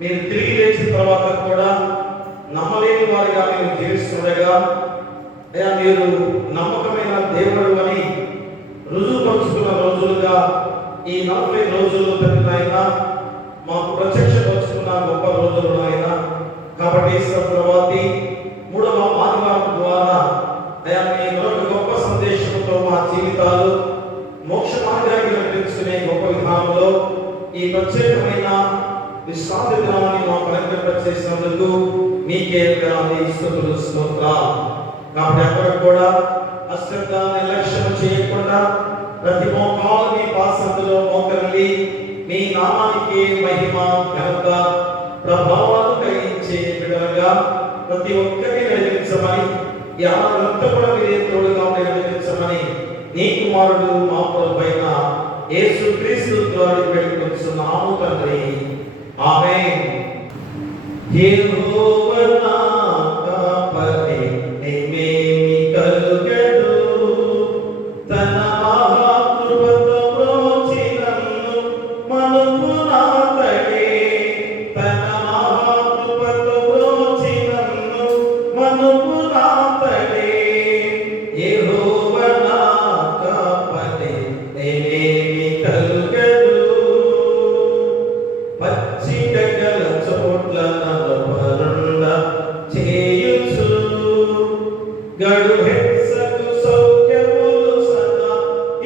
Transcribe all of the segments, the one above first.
మీరు తిరిగి లేచిన తర్వాత కూడా నమ్మలేని వారిగా మీరు జీవిస్తుండగా అయ్యా మీరు నమ్మకమైన దేవుడు అని రుజువుపరుచుకున్న రోజులుగా ఈ 40 రోజులు పెద్దనైనా మాకు ప్రత్యక్షపరుచుకున్న గొప్ప రోజులు అయినా కాబట్టి తర్వాతి 3వ ఆదివారం ద్వారా అయ్యా మీ మరొక గొప్ప సందేశంతో మా జీవితాలు మోక్ష మార్గానికి నడిపించుకునే గొప్ప విధానంలో ఈ ప్రత్యేకమైన విశ్రాంతి దినాన్ని మాకు అనుగ్రహించేసినందుకు మీకే స్తుతులు స్తోత్రాలు. కాబట్టి అక్కడ కూడా అశ్రద్ధ నిర్లక్ష్యం చేయకుండా ప్రతి మోకాలు మీ పాసందులో మోకరిల్లి మీ నామానికి మహిమ ఘనత ప్రభావాలు కలిగించే బిడ్డలుగా ప్రతి ఒక్కరిని నడిపించమని యావరంతా కూడా మీరే తోడుగా నడిపించమని నీ కుమారుడు మా పైన యేసుక్రీస్తు ద్వారా వేడుకొంచున్నాము తండ్రి. ఆమేన్. యెహోవా నా కాపరి నీవేమి కలుగదు, తన మహాకృపతో బ్రోచి నన్ను మనుపునాతడే, తన మహాకృపతో బ్రోచి నన్ను మనుపునాతడే. యెహోవా నా కాపరి నీవేమి కలుగదు, పచ్చిక గల చోట్ల నడపరుండ చేయుచు, గడు హెచ్చకు సౌఖ్యములు సదా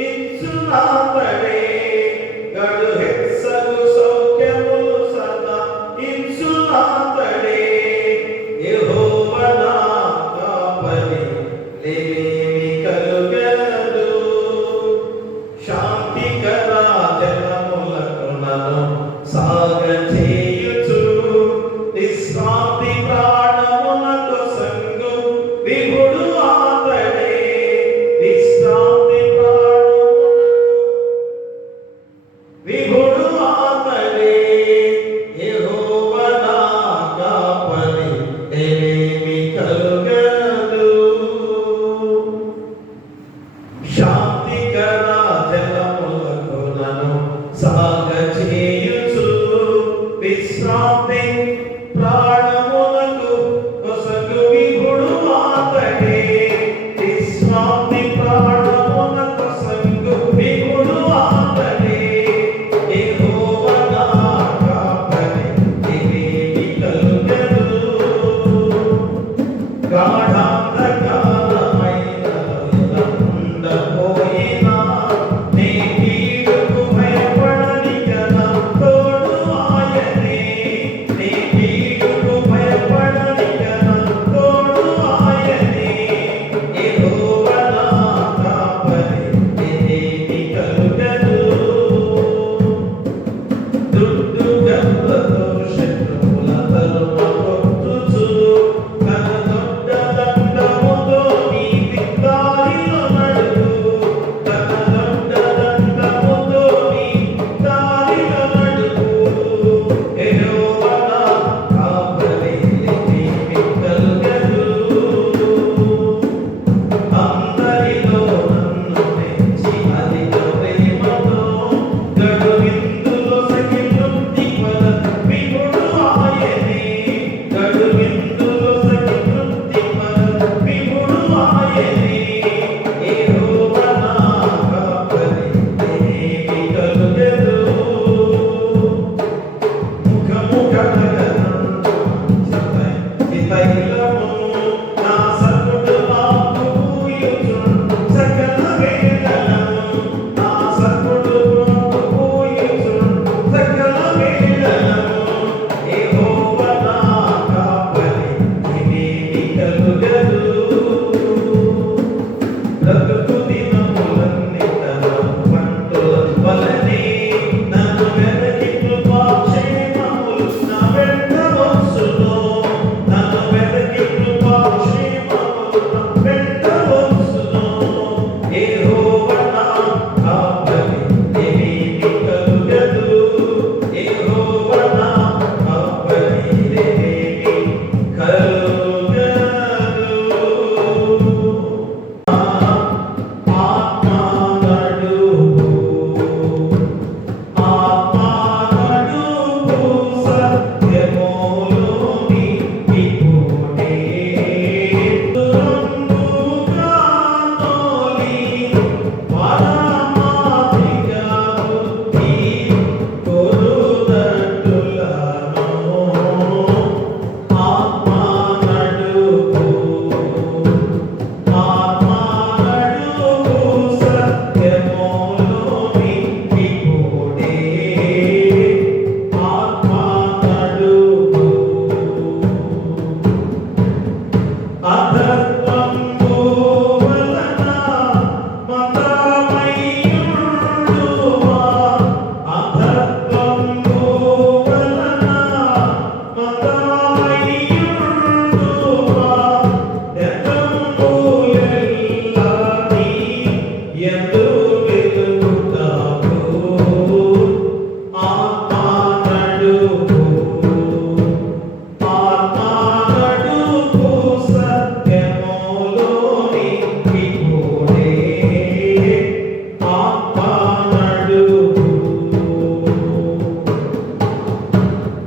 ఇచ్చునాతడే, గడు హెచ్చకు సౌఖ్యములు సదా ఇచ్చునాతడే. యెహోవా నా కాపరి నీవేమి కలుగదు, శాంతికర జనములకు నన్ను సాగచేయుచు, విశ్రాంతి ప్రాణమునకు సంగు విభుడు ఆతడే, విశ్రాంతి ప్రాణమునకు విభుడు ఆతడే. యెహోవా నా కాపరి నీవేమి కలుగదు, శాంతికర జలములకు నన్ను సాగచేయుచు, విశ్రాంతి ప్రాణమునకు కొసగు విభుడు ఆతడే, విశ్రాంతి ప్రాణమునకు సంగు విభుడు ఆతడే. యెహోవా నా కాపరి నీవేమి కలుగదు, గాఢాంధకారమైన ఉండబోయినా నీ కీడుకు భయపడనిక నా తోడు ఆయనే, నీ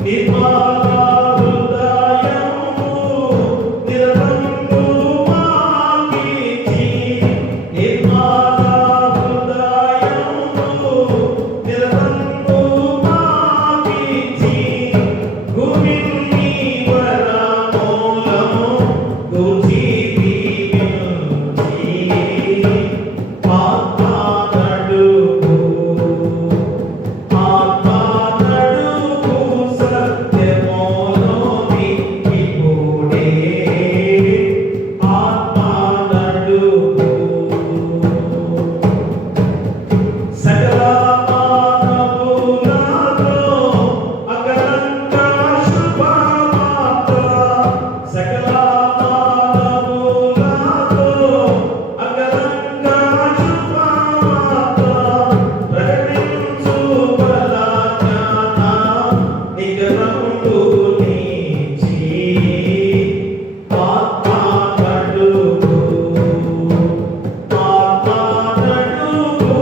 నిర్మల హృదయము నిరతంబు మాకిచ్చి, నిర్మల హృదయము నిరతంబు మాకిచ్చి, గుమిని వరమూలము గుచి దీవించి, ఆత్మ నడుపు సత్యములోని ఇప్పుడే, ఆత్మ నడుపు సకల మానవులలో అగణంగా శుభవార్త, సకల మానవులలో అగణంగా శుభవార్త, ప్రకటించు బలజ్ఞాన నిగమంబు నీచి, ఆత్మ నడుపు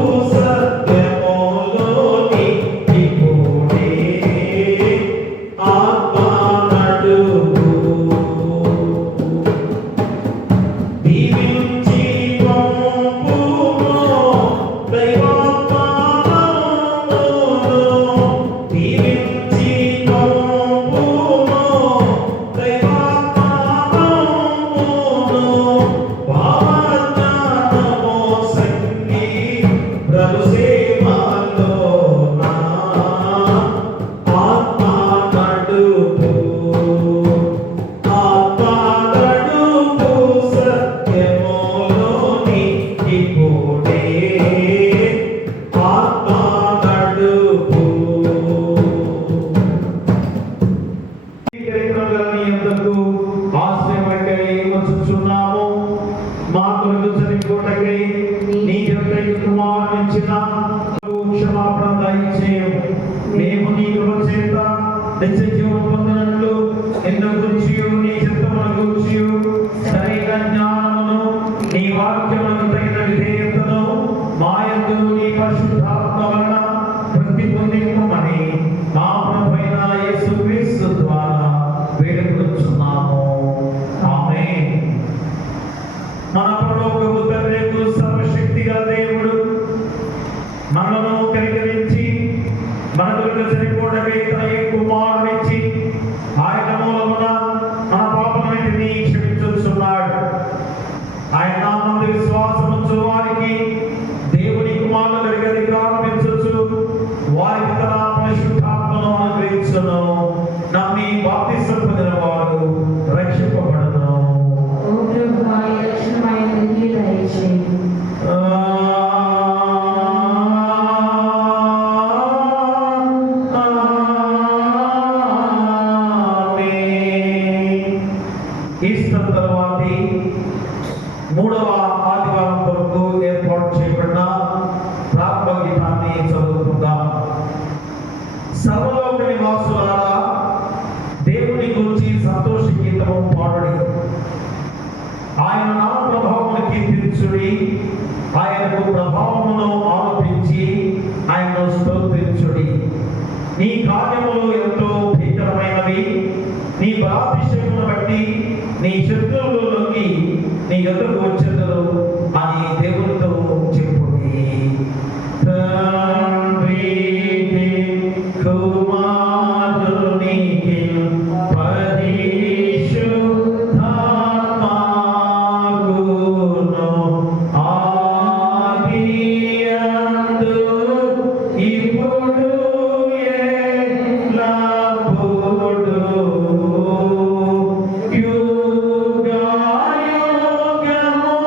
సత్యములోని ఇప్పుడే, ఆత్మ నడుపు దీవించి పంపుము దైవాత్మమును, దీవించి పంపుము దైవాత్మమును, భావజ్ఞానము సంగి ప్రభు సేవలోన, ఆత్మ నడుపు సత్యములోని ఇప్పుడే, ఆత్మ నడుపు ఆశ్రయమకై వచ్చుచున్నాము. మా కొరకు చనిపోటకై నీ యొక్కై కుమారునిచ్చిన క్షమాపణ దయచేయము. మేము నీ కృప చేత నిత్య జీవం పొందినట్లు నిన్ను గురించియు నీ చిత్తమును గురించియు సరైన జ్ఞానమును నీ వాక్యములకు తగిన విధేయతను మా యందు నీ పరిశుద్ధాత్మ వలన వృద్ధి పొందింపమని మా ప్రభువైన యేసుక్రీస్తు ద్వారా వేడుకొనుచున్నాము. ఆమేన్. మన పరలోకపు తండ్రియగు సర్వశక్తిగల దేవుడు మనలను కనికరించి మన కొరకు చనిపోవడమే తన కుమారునిచ్చి ఆయన మూలమున మన పాపములన్నిటినీ క్షమించుచున్నాడు. ఆయన నామమున విశ్వాసముంచు వారికి దేవుని కుమారులు కలిగి అధికారం ఇచ్చుచు వారికి తన పరిశుద్ధాత్మను అనుగ్రహించును. నమ్మి బాప్తిసం పొందిన వారు రక్షింపబడును. ఈస్టర్ తర్వాతి మూడవ ఆదివారం కొరకు ఏర్పాటు చేయబడిన ప్రారంభ గీతాన్ని చదువుకుందాం. సర్వలోక నివాసులారా, దేవుని గురించి సంతోష గీతము పాడుడి. ఆయన నామ ప్రభావమును కీర్తించుడి. ఆయనకు ప్రభావమును ఆరోపించి ఆయనను స్తోత్రించుడి. నీ కార్యములు ఎంతో భీకరమైనవి. నీ బలాతిశయమును బట్టి నీ శత్రువులు లొంగి నీ ఎదురు వచ్చెదరు అని దేవునితో చెప్పుడి. తండ్రికి కుమారునికి పరిశుద్ధాత్మకును ఆదియందు ఇప్పుడు ఎల్లప్పుడూ యుగయుగములు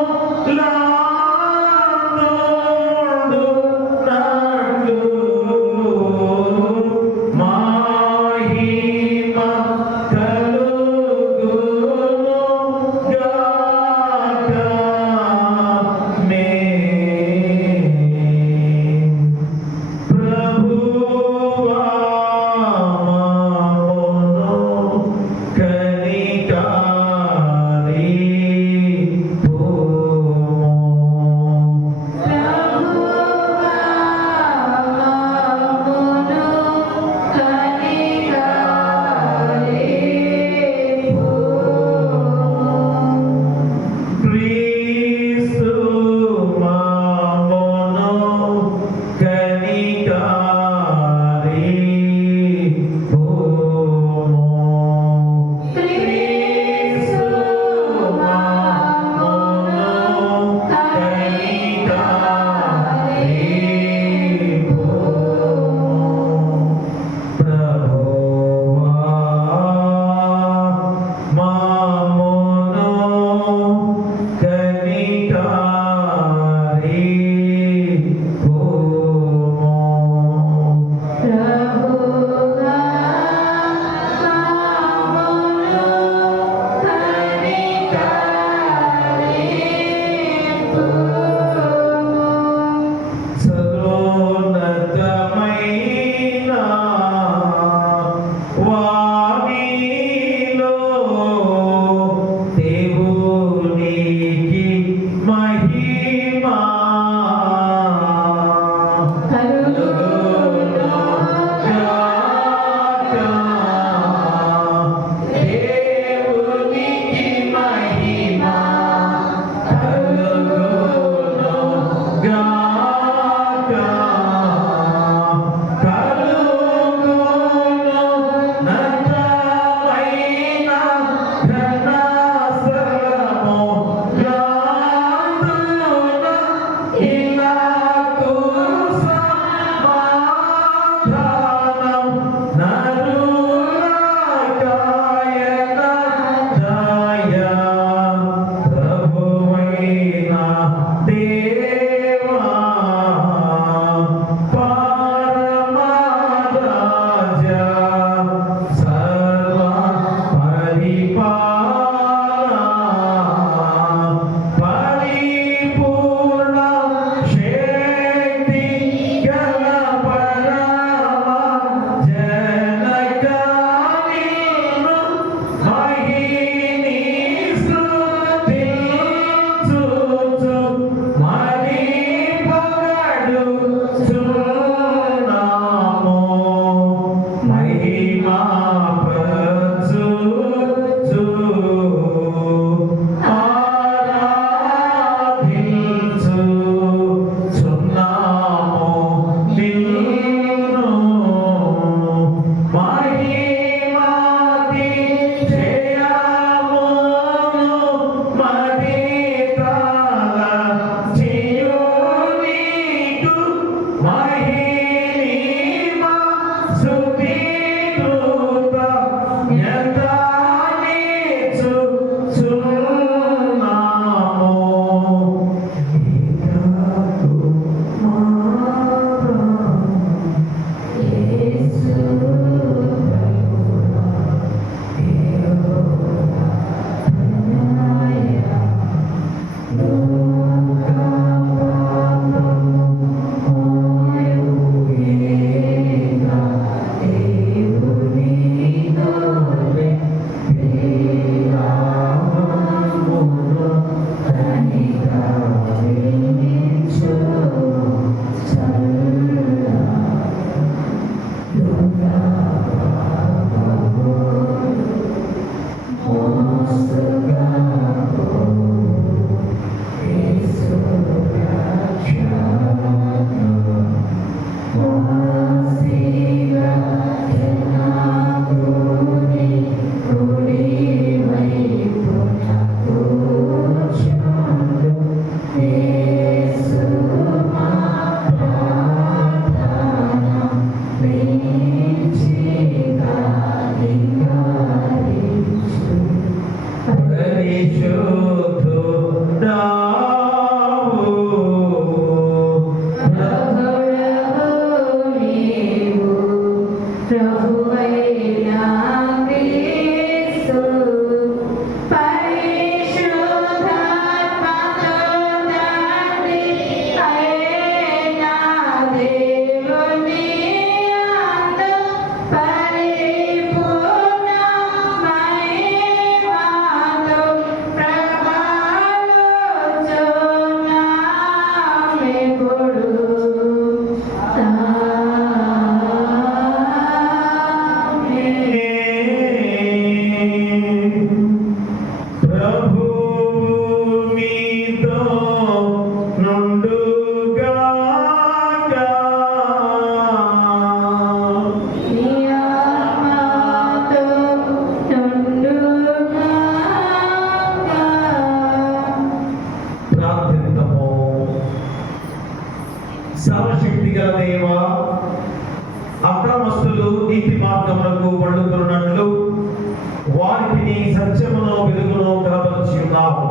వారికి నీ సత్యమును వెలుగును కనబరచి ఉన్నావు.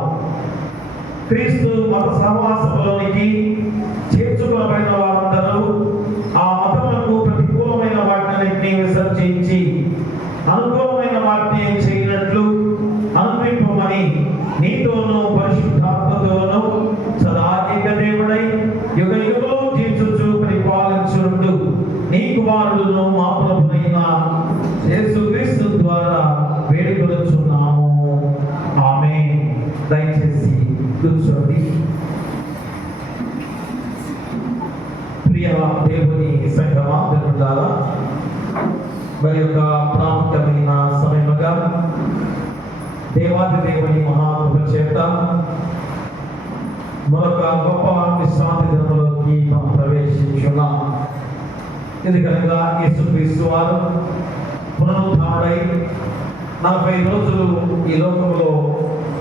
క్రీస్తు మత సహవాసంలోనికి చేర్చుకోబడిన వారందరూ ఆ మతములకు ప్రతికూలమైన వాటిని విసర్జించి అనుకూలమైన వాటిని చేయనట్లు అనుగ్రహింపమని నీతోనూ పరిశుద్ధాత్మతోనూ సదా ఏకదేవుడై యుగ యుగంలో జీవించుచు పరిపాలించుండు నీ కుమారుడును మా ప్రభువైన యేసుక్రీస్తు ద్వారా వేడుకొనుచున్నాము. ఆమేన్. దయచేసి కూర్చోండి. ప్రియ దేవుని సంఘమా, దేవులారా, మరి యొక్క ప్రాముఖ్యమైన సమయముగా దేవాది దేవుని మహాకృప చేత మరొక గొప్ప విశ్రాంతి దినములోకి మనం ప్రవేశించున్నాం. ఎందుకనగా యేసుక్రీస్తు వారు పునరుద్ధారుడై 40 రోజులు ఈ లోకంలో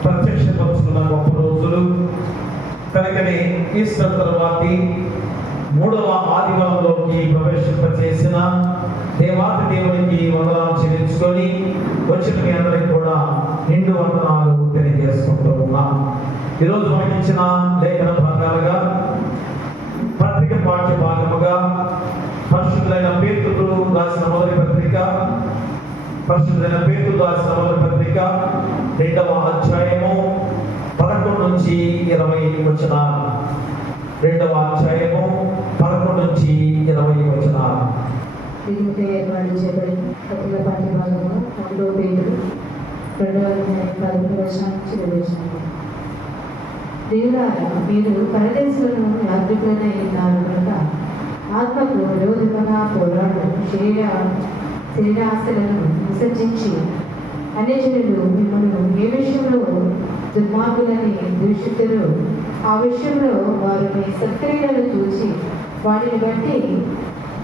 ప్రత్యక్షపరుచుకున్న గొప్ప రోజులు కనుకనే ఈస్టర్ తర్వాతి 3వ ఆదివారంలోకి ప్రవేశింపచేసిన దేవాది దేవునికి వందనాలు చెల్లించుకొని వచ్చిన మీ అందరికి కూడా నిండు వందనాలు తెలియజేసుకుంటూ ఉన్నాం. ఈరోజు మనకి ఇచ్చిన లేఖన భాగాలుగా పత్రిక పాఠ్య భాగముగా పరిశుద్ధులైన పేతురు రాసిన మొదటి పత్రిక 2వ అధ్యాయము 11 నుంచి 20 వచనాలు. 2వ అధ్యాయము 11 నుంచి 20 వచనాలు. ఏర్పాటు చేయబడి పత్రిక పాఠ్య భాగంలో 2వ పేతురు 2వ అధ్యాయం 11 వచనం నుంచి 20 వచనాలు. దేవులారా, మీరు పరదేశులను యాత్రికులనై ఉన్నారు కనుక ఆత్మకు విరోధముగా పోరాడు శరీరాశలను విసర్జించి అన్యజనులు మిమ్మల్ని ఏ విషయంలో దుర్మార్గులని దూషితులు ఆ విషయంలో వారు మీ సత్క్రియలను చూసి వాటిని బట్టి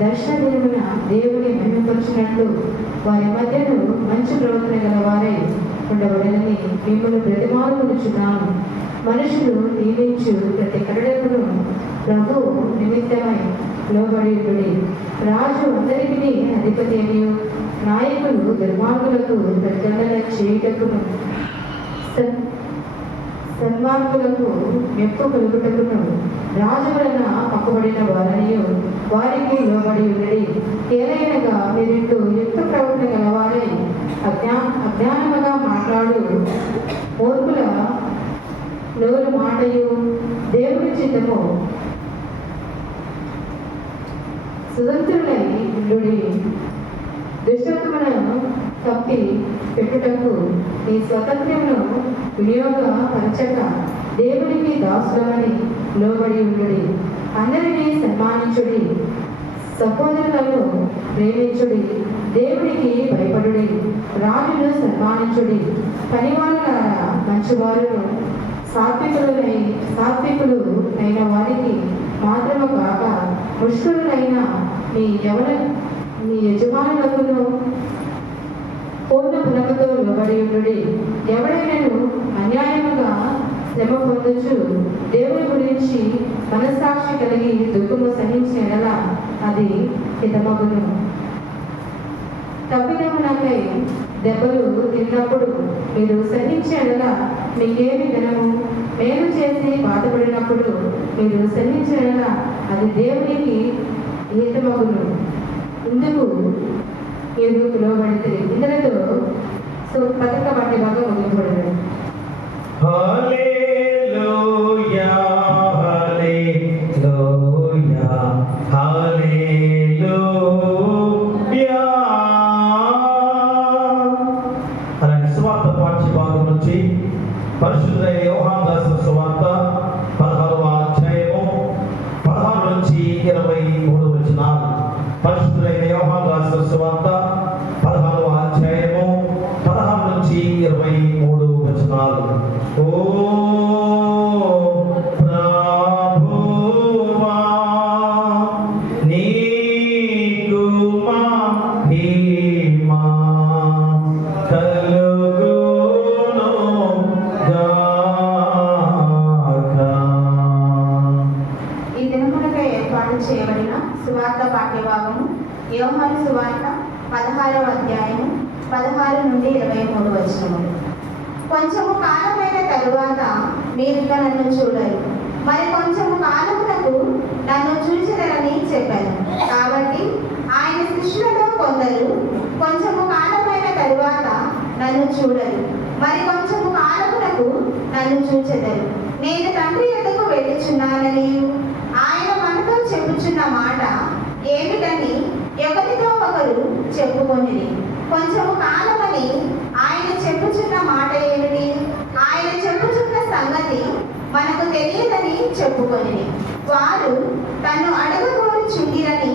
దర్శన దినమున దేవుని మహిమపరిచినట్లు వారి మధ్యను మంచి ప్రవర్తన గలవారై ఉండవలనని మిమ్మల్ని బ్రతిమాలుకొనుచున్నాను. మనుషులు నియమించు ప్రతి కట్టడకును ప్రభు నిమిత్తమై లోబడి రాజు అందరికీ అధిపతి అని నాయకులు దుర్మార్గులకు ప్రతిదండన చేయుటకును సన్మార్గులకు మెప్పు కలుగుటకును రాజు వలన పక్కబడిన వారని వారికి లోబడి ఉండడి. ఏదైనగా మీరింటూ యుక్త ప్రవర్తన గలవారై అజ్ఞానముగా మాట్లాడు మూర్ఖుల నోరు మాటయు దేవుని చిత్తము సుతంత్రులై ఉండుడి. దుష్టత్వములను కప్పి పెట్టుటకు ఈ స్వాతంత్ర్యమును వినియోగపరచక దేవునికి దాసులమని లోబడి ఉండుడి. అందరినీ సన్మానించుడి, సహోదరులను ప్రేమించుడి, దేవునికి భయపడుడి, రాజును సన్మానించుడి. పనివారులారా, మంచివారును సాత్వికులు అయిన వారికి మాత్రము కాక ముష్కరులైన మీ యజమానులకును పూర్ణ బలముతో లోబడి ఉండుడి. ఎవడైనను అన్యాయముగా శ్రమ పొందొచ్చు దేవుని గురించి మనస్సాక్షి కలిగి దుఃఖము సహించిన ఎడల అది హితమగును. తప్పిదమునకై దెబ్బలు తిన్నప్పుడు మీరు సహించే ఎడల మీకేమి ధనము? మేలు చేసి బాధపడినప్పుడు మీరు సహించే ఎడల అది దేవునికి హితమగును. ఇందుకు మీరు పిలువబడితే ఇందులో పథక బట్టి బాగా ముగింపబడదు. హల్లెలూయా, హల్లెలూయా, హల్లెలూయా. అలాగే సువార్త పాఠ్య భాగం నుంచి పరిశుద్ధ యోహాను రాసిన సువార్త 16వ అధ్యాయము 16 నుంచి 23 వచనాలు. పరిశుద్ధ యోహాను రాసిన సువార్త 16వ అధ్యాయము 16 నుంచి 23 వచనాలు. ఓ ప్రభువా, నీకు మహిమ కలుగును గాక. ఈ దినమునకై ఏర్పాటు చేయబడిన సువార్త పాఠ్యభాగము 23 కొంచెము కాలమైన తరువాత మీరిక నన్ను చూడరు, మరి కొంచెము కాలమునకు నన్ను చూచెదరని చెప్పాను. కాబట్టి ఆయన శిష్యులలో కొందరు కొంచెము కాలమైన తరువాత నన్ను చూడరు, మరి కొంచెము కాలమునకు నన్ను చూచెదరు. నేను తండ్రి యొద్దకు వెళ్ళుచున్నానని ఆయన మనతో చెప్పుచున్న మాట ఏమిటని ఒకరితో ఒకరు చెప్పుకొనిరి. కొంచెము కాలమని ఆయన చెప్పుచున్న మాట ఏమిటి? ఆయన చెప్పుచున్న సంగతి మనకు తెలియదని చెప్పుకొనిరి. వారు తను అడగగోరుచుండిరని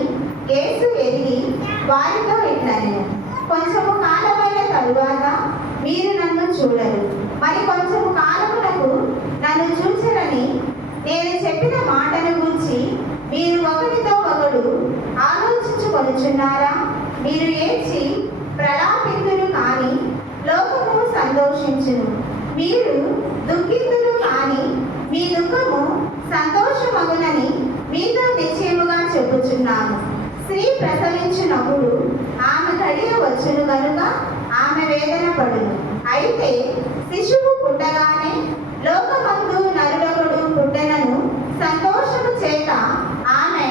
యేసు ఎరిగి వారితో ఇట్లనెను, కొంచెము కాలమైన తరువాత మీరు నన్ను చూడరు, మరి కొంచెము కాలమునకు నన్ను చూచరని నేను చెప్పిన మాటను గురించి మీరు ఒకరితో ఒకడు ఆలోచించుకొనుచున్నారా? మీరు ఏడ్చి ప్రలాపింతులు కానీ లోకము సంతోషించును, మీరు దుఃఖితులు కానీ మీ దుఃఖము సంతోషమగునని మీతో నిశ్చయముగా చెప్పుచున్నాను. స్త్రీ ప్రసవించినప్పుడు ఆమె గడియ వచ్చును కనుక ఆమె వేదన పడును. అయితే శిశువు పుట్టగానే లోకమందు నరుడొకడు పుట్టెనను సంతోషము చేత ఆమె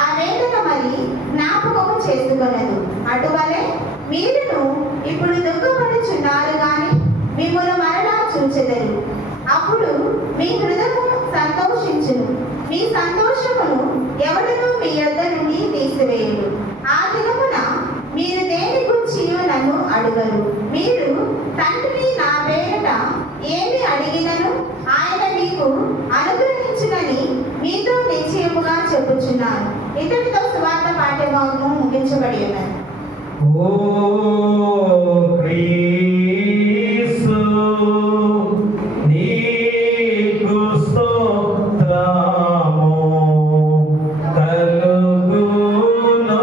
ఆ వేదన మరి జ్ఞాపకము చేసుకొనదు. అటువలే మీరును ఇప్పుడు దుఃఖపడుచున్నారు గాని మిమ్మును మరలా చూచెదరు. అప్పుడు మీ హృదయము సంతోషించును, మీ సంతోషమును ఎవడును మీ యొద్ద నుండి తీసివేయుడు. ఆ దినమున మీరు దేని గురించి నన్ను అడుగరు. మీరు తండ్రిని నా పేరిట ఏమి అడిగినను ఆయన మీకు అనుగ్రహించునని మీతో నిశ్చయముగా చెప్పుచున్నాను. ఇతడితో సువార్త పాఠ్యభాగము ముగించబడి ఉన్నది. ఓ క్రీస్తు నీకు స్తోత్రము కలుగును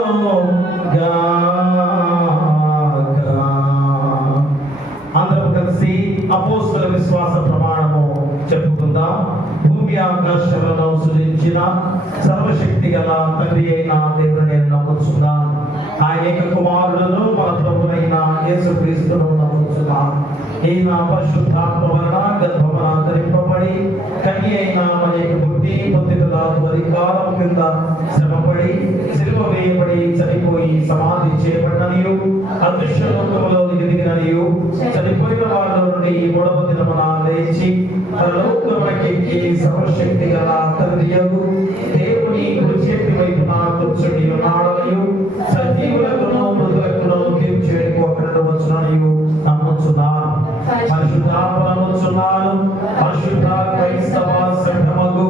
గాక. అందరం కలిసి అపోస్తల విశ్వాస ప్రమాణము చెప్పుకుందాం. భూమి ఆకాశాలను సృజించిన సర్వశక్తి గల తండ్రి అయిన దేవుని నేను నమ్ముచున్నాను. ఆయన ఏక కుమారుడును మన ప్రభువైన యేసుక్రీస్తును నమ్ముచున్నాను. ఈయన పరిశుద్ధాత్మ వలన గర్భమున ధరింపబడి కన్య అయిన మనకు పుట్టి పొందికల అధికారం కింద శ్రమపడి సిలువ వేయబడి చనిపోయి సమాధి చేయబడిననియు అదృశ్య లోకములోనికి దిగిననియు చనిపోయిన వాళ్ళ నుండి మూడవ దినమున లేచి పరలోకములకెక్కి సర్వశక్తి గల తండ్రియగు దేవుని కుడి చేతి వైపున కూర్చుని ఉన్నాడనియు సజీవులకును మృతులకును తీర్పు చేయడానికి ఒకడు వచ్చుననియు నమ్ముచున్నాను. పరిశుద్ధాత్మనొచ్చున్నాను. పరిశుద్ధ క్రైస్తవ సంఘముగు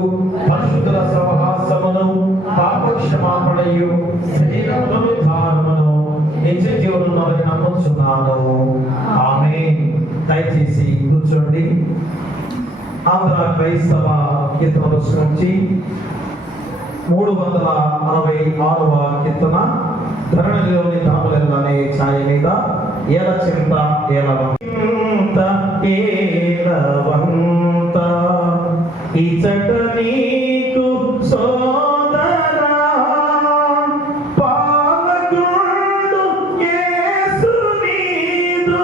పరిశుద్ధుల సహవాసమును పాపక్షమాపణయు శరీరమును ధారమును నిత్య జీవనమును నమ్ముచున్నాను. ఆమేన్. దయచేసి కూర్చోండి. ఆంధ్ర క్రైస్తవ కీర్తన పుస్తకం నుంచి 366వ కీర్తన ధరణిలోని తాములనే ఛాయ మీద ఏల చింత ఏలవంత ఏలవంత ఇచట నీకు సోదరా పాలకుడు యేసు నీదు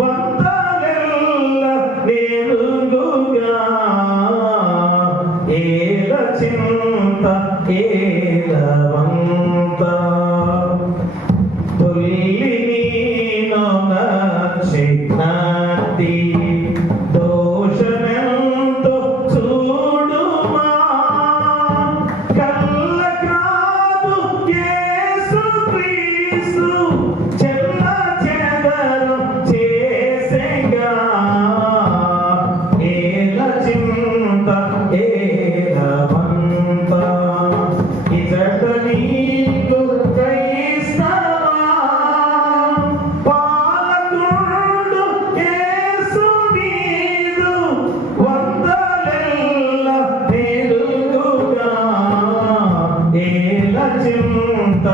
వందలెల్ల నేరుగా ఏల చింత ఏలవంత తొల్లి నీను నచ్చినట్టి దోషమెంతో చూడుమా కల్ల కాదు యేసు క్రీస్తు చెల్ల చెదరం చేసేగా ఏల చింత ఏలవంత ఇచట నీకు క్రైస్తవా పాలకుడు యేసు నీదు వందలెల్ల నేరుగా ఏల చింత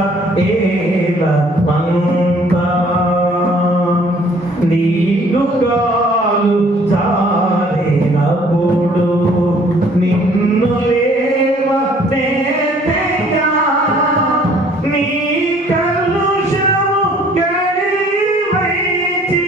ఏలవంత నీకు కాలు జారినప్పుడు నిన్ను లేవనెత్తెగా నీ కలుషము కడిగి వైచి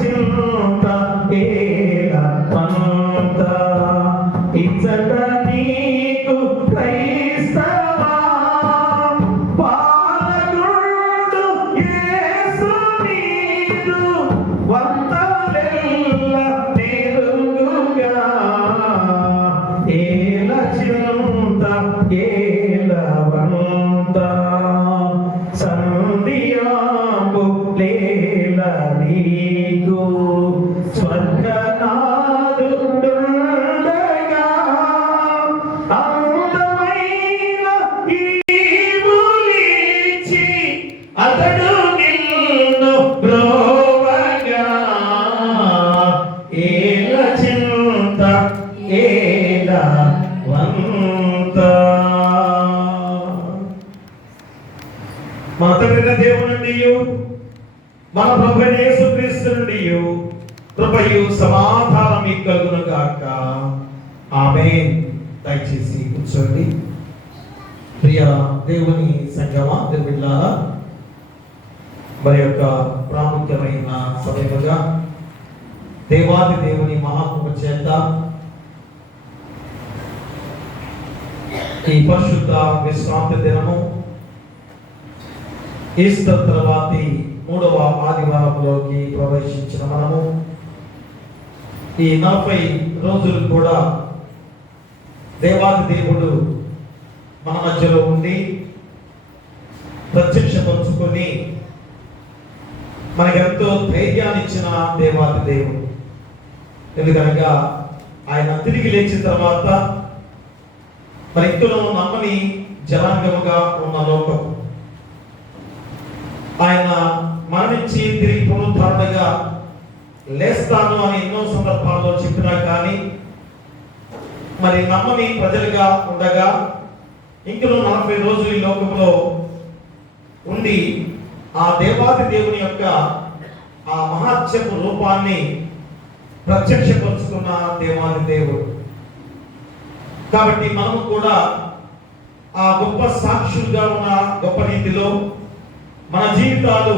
చింత ఏల పంత ఇచ్చట నీకు క్రైస్తవా పాలకుడు యేసు నీదు వందలెల్ల నెరుగుగా ఏల చింత ఏల వంత సంధియాంబు లేల నీకు స్వర్గనాథుడుండగా అందమైన ఈవులిచ్చి అతడు నిన్ను బ్రోవగా ఏల చింత ఏల వంత. మన తండ్రి దేవుని నుండి మన ప్రభువైన యేసుక్రీస్తు నుండి కృపయు సమాధానం మీకు కలుగును గాక. ఆమేన్. దయచేసి కూర్చోండి. ప్రియ దేవుని సంగమా, దేవుళ్ళారా, మరి యొక్క ప్రాముఖ్యమైన సమయముగా దేవాది దేవుని మహాకృప చేత ఈ పరిశుద్ధ విశ్రాంతి దినము ఈస్టర్ తర్వాతి 3వ ఆదివారంలోకి ప్రవేశించిన మనము ఈ 40 రోజులు కూడా దేవాది దేవుడు మన మధ్యలో ఉండి ప్రత్యక్షపరుచుకొని మనకెంతో ధైర్యాన్ని ఇచ్చిన దేవాది దేవుడు. ఎందుకనగా ఆయన తిరిగి లేచిన తర్వాత మరి ఇందులో నమ్మని జనాంగముగా ఉన్న లోకం ఆయన మరణించి తిరిగి పునరుద్ధరణగా లేస్తాను అని ఎన్నో సందర్భాల్లో చెప్పినా కానీ మరి నమ్మని ప్రజలుగా ఉండగా ఇంకనూ 40 రోజులు ఈ లోకంలో ఉండి ఆ దేవాది దేవుని యొక్క ఆ మహాత్యపు రూపాన్ని ప్రత్యక్షపరుచుకున్న దేవాది దేవుడు. కాబట్టి మనము కూడా ఆ గొప్ప సాక్షులుగా ఉన్న గొప్ప రీతిలో మన జీవితాలు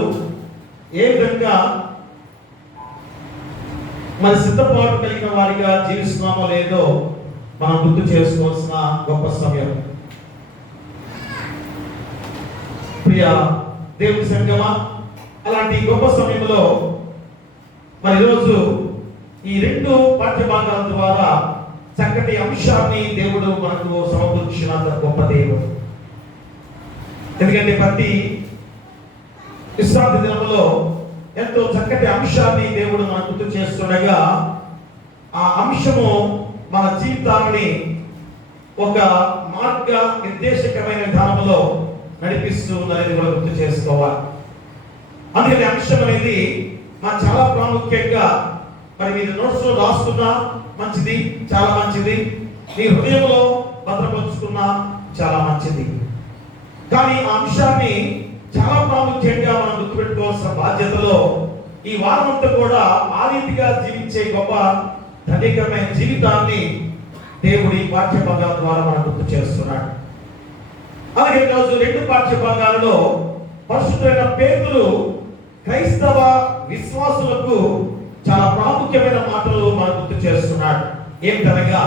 ఏ విధంగా మరి సిద్ధపాటు కలిగిన వారిగా జీవిస్తున్నామో లేదో మనం గుర్తు చేసుకోవాల్సిన గొప్ప సమయం. ప్రియ దేవుని సంగమా, అలాంటి గొప్ప సమయంలో మరి ఈరోజు ఈ 2 పాఠ్యభాగాల ద్వారా చక్కటి అంశాన్ని దేవుడు మనకు సమకూర్చిన గొప్ప దేవుడు. ఎందుకంటే ప్రతి విశ్రాంతి దినములో ఎంతో చక్కటి అంశాన్ని దేవుడు మనకు గుర్తు చేస్తుండగా ఆ అంశము మన జీవితాన్ని ఒక మార్గ నిర్దేశకమైన విధానంలో నడిపిస్తూ ఉందనేది కూడా గుర్తు చేసుకోవాలి. అందుకని అంశం అనేది మనం చాలా ప్రాముఖ్యంగా మరి మీరు నోట్స్ లో రాసుకున్నా మంచిది, చాలా మంచిది, మీ హృదయంలో భద్రపరుచుకున్నా చాలా మంచిది. కానీ ఆ అంశాన్ని చాలా ప్రాముఖ్యంగా మనం గుర్తుపెట్టుకోవాల్సిన బాధ్యతలో ఈ వారమంతా కూడా ఆ రీతిగా జీవించే గొప్ప ధన్యకరమైన జీవితాన్ని దేవుడి పాఠ్యభాగాల ద్వారా మనం గుర్తు చేస్తున్నాడు. అలాగే ఈరోజు 2 పాఠ్యభాగాలలో పరిశుద్ధమైన పేతురు క్రైస్తవ విశ్వాసులకు చాలా ప్రాముఖ్యమైన మాటలు మనం గుర్తు చేస్తున్నాడు. ఏమిటనగా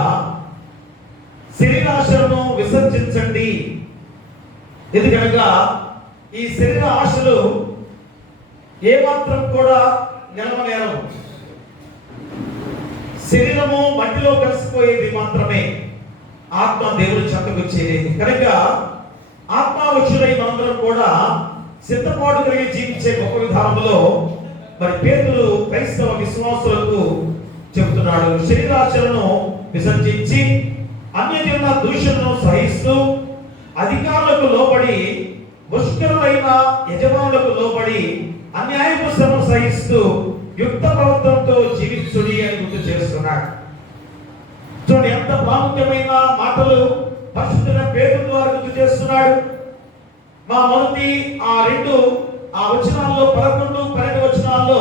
శరీరాశలను విసర్జించండి. ఎందుకనగా ఈ శరీర ఆశలు ఏమాత్రం కూడా నిలవనేరవు. శరీరము మట్టిలో కలిసిపోయేది మాత్రమే, ఆత్మ దేవుని చెంతకు చేరేది. కనుక ఆత్మావశులై మనందరం కూడా సిద్ధపాటు కలిగి జీవించే గొప్ప విధానంలో మరి పేతురు క్రైస్తవ విశ్వాసులకు చెబుతున్నాడు. శరీరాశలను విసర్జించి అన్యజనుల దూషణను సహిస్తూ అధికారులకు లోబడి ముష్కరులైన యజమానులకు లోబడి అన్యాయపు శ్రమను సహిస్తూ యుక్త ప్రవర్తనతో జీవించుడి అని గుర్తు చేస్తున్నాడు. చూడండి ఎంత ప్రాముఖ్యమైన మాటలు పరిశుద్ధమైన పేతురు ద్వారా గుర్తు చేస్తున్నాడు. మా మొదటి ఆ వచనాల్లో 11, 12 వచనాల్లో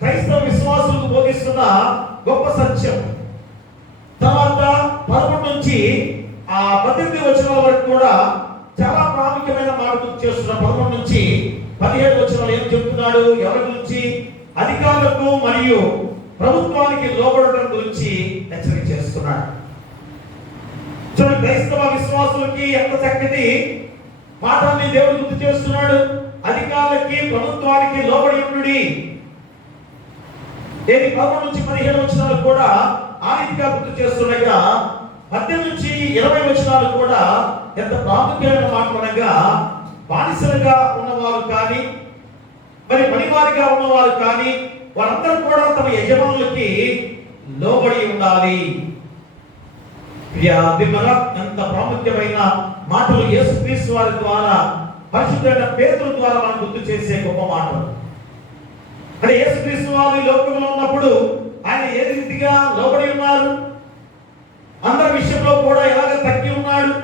క్రైస్తవ విశ్వాసులకు బోధిస్తున్న గొప్ప సత్యం. తర్వాత 11 నుంచి ఆ 18 వచనాల వరకు కూడా చాలా ప్రాముఖ్యమైన మాట గుర్తు చేస్తున్న. 11 నుంచి 17 వచనాలు ఏం చెప్తున్నాడు, ఎవరి గురించి, అధికారులకు మరియు ప్రభుత్వానికి లోబడటం గురించి హెచ్చరిక చేస్తున్నాడు. చూడండి, క్రైస్తవ విశ్వాసులకి ఎంత చక్కటి పాఠాన్ని దేవుడు గుర్తు చేస్తున్నాడు. అధికారులకి ప్రభుత్వానికి లోబడి ఉండుడి. ఏది 11 నుంచి 17 వచనాలు కూడా ఆ రీతిగా గుర్తు చేస్తుండగా 18 నుంచి 20 వచనాలు కూడా ఎంత ప్రాముఖ్యమైన మాట్లాడగా బానిసలుగా ఉన్నవారు కానీ మరి పనివారిగా ఉన్నవారు కానీ వారందరూ కూడా తమ యజమానులకి లోబడి ఉండాలి. ఎంత ప్రాముఖ్యమైన మాటలు యేసుక్రీస్తు వారి ద్వారా పరిశుద్ధమైన పేతురు ద్వారా మనం గుర్తు చేసే గొప్ప మాటలు. అంటే యేసుక్రీస్తు వారు ఈ లోకంలో ఉన్నప్పుడు ఆయన ఏ రీతిగా లోబడి ఉన్నారు, అందరి విషయంలో కూడా ఎలాగ తగ్గి ఉన్నాడు,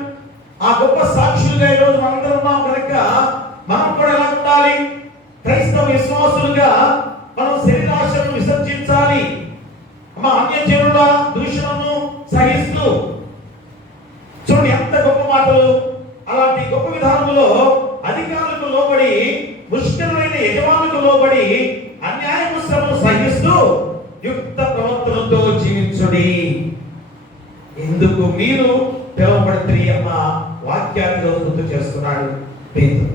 ఆ గొప్ప సాక్షులుగా ఈరోజు మనందరం ఉన్నాం కనుక మనం కూడా ఎలా ఉండాలి? క్రైస్తవ విశ్వాసులుగా మనం శరీరాశను విసర్జించాలి. అన్యజనుల దూషణను సహిస్తూ చూడండి ఎంత గొప్ప మాటలు. అలాంటి గొప్ప విధానంలో అధికారులకు లోబడి, ముష్కరులైన యజమానులకు లోబడి, అన్యాయము శ్రమను సహిస్తూ యుక్త ప్రవర్తనతో జీవించుడి. ఎందుకు మీరు పిలువబడితే అన్న వాక్యాన్ని రోజు గుర్తు చేస్తున్నాడు పేతురు.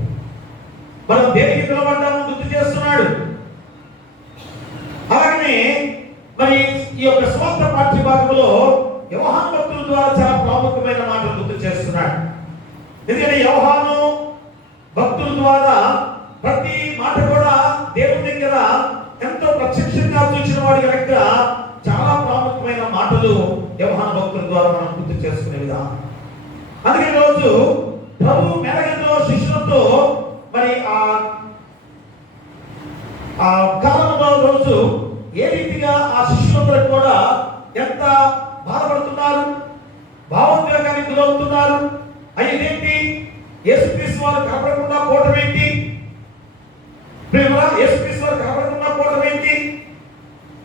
మనం దేనికి పిలువబడ్డాము గుర్తు చేస్తున్నాడు. అలాగనే మరి ఈ యొక్క స్వార్థ పాఠ్య భాగంలో యోహాను భక్తుల ద్వారా చాలా ప్రాముఖ్యమైన మాటలు గుర్తు చేస్తున్నాడు. ఎందుకంటే యోహాను భక్తుల ద్వారా ప్రతి మాట కూడా దేవుని దగ్గర ఎంతో ప్రత్యక్షంగా చూసిన వాడి కనుక చాలా ప్రాముఖ్యమైన మాటలు యోహాను భక్తుల ద్వారా మనం గుర్తు చేసుకునే విధానం. అందుకే రోజు ప్రభు మెడగంలో శిష్యులతో మరి ఆ కాలంలో రోజు ఏ రీతిగా ఆ శిష్యులందరూ కూడా ఎంత బాధపడుతున్నారు, భావోద్వేగానికి గురవుతున్నారు. అయ్యేంటి? యేసుక్రీస్తు వారు కనపడకుండా పోవటం ఏంటి? యేసుక్రీస్తు వారు కనపడకుండా పోవటం ఏంటి?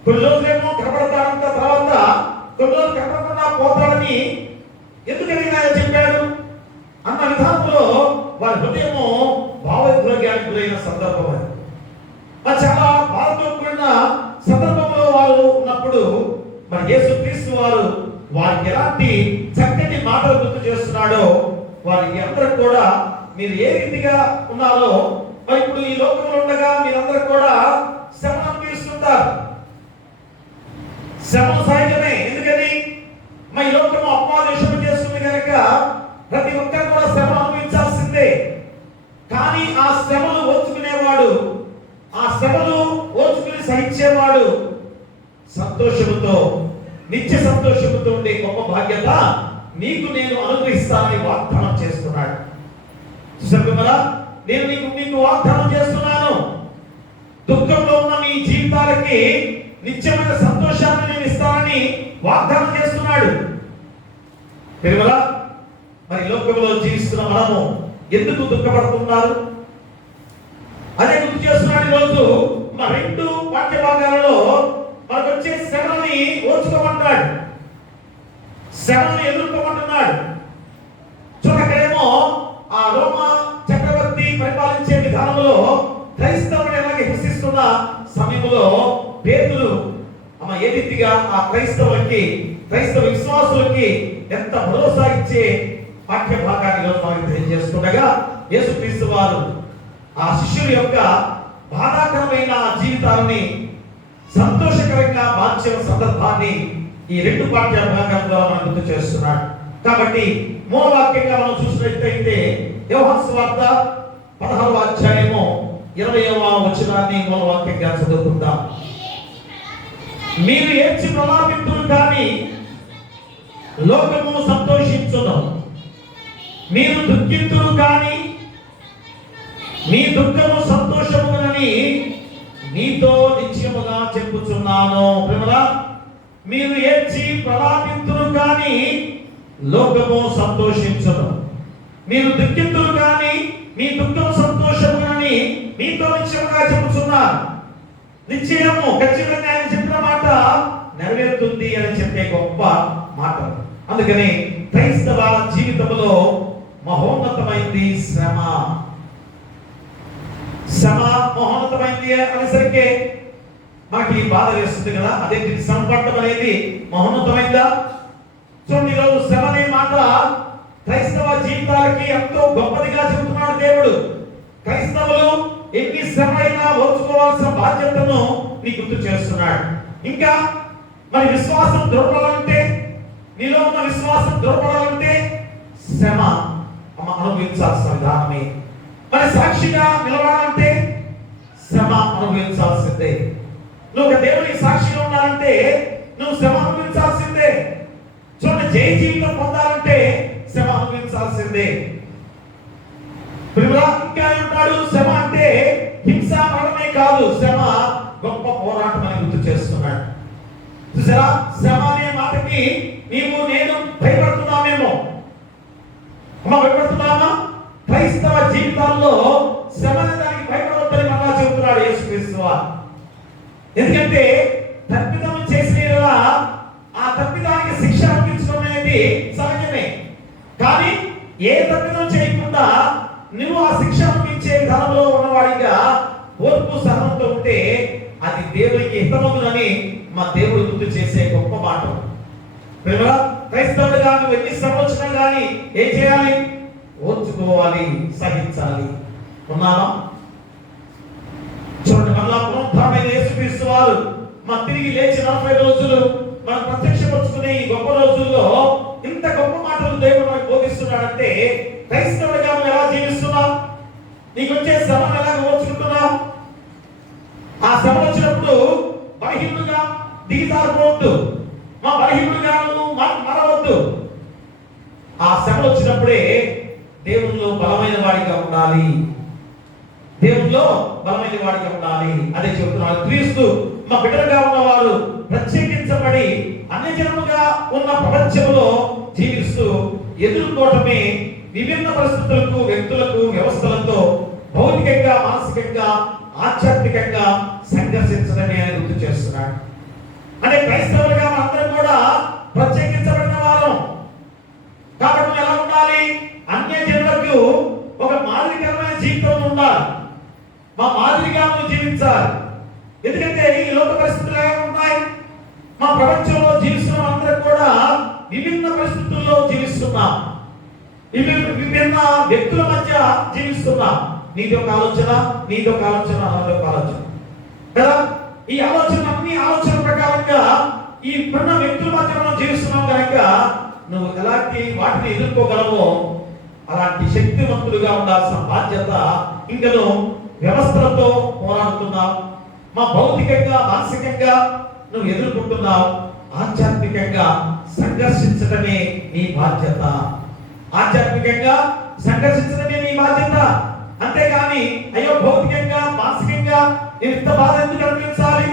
కొన్ని రోజులేమో కనపడతాడంట, తర్వాత కొన్ని రోజులు కనపడకుండా పోతాడని ఎందుకని ఆయన చెప్పాడు అన్న విధానంలో వారి హృదయము భావోద్వేగానికి గురైన సందర్భం అది. చాలా బాధతో కూడిన సందర్భంలో వారు ఉన్నప్పుడు మరి యేసుక్రీస్తు వారు వారికి ఎలాంటి చక్కటి మాటలు గుర్తు చేస్తున్నాడో వారికి అందరూ కూడా మీరు ఏ రీతిగా ఉన్నారో మరి ఇప్పుడు ఈ లోకంలో ఉండగా మీరందరూ కూడా శ్రమ అనుభవిస్తుంటారు. శ్రమ సహజమే. ఎందుకని మా ఈ లోకము అపవాదేశం చేస్తుంది కనుక ప్రతి ఒక్కరు కూడా శ్రమ అనుభవించాల్సిందే. కానీ ఆ శ్రమలు ఓర్చుకునేవాడు, ఆ శ్రమలు ఓర్చుకుని సహించేవాడు సంతోషముతో, నిత్య సంతోషముతో ఉండే గొప్ప బాధ్యత నీకు నేను అనుగ్రహిస్తానని వాగ్దానం చేస్తున్నాడు. చూసారా, నేను మీకు వాగ్దానం చేస్తున్నాను. దుఃఖంలో ఉన్న మీ జీవితాలకి నిత్యమైన సంతోషాన్ని నేను ఇస్తానని వాగ్దానం చేస్తున్నాడు. తెలుగులా మరి లోకంలో జీవిస్తున్న మనము ఎందుకు దుఃఖపడుతున్నారు అదే గుర్తు చేస్తున్నాడు. ఈరోజు మా 2 వాక్య భాగాలలో మనకు వచ్చే శ్రమని ఓర్చుకోమంటాడు, శ్రమని ఎదుర్కోమంటున్నాడు. చూడక్కడేమో ఆ రోమా చక్రవర్తి పరిపాలించే విధానంలో క్రైస్తవుని ఎలాగ హింసిస్తున్న సమయంలో పేతురు ఏ రీతిగా ఆ క్రైస్తవ విశ్వాసులకి ఎంత భరోసా ఇచ్చే వాక్య భాగాన్ని మనకు తెలియజేస్తుండగా యేసుక్రీస్తు వారు ఆ శిష్యుల యొక్క బాధాకరమైన జీవితాన్ని సంతోషకరంగా మార్చిన సందర్భాన్ని ఈ 2 పాఠ్య భాగాల ద్వారా మనం గుర్తు చేస్తున్నాడు. కాబట్టి మూల వాక్యంగా మనం చూసినట్లయితే యోహాను సువార్త 16వ అధ్యాయము 20వ వచనాన్ని మూల వాక్యంగా చదువుకుందాం. మీరు ఏడ్చి ప్రలాపింతురు కానీ లోకము సంతోషించును, మీరు దుఃఖింతురు కానీ మీ దుఃఖము సంతోషమునని నీతో నిశ్చయముగా చెప్పుచున్నాను. ప్రేమరా, మీరు ఏడ్చి ప్రలాపింతురు కానీ లోకము సంతోషించును, మీరు దుఃఖింతురు కానీ మీ దుఃఖము సంతోషమునని మీతో నిశ్చయముగా చెప్పుచున్నాను. నిశ్చయము ఖచ్చితంగా ఆయన చెప్పిన మాట నెరవేరుతుంది అని చెప్పే గొప్ప మాట. అందుకని క్రైస్తవ జీవితంలో మహోన్నతమైంది శ్రమ మహోన్నతమైంది అనేసరికి మనకి బాధ వేస్తుంది కదా. అదేంటి శ్రమ పడటం అనేది మహోన్నతమైందా? చూడండి, ఈరోజు శ్రమ అనే మాట క్రైస్తవ జీవితాలకి ఎంతో గొప్పదిగా చెబుతున్నాడు దేవుడు. క్రైస్తవులు ఎన్ని శ్రమ అయినా ఓర్చుకోవాల్సిన బాధ్యతను నీకు గుర్తు చేస్తున్నాడు. ఇంకా మరి విశ్వాసం దృఢపడాలంటే, నీలో ఉన్న విశ్వాసం దృఢపడాలంటే శ్రమ అనుభవించాల్సిన విధానమే. మరి సాక్షిగా నిలవాలంటే శ్రమ అనుభవించాల్సిందే. నువ్వు ఒక దేవునికి సాక్షిగా ఉండాలంటే నువ్వు శ్రమ అనుభవించాల్సిందే. చూడండి, జయ జీవితం పొందాలంటే శ్రమ అనుభవించాల్సిందే. ఇంకా ఉంటాడు, శ్రమ అంటే హింస పడమే కాదు, శ్రమ గొప్ప పోరాటం అని గుర్తు చేస్తున్నాడు. చూసారా, శ్రమ అనే మాటకి నీవు నేను భయపడుతున్నామేమో. భయపడుతున్నామా? క్రైస్తవ జీవితాల్లో శ్రమ అనే దానికి భయపడవద్దని మళ్ళా చెబుతున్నాడు యేసుక్రీస్తు వారు. ఎందుకంటే తప్పిదం చేసిన ఆ తప్పిదానికి శిక్ష అనిపించడం అనేది సహజమే. కానీ ఏ తప్పిదం చేయకుండా నువ్వు ఆ శిక్ష అనిపించే విధానంలో ఉన్నవాడిగా ఓర్పు సహనంతో ఉంటే అది దేవునికి హితమగునని మా దేవుడు గుర్తు చేసే గొప్ప మాట. క్రైస్తవుడిగా నువ్వు ఎన్ని శ్రమ వచ్చినా కానీ ఏం చేయాలి? ఓర్చుకోవాలి, సహించాలి. ఉన్నావా? చూడండి, మళ్ళా పునరుద్ధారణ యేసుక్రీస్తు వారు తిరిగి లేచి 40 రోజులు మనం ప్రత్యక్షపరుచుకునే ఈ గొప్ప రోజుల్లో ఇంత గొప్ప మాటలు దేవుడు మనకు బోధిస్తున్నాడంటే క్రైస్తవుడిగా నువ్వు ఎలా జీవిస్తున్నావు? నీకు వచ్చే శ్రమను ఎలా ఓర్చుకుంటున్నావు? ఆ శ్రమ వచ్చినప్పుడు బలహీనుడుగా దిగిదారిపోవద్దు, మా బలహీనుడుగా నువ్వు మరవద్దు. ఆ శ్రమ వచ్చినప్పుడే దేవుల్లో బలమైన వాడిగా ఉండాలి, దేవుల్లో బలమైన వాడిగా ఉండాలి. అదే చెబుతున్నాడు. క్రీస్తు మా బిడ్డలుగా ఉన్నవారు ప్రత్యేకించబడి అన్యజనముగా ఉన్న ప్రపంచంలో జీవిస్తూ ఎదుర్కోవటమే విభిన్న పరిస్థితులకు, వ్యక్తులకు, వ్యవస్థలతో భౌతికంగా, మానసికంగా, ఆధ్యాత్మికంగా సంఘర్షించడమే అని గుర్తు చేస్తున్నాడు. అంటే క్రైస్తవులుగా మనందరం కూడా ప్రత్యేకించబడిన వారం కాబట్టి ఎలా ఉండాలి? అన్యజనులకు ఒక మాదిరికరమైన జీవితం ఉండాలి, మా మాదిరిగా జీవించాలి. ఎందుకంటే ఈ లోక పరిస్థితులు ఎలా ఉన్నాయి? మా ప్రపంచంలో జీవిస్తున్న అందరం కూడా విభిన్న పరిస్థితుల్లో జీవిస్తున్నాం, విభిన్న వ్యక్తుల మధ్య జీవిస్తున్నాం. నీది ఒక ఆలోచన, నీది ఒక ఆలోచన, నాది ఒక ఆలోచన కదా. ఈ ఆలోచన అన్ని ఆలోచన ప్రకారంగా ఈ విభిన్న వ్యక్తుల మధ్య మనం జీవిస్తున్నాం కనుక నువ్వు ఎలాంటి వాటిని ఎదుర్కోగలవో అలాంటి శక్తివంతులుగా ఉండాల్సిన బాధ్యత. ఇంకను వ్యవస్థలతో పోరాడుతున్నావు, మా భౌతికంగా, మానసికంగా నువ్వు ఎదుర్కొంటున్నావు, ఆధ్యాత్మికంగా సంఘర్షించడమే నీ బాధ్యత. ఆధ్యాత్మికంగా సంఘర్షించడమే నీ బాధ్యత. అంతేగాని అయ్యో భౌతికంగా, మానసికంగా నేను ఇంత బాధ ఎందుకు అనిపించాలి,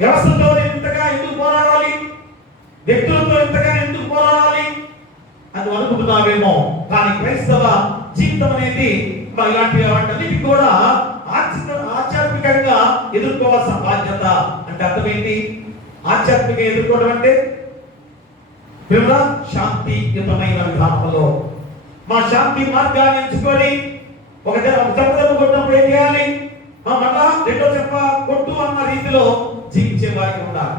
వ్యవస్థతో నేను ఇంతగా ఎందుకు పోరాడాలి, వ్యక్తులతో ఇంతగా ఎందుకు పోరాడాలి అని అనుకుంటున్నావేమో. కానీ క్రైస్తవ జీవితం అనేది ఇలాంటి వాటన్నిటి కూడా ఆధ్యాత్మికంగా ఎదుర్కోవాల్సిన బాధ్యత. అంటే అర్థం ఏంటి? ఆధ్యాత్మికంగా ఎదుర్కోవడం అంటే శాంతియుతమైన విధానంలో మా శాంతి మార్గాన్ని ఎంచుకొని ఒక చెప్పదెబ్బ కొట్టినప్పుడు ఏం చేయాలి? మళ్ళా రెండో చెప్ప కొట్టు అన్న రీతిలో జీవించే వారికి ఉండాలి.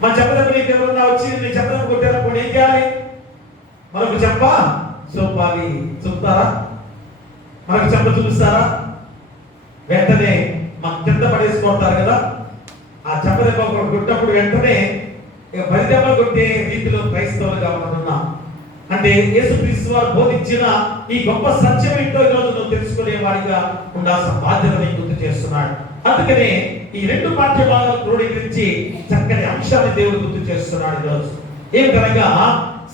మా చెప్పదెబ్బ నీకు ఎవరన్నా వచ్చి నేను చెప్పదెబ్బ కొట్టారప్పుడు ఏం చేయాలి? మనకు చెప్ప చూపాలి. చూపుతారా? మనకు చెప్ప చూపిస్తారా? వెంటనే మన కింద పడేసుకుంటారు కదా. ఆ చెప్పదెబ్బ కొట్టినప్పుడు వెంటనే 10 దెబ్బలు కొట్టే రీతిలో క్రైస్తవులుగా ఉంటున్నాం. అంటే యేసుక్రీస్తు వారు బోధించిన ఈ గొప్ప సత్యం ఏంటో ఈరోజు నువ్వు తెలుసుకునే వాడిగా ఉండాల్సిన బాధ్యతని గుర్తు చేస్తున్నాడు. అందుకనే ఈ 2 పాఠ్య భాగాలు క్రోడీకరించి చక్కని అంశాన్ని దేవుడు గుర్తు చేస్తున్నాడు ఈరోజు. ఏమిటనగా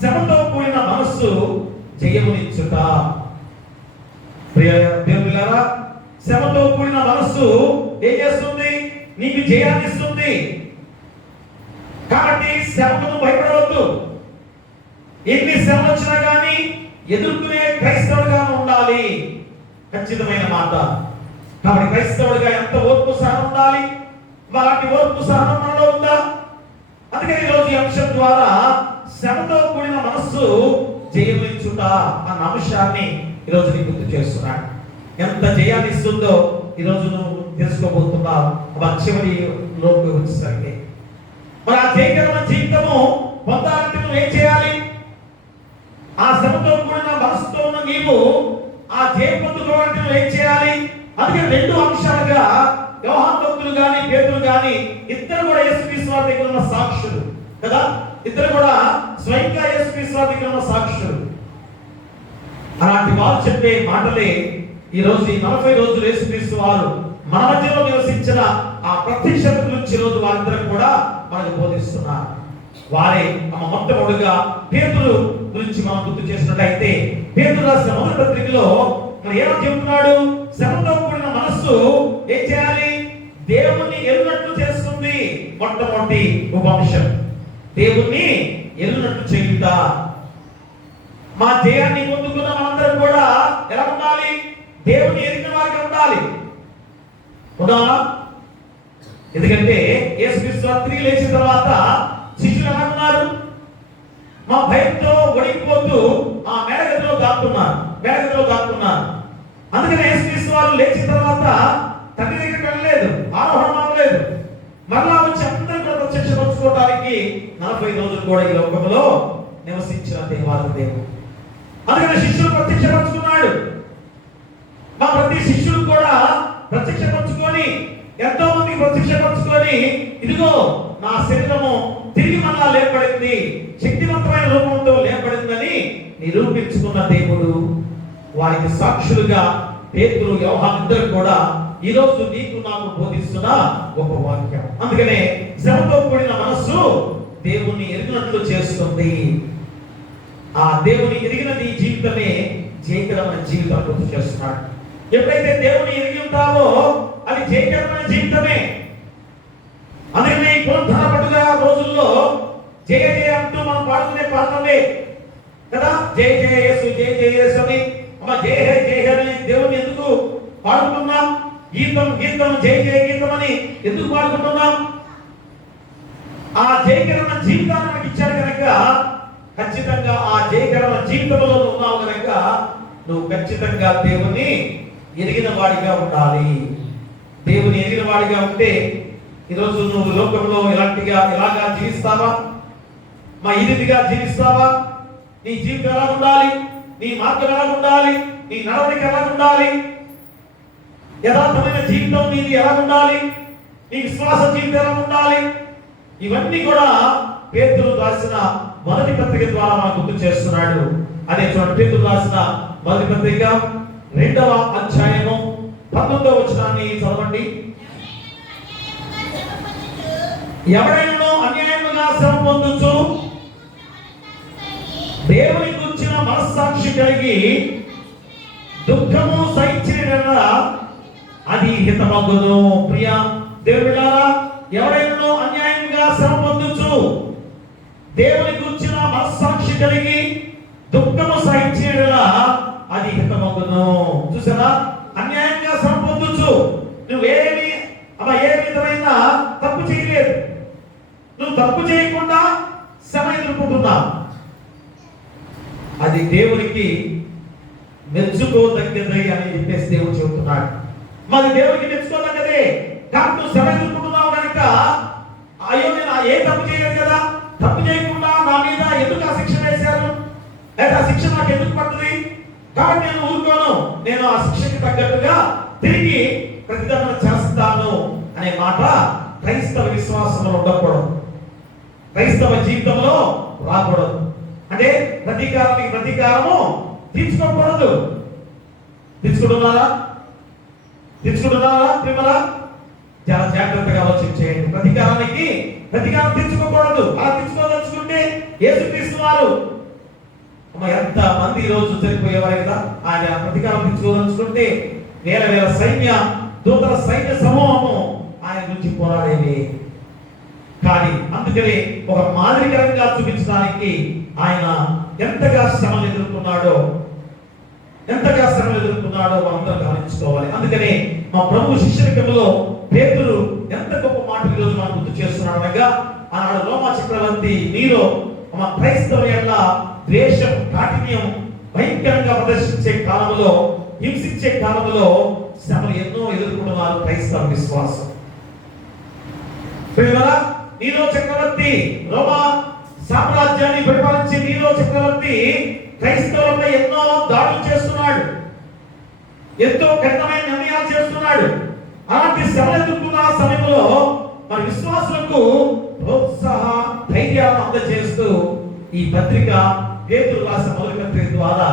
శ్రమతో కూడిన మనస్సు జయమునిచ్చుట. ప్రియ దేవులారా, శ్రమతో కూడిన మనస్సు ఏం చేస్తుంది? నీకు జయాన్ని ఇస్తుంది. కాబట్టి శ్రమకు భయపడవద్దు. ఎన్ని శ్రమ వచ్చినా కానీ ఎదుర్కొనే క్రైస్తవుడిగా ఉండాలి. ఖచ్చితమైన మాట. కాబట్టి క్రైస్తవుడిగా ఎంత ఓర్పు సహనం ఉండాలి? అలాంటి ఓర్పు సహనం మనలో ఉందా? అందుకని ఈరోజు ఈ అంశం ద్వారా శ్రమతో కూడిన మనస్సు జయమించుట అన్న అంశాన్ని ఈరోజు నీకు గుర్తు చేస్తున్నాడు. ఎంత జయాన్ని ఇస్తుందో ఈరోజు నువ్వు తెలుసుకోబోతున్నాం చివరిలోకి వచ్చేసరికి. మరి ఆ జయకరమైన జీవితము పొందాలంటే నువ్వు ఏం చేయాలి? ఆ శ్రమతో కూడిన మనసుతో ఉన్న నీవు ఆ జయం పొందుకోవాలంటే నువ్వు ఏం చేయాలి? అందుకని రెండు అంశాలుగా యోహాను భక్తులు గాని పేతురు గాని ఇద్దరు కూడా యేసుక్రీస్తు వారి దగ్గర ఉన్న సాక్షులు కదా. ఇద్దరు కూడా స్వయంగా యేసుక్రీస్తు వారి దగ్గర ఉన్న సాక్షులు. అలాంటి వారు చెప్పే మాటలే ఈ రోజు ఈ 40 రోజులు యేసుక్రీస్తు వారు మన మధ్యలో నివసించిన ఆ ప్రత్యక్షత గురించి రోజు వారిద్దరు కూడా మనకు బోధిస్తున్నారు. వారే మొట్టమొదటిగా పేతురు గురించి మనం గుర్తు చేసినట్లయితే, పేతురు రాసిన మొదటి పత్రికలో మరి ఏమని చెబుతున్నాడు? శ్రమతో కూడిన మనస్సు ఏం చేయాలి? దేవుణ్ణి ఎరునట్లు చేస్తుంది. మొట్టమొదటి ఉపంశం దేవుణ్ణి ఎరునట్లు చేయుట. మా జయాన్ని పొందుకున్న మనందరం కూడా ఎలా ఉండాలి? దేవుని ఎరిగిన వారికి ఉండాలి. ఎందుకంటే యేసుక్రీస్తు తిరిగి లేచిన తర్వాత శిష్యులు ఎలా ఉన్నారు? మా భయంతో వణికిపోతూ ఆ మేడగదిలో దాక్కున్నారు. అందుకని యేసుక్రీస్తు వారు లేచిన తర్వాత తండ్రి దగ్గరికి వెళ్ళలేదు, ఆరోహణం అవ్వలేదు. మరలా వచ్చి అందరూ కూడా ప్రత్యక్షపరచుకోవడానికి 40 రోజులు కూడా ఈ లోకంలో నివసించిన దేవాది దేవుడు. అందుకని శిష్యులు ప్రత్యక్షపరచుకున్నాడు. మా ప్రతి శిష్యుడు కూడా ప్రత్యక్షపరచుకొని, ఎంతో మందికి ప్రత్యక్షపరచుకొని, ఇదిగో నా శరీరము తిరిగి మళ్ళా లేపబడింది, శక్తివంతమైన రూపంతో లేపబడిందని నిరూపించుకున్న దేవుడు. వారికి సాక్షులుగా పేతురు, యోహాను ఇద్దరు కూడా ఈ రోజు నీకు నాకు బోధిస్తున్న ఒక వాక్యం. అందుకనే శ్రమతో కూడిన మనస్సు దేవుణ్ణి ఎరిగినట్లు చేస్తుంది. ఆ దేవుని ఎరిగిన నీ జీవితమే జయకరమైన జీవితం గుర్తు చేస్తున్నాడు. ఎప్పుడైతే దేవుని ఎరిగి ఉంటావో అది జయకరమైన జీవితమే. అందుకనే ఈ పునరుద్ధరణ పండుగ రోజుల్లో జయ జయ అంటూ మనం పాడుకునే పాటలే కదా. జయ జయ యేసు, జయ జయ యేసు అని జయ హే జయ హే అని దేవుని ఎందుకు పాడుకుంటున్నాం? గీతం జయ జయ గీతం అని ఎందుకు పాడుకుంటున్నాం? ఆ జయకరమైన జీవితాన్ని మనకి ఇచ్చాడు కనుక, ఖచ్చితంగా ఆ జయకరమైన జీవితంలో ఉన్నావు కనుక నువ్వు ఖచ్చితంగా దేవుని ఎరిగిన వాడిగా ఉండాలి. దేవుని ఎరిగిన వాడిగా ఉంటే ఈరోజు నువ్వు లోకంలో ఇలాగా జీవిస్తావా? ఈ రీతిగా జీవిస్తావా? నీ జీవితం ఎలా ఉండాలి? నీ మార్గం ఎలా ఉండాలి? నీ నడవడిక ఎలా ఉండాలి? యథార్థమైన జీవితం నీది ఎలా ఉండాలి? నీ విశ్వాస జీవితం ఎలా ఉండాలి? ఇవన్నీ కూడా పేతురు రాసిన మొదటి పత్రిక ద్వారా మనకు గుర్తు చేస్తున్నాడు. అదే చూడండి, పేతురు రాసిన మొదటి పత్రిక 2వ అధ్యాయము 19వ వచనాన్ని చదవండి. ఎవడైనా అన్యాయముగా శ్రమ పొందుచు దేవుని గురించిన మనస్సాక్షి కలిగి దుఃఖము సహించిన అది హితమగును. ప్రియ దేవుడారా, ఎవరైనా అన్యాయంగా శ్రమ పొందుచు దేవుని గురించిన మనస్సాక్షి కలిగి దుఃఖము సహించిన అది హితమగును. చూసారా? అన్యాయంగా శ్రమ పొందుచు నువ్వేమి ఏ విధమైన తప్పు చేయలేదు, నువ్వు తప్పు చేయకుండా శ్రమ ఎదుర్కొంటున్నావు. అది దేవునికి మెచ్చుకోదగ్గదే అని చెప్పేసి దేవుడు చెబుతున్నాడు. మరి దేవునికి మెచ్చుకోదగ్గదే కానీ నువ్వు శ్రమ ఎదుర్కొంటున్నావు కనుక, అయ్యో నేను ఏ తప్పు చేయలేదు కదా, తప్పు చేయకుండా నా మీద ఎందుకు ఆ శిక్ష వేశారు, లేదా ఆ శిక్ష నాకు ఎందుకు పడుతుంది, కాబట్టి నేను ఊరుకోను, నేను ఆ శిక్షకి తగ్గట్టుగా తిరిగి ప్రతిదండన చేస్తాను అనే మాట క్రైస్తవ విశ్వాసంలో ఉండకూడదు, క్రైస్తవ జీవితంలో రాకూడదు. అంటే ప్రతీకారానికి ప్రతీకారము తీర్చుకోకూడదు. తీర్చుకుంటున్నారా ప్రేమలా? చాలా జాగ్రత్తగా ఆలోచించేయండి. ప్రతీకారానికి ప్రతీకారం తీర్చుకోకూడదు. అలా తీర్చుకోదలుచుకుంటే యేసుక్రీస్తు వారు ఎంత మంది ఈ రోజు చనిపోయేవారు కదా. ఆయన ప్రతీకారం తీర్చుకోదలుచుకుంటే వేల సైన్య దూతల సైన్య సమూహము ఆయన గురించి పోరాడేవి. కానీ అందుకని ఒక మాదిరికరంగా చూపించడానికి ఆయన ఎంతగా శ్రమలు ఎదుర్కొన్నాడో మనందరం గమనించుకోవాలి. అందుకని మా ప్రభు శిష్యరికంలో పేతురు ఎంత గొప్ప మాటలు ఈరోజు మనం గుర్తు చేస్తున్నాడు అనగా, ఆనాడు రోమా చక్రవర్తి నీరో మా క్రైస్తవుల యొక్క ద్వేషం, కాఠిన్యం భయంకరంగా ప్రదర్శించే కాలంలో, హింసించే కాలంలో శ్రమలు ఎన్నో ఎదుర్కొన్నారు క్రైస్తవ విశ్వాసం. ప్రియమైన నీరో చక్రవర్తి, రోమా సామ్రాజ్యాన్ని పరిపాలించే నీరో చక్రవర్తి క్రైస్తవులపై ఎన్నో దాడులు చేస్తున్నాడు, ఎంతో కఠినమైన నిర్ణయాలు చేస్తున్నాడు. అలాంటి శ్రమలు ఎదుర్కొన్న సమయంలో మన విశ్వాసులకు ప్రోత్సాహ ధైర్యాలను అందజేస్తూ ఈ పత్రిక పేతురు రాసిన మొదటి పత్రిక ద్వారా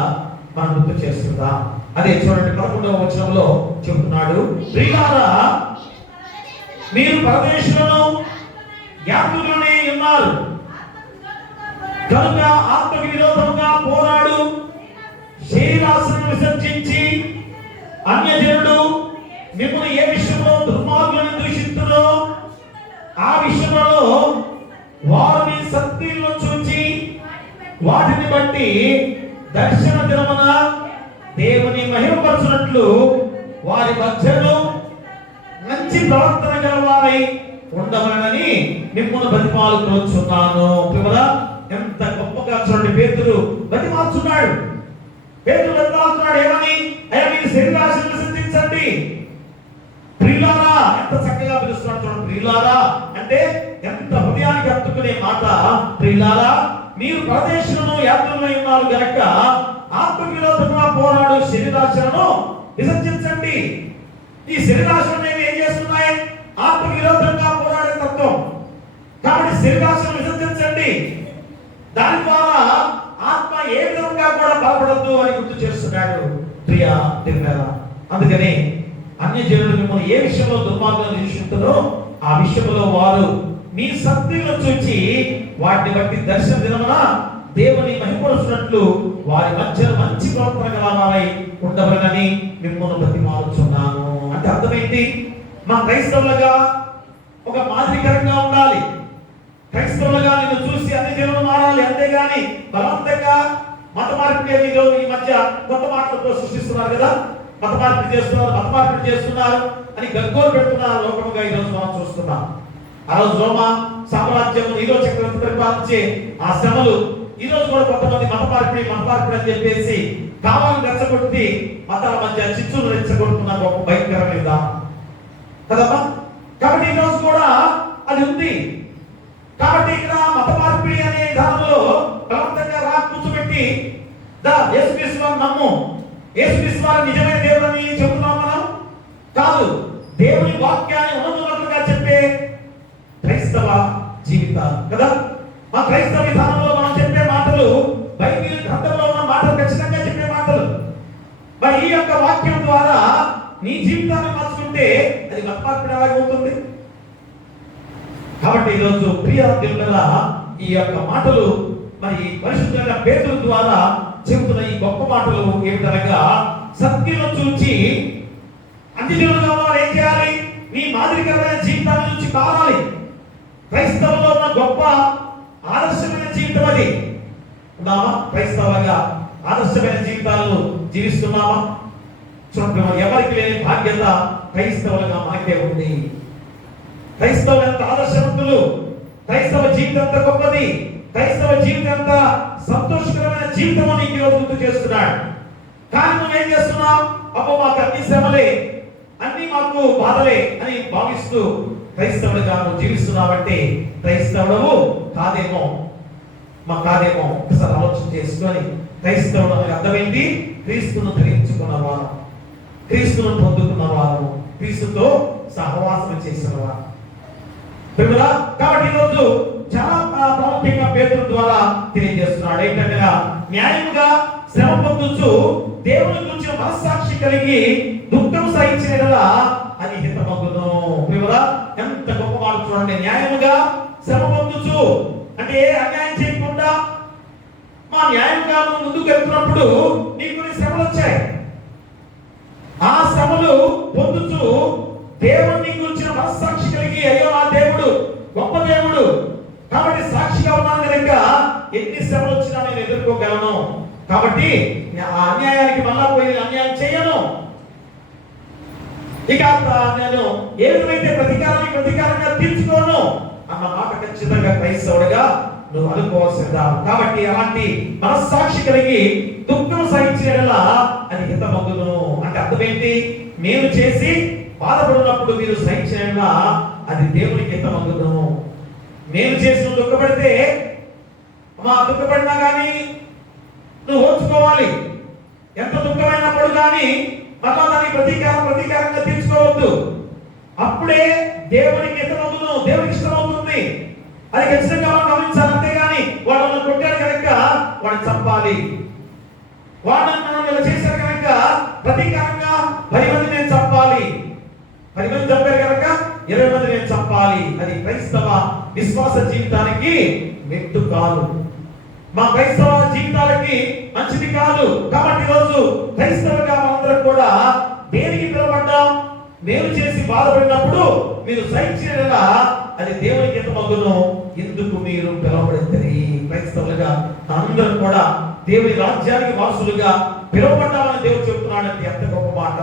మనం గుర్తు చేస్తుందా. అదే చూడండి 11వ వచనంలో చెబుతున్నాడు, ప్రియులారా మీరు పరదేశులను యాత్రికులనే ఉన్నారు కనుక ఆత్మకు విరోధముగా పోరాడు శరీరాశను విసర్జించి అన్యజనుడు మిమ్మల్ని ఏ విషయంలో దుర్మార్గులను దూషిస్తున్నో ఆ విషయంలో వారిని సత్యంలో చూచి వాటిని బట్టి దర్శన దినమున దేవుని మహిమపరచునట్లు వారి మధ్యలో మంచి ప్రవర్తన గలవారై ఉండవలనని మిమ్మల్ని బతిమాలుకొనుచున్నాను. ఎంత గొప్పగా చూడండి, పేతురు బతిమాలుచున్నాడు. పేతురు బతిమాలుచున్నాడు ఏమని? అయ్యా మీరు శరీరాశను విసర్జించండి. ప్రియులారా, ఎంత చక్కగా పిలుస్తున్నాడు చూడండి. ప్రియులారా అంటే ఎంత హృదయానికి హత్తుకునే మాట. ప్రియులారా మీరు పరదేశులను యాత్రలై ఉన్నారు గనక ఆత్మ విరోధంగా పోరాడు శరీరాశలను విసర్జించండి. ఈ శరీరాశలు ఏం చేస్తున్నాయి? ఆత్మ విరోధంగా పోరాడే తత్వం. కాబట్టి శరీరాశను విసర్జించండి. దాని ద్వారా ఆత్మ ఏ విధంగా కూడా బలపడద్దు అని గుర్తు చేస్తున్నాడు ప్రియ దేవులారా. అందుకని అన్యజనులు మిమ్మల్ని ఏ విషయంలో దుర్మార్గం తీసుకుంటారో ఆ విషయంలో వారు మీ శక్తిని చూచి వాటిని బట్టి దర్శన దినమున దేవుని మహిమపరుచున్నట్లు వారి మధ్య మంచి ప్రవర్తన గలవారై ఉండవలనని మిమ్మల్ని బతిమాలుచున్నాను. అంటే అర్థమేంటి? మా క్రైస్తవులుగా ఒక మాదిరికరంగా ఉండాలి. క్రైస్తవులుగా నిన్ను చూసి అన్ని జనులు మారాలి. అంతేగాని బలవంతంగా మత మార్పిడి ఈ మధ్య కొత్త మాటలతో సృష్టిస్తున్నారు కదా, మత మార్పిడి చేస్తున్నారు అని గగ్గోలు పెడుతున్నారు లోకముగా ఈరోజు మనం చూస్తున్నాం. ఆ రోజు రోమా సామ్రాజ్యం నీరో చక్రవర్తి పరిపాలించే ఆ శ్రమలు ఈ రోజు కూడా కొంతమంది మత మార్పిడి అని చెప్పేసి కావాలని రెచ్చగొట్టి మతాల మధ్య చిచ్చులు రెచ్చగొడుతున్న ఒక భయంకరమైన విధానం కదమ్మా. కాబట్టి ఈ రోజు కూడా అది ఉంది. కాబట్టి ఇక్కడ మత మార్పిడి అనే విధానంలో బలవంతంగా కూర్చోబెట్టి యేసుక్రీస్తు వారిని నమ్ము, యేసుక్రీస్తు వారు నిజమైన దేవుడని చెబుతున్నాం మనం కాదు. దేవుని వాక్యాన్ని ఉన్నతున్నట్లుగా చెప్పే క్రైస్తవ జీవితాలు కదా. మా క్రైస్తవ విధానంలో మనం చెప్పే మాటలు బైబిల్ గ్రంథంలో ఉన్న మాటలు ఖచ్చితంగా చెప్పే మాటలు. మరి ఈ యొక్క వాక్యం ద్వారా నీ జీవితాన్ని మార్చుకుంటే అది మత మార్పిడి ఎలాగవుతుంది? కాబట్టి ఈరోజు ప్రియ దేవులారా ఈ యొక్క మాటలు మరి పరిశుద్ధమైన పేతురు ద్వారా చెబుతున్న ఈ గొప్ప మాటలు ఏమిటనగా సత్యను చూచి అన్యజనులుగా వారు ఏం చేయాలి? మీ మాదిరికరమైన జీవితాన్ని నుంచి కావాలి. క్రైస్తవులో ఉన్న గొప్ప ఆదర్శమైన జీవితం అది. ఉన్నామా? క్రైస్తవులుగా ఆదర్శమైన జీవితాలను జీవిస్తున్నామా? చూడండి, ఎవరికి లేని బాధ్యత క్రైస్తవులుగా మనకే ఉంది. క్రైస్తవులు ఎంత ఆదర్శవంతులు, క్రైస్తవ జీవితం ఎంత గొప్పది, క్రైస్తవ జీవితం ఎంత సంతోషకరమైన జీవితం అని ఈరోజు గుర్తు చేస్తున్నాడు. కానీ నువ్వేం చేస్తున్నావు? అబ్బో మాకు అన్ని శ్రమలే, అన్ని మాకు బాధలే అని భావిస్తూ క్రైస్తవుడిగా నువ్వు జీవిస్తున్నావంటే క్రైస్తవుడవు కాదేమో. ఒకసారి ఆలోచన చేసుకొని క్రైస్తవుడు అనే అర్థం ఏంటి? క్రీస్తును ధరించుకున్న వారు, క్రీస్తును పొందుకున్న వారు, క్రీస్తుతో సహవాసం చేసిన వారు. కాబట్టి ఈరోజు చాలా ప్రాముఖ్యంగా పేతురు ద్వారా తెలియజేస్తున్నాడు ఏంటంటే న్యాయంగా శ్రమ పొందుచు దేవుని గురించి మనస్సాక్షి కలిగి దుఃఖం సహించిన అది హితమగును. ఎంత గొప్ప మాట చూడండి. న్యాయముగా శ్రమ పొందుచు అంటే అన్యాయం చేయకుండా మా న్యాయంగా ముందుకు వెళ్తున్నప్పుడు నీకు కొన్ని శ్రమలు వచ్చాయి. ఆ శ్రమలు పొందుచు దేవుని గురించిన మనస్సాక్షి కలిగి అయ్యో నా దేవుడు గొప్ప దేవుడు కాబట్టి సాక్షిగా ఉన్నాను కనుక ఎన్ని శ్రమలు వచ్చినా నేను ఎదుర్కోగలను. కాబట్టి ఆ అన్యాయానికి మళ్ళా పోయి అన్యాయం చేయను. ఇక నేను ఏ విధమైతే ప్రతీకారంగా తీర్చుకోను అన్న మాట ఖచ్చితంగా క్రైస్తవుడిగా నువ్వు అనుకోవాల్సిందా. కాబట్టి అలాంటి మనస్సాక్షి కలిగి దుఃఖం సహించేలా అది హితమగును. అంటే అర్థం ఏంటి? నేను చేసి బాధపడినప్పుడు మీరు సహించినట్లా అది దేవునికి హితమగును. నేను చేసిన దుఃఖపడితే మా దుఃఖపడినా కానీ నువ్వు ఓర్చుకోవాలి. ఎంత దుఃఖమైనప్పుడు కానీ మళ్ళా దాన్ని ప్రతీకారంగా తీర్చుకోవద్దు. అప్పుడే దేవునికి హితమగును, దేవునికి ఇష్టమవుతుంది. అది ఖచ్చితంగా మనం గమనించాలి. అంతేగాని వాడు కొట్టాడు కనుక వాడిని చంపాలి, వాడిని మనం ఇలా చేశారు కనుక ప్రతీకారంగా 10 మంది నేను చంపాలి, 10 మంది చంపారు కనుక 20 మంది నేను చంపాలి. అది క్రైస్తవ విశ్వాస జీవితానికి మెట్టు కాదు, మా క్రైస్తవ జీవితాలకి మంచిది కాదు. కాబట్టి ఈరోజు క్రైస్తవులుగా మనందరం కూడా దేనికి పిలువబడ్డాం? మేలు చేసి బాధపడినప్పుడు మీరు సహించేలా అది దేవునికి హితమగును. ఎందుకు మీరు పిలువబడితే క్రైస్తవులుగా అందరం కూడా దేవుని రాజ్యానికి వారసులుగా పిలువబడ్డామని దేవుడు చెబుతున్నాడంటే ఎంత గొప్ప మాట.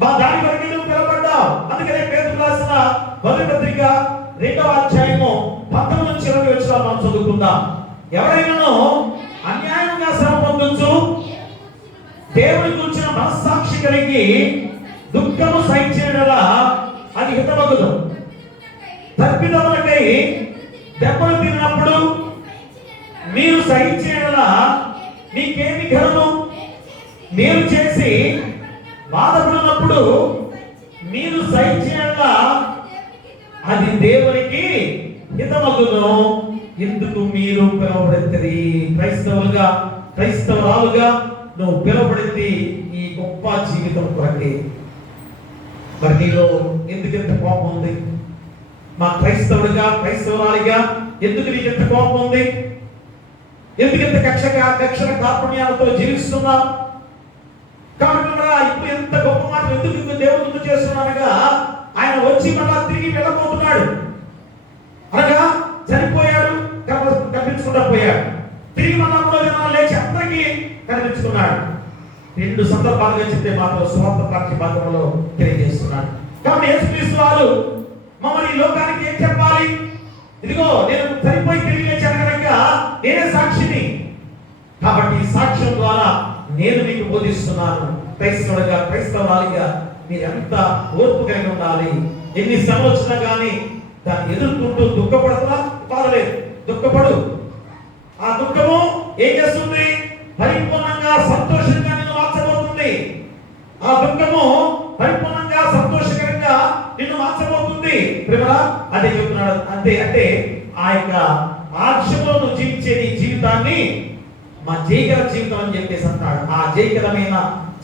మా దాని వరకు నువ్వు పిలువబడ్డావు. అందుకనే పేతురు రాసిన మొదటి పత్రిక 2వ అధ్యాయము 19 నుంచి 20 వచనాలు మనం చదువుకుందాం. ఎవరైనాను అన్యాయంగా శ్రమ పొందొచ్చు, దేవుని గురించిన మనస్సాక్షి కలిగి దుఃఖము సహించేలా అది హితమగును. తప్పిదములకై దెబ్బలు తిన్నప్పుడు మీరు సహించేలా మీకేమి ఘనము? మీరు చేసి బాధపడినప్పుడు మీరు సహించేలా అది దేవునికి హితమగును. ఎందుకు మీరు పిలువబడింది? క్రైస్తవురాలుగా నువ్వు పిలువబడింది ఈ గొప్ప జీవితం కొరకే. మరి నీలో ఎందుకు ఎంత కోపం ఉంది? మా క్రైస్తవురాలిగా ఎందుకు నీకు ఎంత కోపం ఉంది? ఎందుకు ఎంత కక్షల కార్పణ్యాలతో జీవిస్తున్నావు? కాబట్టి ఇప్పుడు ఎంత గొప్ప మాట ఎందుకు దేవుడు గుర్తు చేస్తున్నానుగా, ఆయన వచ్చి మళ్ళా తిరిగి వెళ్ళబోతున్నాడు. అనగా చనిపోయాడు, కనిపించకుండా పోయాడు, తిరిగి మళ్ళా 3వ దినాన లేచి అందరికీ కనిపించుకున్నాడు. 2 సందర్భాలుగా చెప్తే మాత్రం స్వార్థ ప్రాప్తి భాగంలో తెలియజేస్తున్నాడు. కాబట్టి యేసుక్రీస్తు వారు మమ్మల్ని ఈ లోకానికి ఏం చెప్పాలి? ఇదిగో నేను చనిపోయి తిరిగి లేచాను కనుక నేనే సాక్షిని. కాబట్టి ఈ సాక్ష్యం ద్వారా నేను మీకు బోధిస్తున్నాను. క్రైస్తవురాలిగా మీరు ఎంత ఓర్పు కలిగి ఉండాలి. ఎన్ని శ్రమలు వచ్చినా కానీ దాన్ని ఎదుర్కొంటూ దుఃఖపడతా పర్లేదు, దుఃఖపడు. ఆ దుఃఖము ఏం చేస్తుంది? పరిపూర్ణంగా సంతోషంగా నిన్ను మార్చబోతుంది. ఆ దుఃఖము పరిపూర్ణంగా సంతోషకరంగా నిన్ను మార్చబోతుంది. ప్రేమరా అదే చెప్తున్నాడు. అంటే ఆ యొక్క ఆక్షలో నువ్వు జీవించే నీ జీవితాన్ని మా జయకర జీవితం అని చెప్పేసి అంటాడు. ఆ జయకరమైన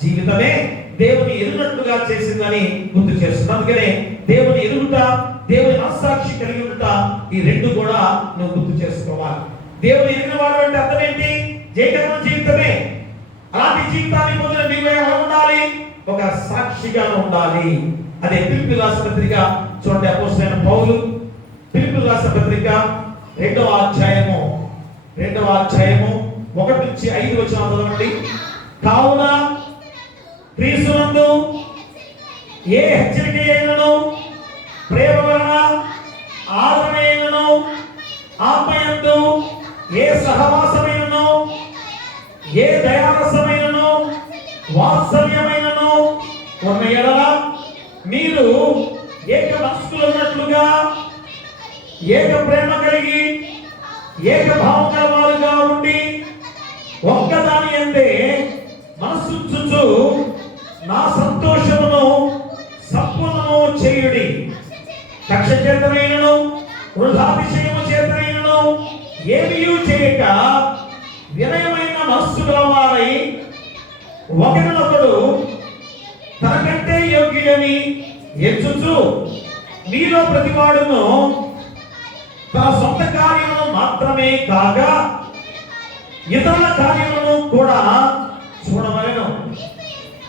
జీవితమే దేవుని ఎరుగినట్టుగా చేసిందని గుర్తు చేస్తుంది. అందుకనే దేవుని ఎరుగుట, దేవుని మనస్సాక్షి కలిగి ఉంట, ఈ 2 కూడా నువ్వు గుర్తు చేసుకోవాలి. దేవుని ఎరిగిన వాడు అంటే అర్థం ఏంటి? జయకరమైన జీవితమే. అలాంటి జీవితాన్ని పొందిన నీవు ఎలా ఉండాలి? ఒక సాక్షిగా ఉండాలి. అదే ఫిలిప్పీయులకు రాసిన పత్రిక చూడండి. అపోస్తలుడైన పౌలు ఫిలిప్పీయులకు రాసిన పత్రిక 2వ అధ్యాయము 1 నుంచి 5 వచనాలు చదవండి. కావున క్రీస్తునందు ఏ హెచ్చరిక అయినను, ప్రేమ వలన ఆదరణ అయినను, ఆత్మయందు ఏ సహవాసమైనను, ఏ దయారసమైనను, వాత్సల్యమైనను ఉన్న ఎడల మీరు ఏక మనస్కులున్నట్లుగా ఏక ప్రేమ కలిగి ఏక భావం గలవారుగా ఉండి ఒక్కదాని యందే మనసుంచుచు నా సంతోషమును సంపూర్ణము చేయుడి. కక్ష చేతనైనను వృధాభిషేకము చేతనైనను ఏమీయూ చేయక వినయమైన మనస్సు గలవారై ఒకరినొకడు తనకంటే యోగ్యుడని ఎంచుచు మీలో ప్రతివాడును తన సొంత కార్యములను మాత్రమే కాగా ఇతరుల కార్యములను కూడా చూడవలెను.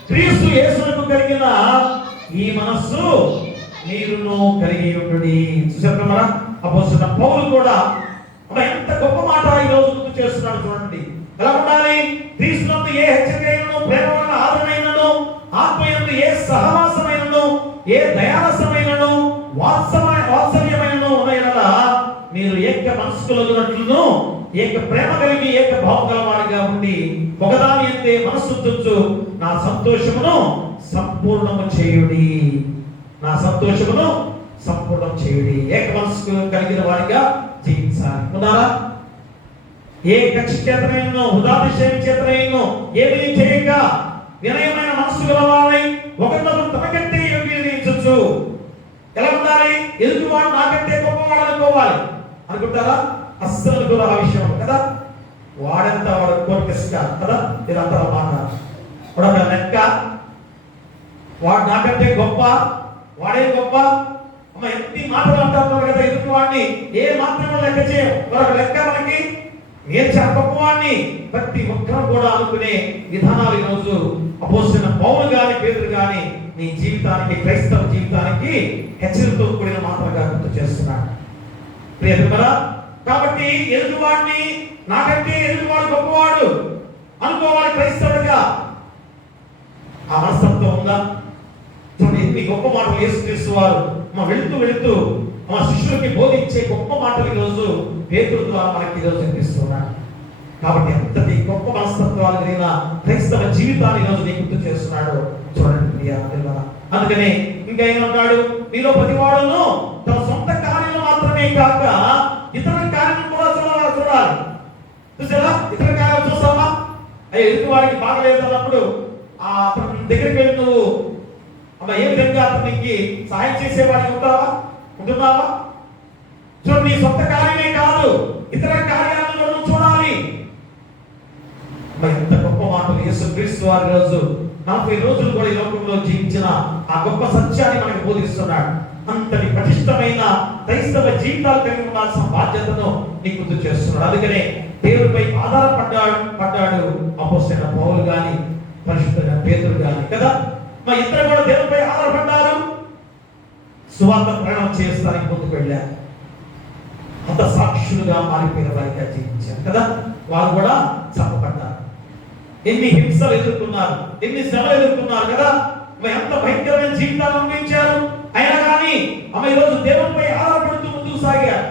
క్రీస్తు యేసునకు కలిగిన ఈ మనస్సు మీరును కలిగి ఉండుడి. చూసారా అపోస్తలుడైన పౌలు కూడా ఎంత గొప్ప మాట ఈ రోజు గుర్తు చేస్తున్నాడు. చూడండి ఎలా ఉండాలి? క్రీస్తునందు ఏ హెచ్చరికైనను, ప్రేమ వలన ఆదరణైనను, ఆత్మయందు ఏ సహవాసమైనను, ఏ దయారసమైనను, వాత్సల్యమైనను ఉన్నాయనగా మీరు ఏక మనస్కులగునట్లును ఏక ప్రేమ కలిగి ఏక భావం గలవారిగా ఉండి ఒకదాని యందే మనస్సుంచుచు నా సంతోషమును సంపూర్ణము చేయుడి, నా సంతోషమును సంపూర్ణం చేయుడి. ఏక మనసు కలిగిన వారిగా జీవించాలి. ఉన్నారా? ఏ కక్ష చేతనైనో హృదాభిషేకం చేతనైనో ఏమీ చేయక వినయమైన మనసు గలవారై ఒకరినొకరు తనకంటే యోగ్యునించచ్చు. ఎలా ఉండాలి? ఎదుటివాడు నాకంటే గొప్పవాడు అనుకోవాలి అనుకుంటారా? అస్సలు కూడా ఆ విషయం కదా. వాడంతా వాడు కోరికస్గా కదా, ఇదంతా మాట వాడు లెక్క, వాడు నాకంటే గొప్ప, వాడే గొప్ప. అమ్మ ఎన్ని మాటలు అంటారు కదా ఎదుటి వాడిని ఏ మాత్రం లెక్క చేయం. మరొక లెక్క మనకి నేను చాలా గొప్పవాడిని ప్రతి ఒక్కరు కూడా అనుకునే విధానాలు ఈరోజు అపోస్తలుడైన పౌలు గాని పేతురు గాని నీ జీవితానికి, క్రైస్తవ జీవితానికి హెచ్చరికతో కూడిన మాటలుగా గుర్తు చేస్తున్నాడు. ప్రియతమరా, కాబట్టి ఎదుటివాడిని నాకంటే ఎదుటివాడు గొప్పవాడు అనుకోవాలి క్రైస్తవుడిగా. ఆ మనస్తత్వం ఉందా? చూడండి, ఎన్ని గొప్ప మాటలు యేసుక్రీస్తు వారు వెళుతూ మా శిష్యులకి బోధించే గొప్ప మాటలు ఈరోజు పేతురు ద్వారా మనకి ఈరోజు వినిపిస్తున్నాడు. కాబట్టి అంతటి గొప్ప మనస్తత్వాలు కలిగిన క్రైస్తవ జీవితాన్ని ఈరోజు నీకు గుర్తు చేస్తున్నాడు. చూడండి, అందుకనే ఇంకా ఏమంటాడు? మీలో ప్రతివాడును తన సొంత కార్యాలు మాత్రమే కాక ఇతర కార్యాలను కూడా చూడాలి. చూసారా? ఇతర కార్యాలు చూస్తావా? ఎదుటి వాడికి బాగలేదు అన్నప్పుడు అతని దగ్గరికి వెళ్ళి నువ్వు ఏ విధంగా అతనికి సహాయం చేసేవాడికి ఉంటున్నావా? చూడు, నీ సొంత కార్యమే కాదు ఇతర కార్యాలను నువ్వు చూడాలి. ఎంత గొప్ప మాటలు యేసుక్రీస్తు వారి రోజు 40 రోజులు కూడా ఈ లోకంలో జీవించిన ఆ గొప్ప సత్యాన్ని మనకు బోధిస్తున్నాడు. అంతటి పటిష్టమైన క్రైస్తవ జీవితాలు కలిగి ఉండాల్సిన బాధ్యతను నీకు గుర్తు చేస్తున్నాడు. అందుకనే దేవుడిపై ఆధారపడ్డాడు అపోస్తలుడైన పౌలు గాని పరిశుద్ధుడైన పేతురు గాని కదా. మా ఇద్దరు కూడా దేవుడిపై ఆధారపడ్డారు. సువార్త ప్రయాణం చేస్తానికి ముందుకు వెళ్ళారు. అంత సాక్షులుగా మారిపోయిన వారిగా జీవించారు కదా. వారు కూడా చంపబడ్డారు. ఎన్ని హింసలు ఎదుర్కొన్నారు, ఎన్ని శ్రమలు ఎదుర్కొన్నారు కదా. ఎంత భయంకరమైన జీవితాలు అనుభవించారు. అయినా కానీ ఈరోజు దేవుడిపై ఆధారపడుతూ ముందుకు సాగారు.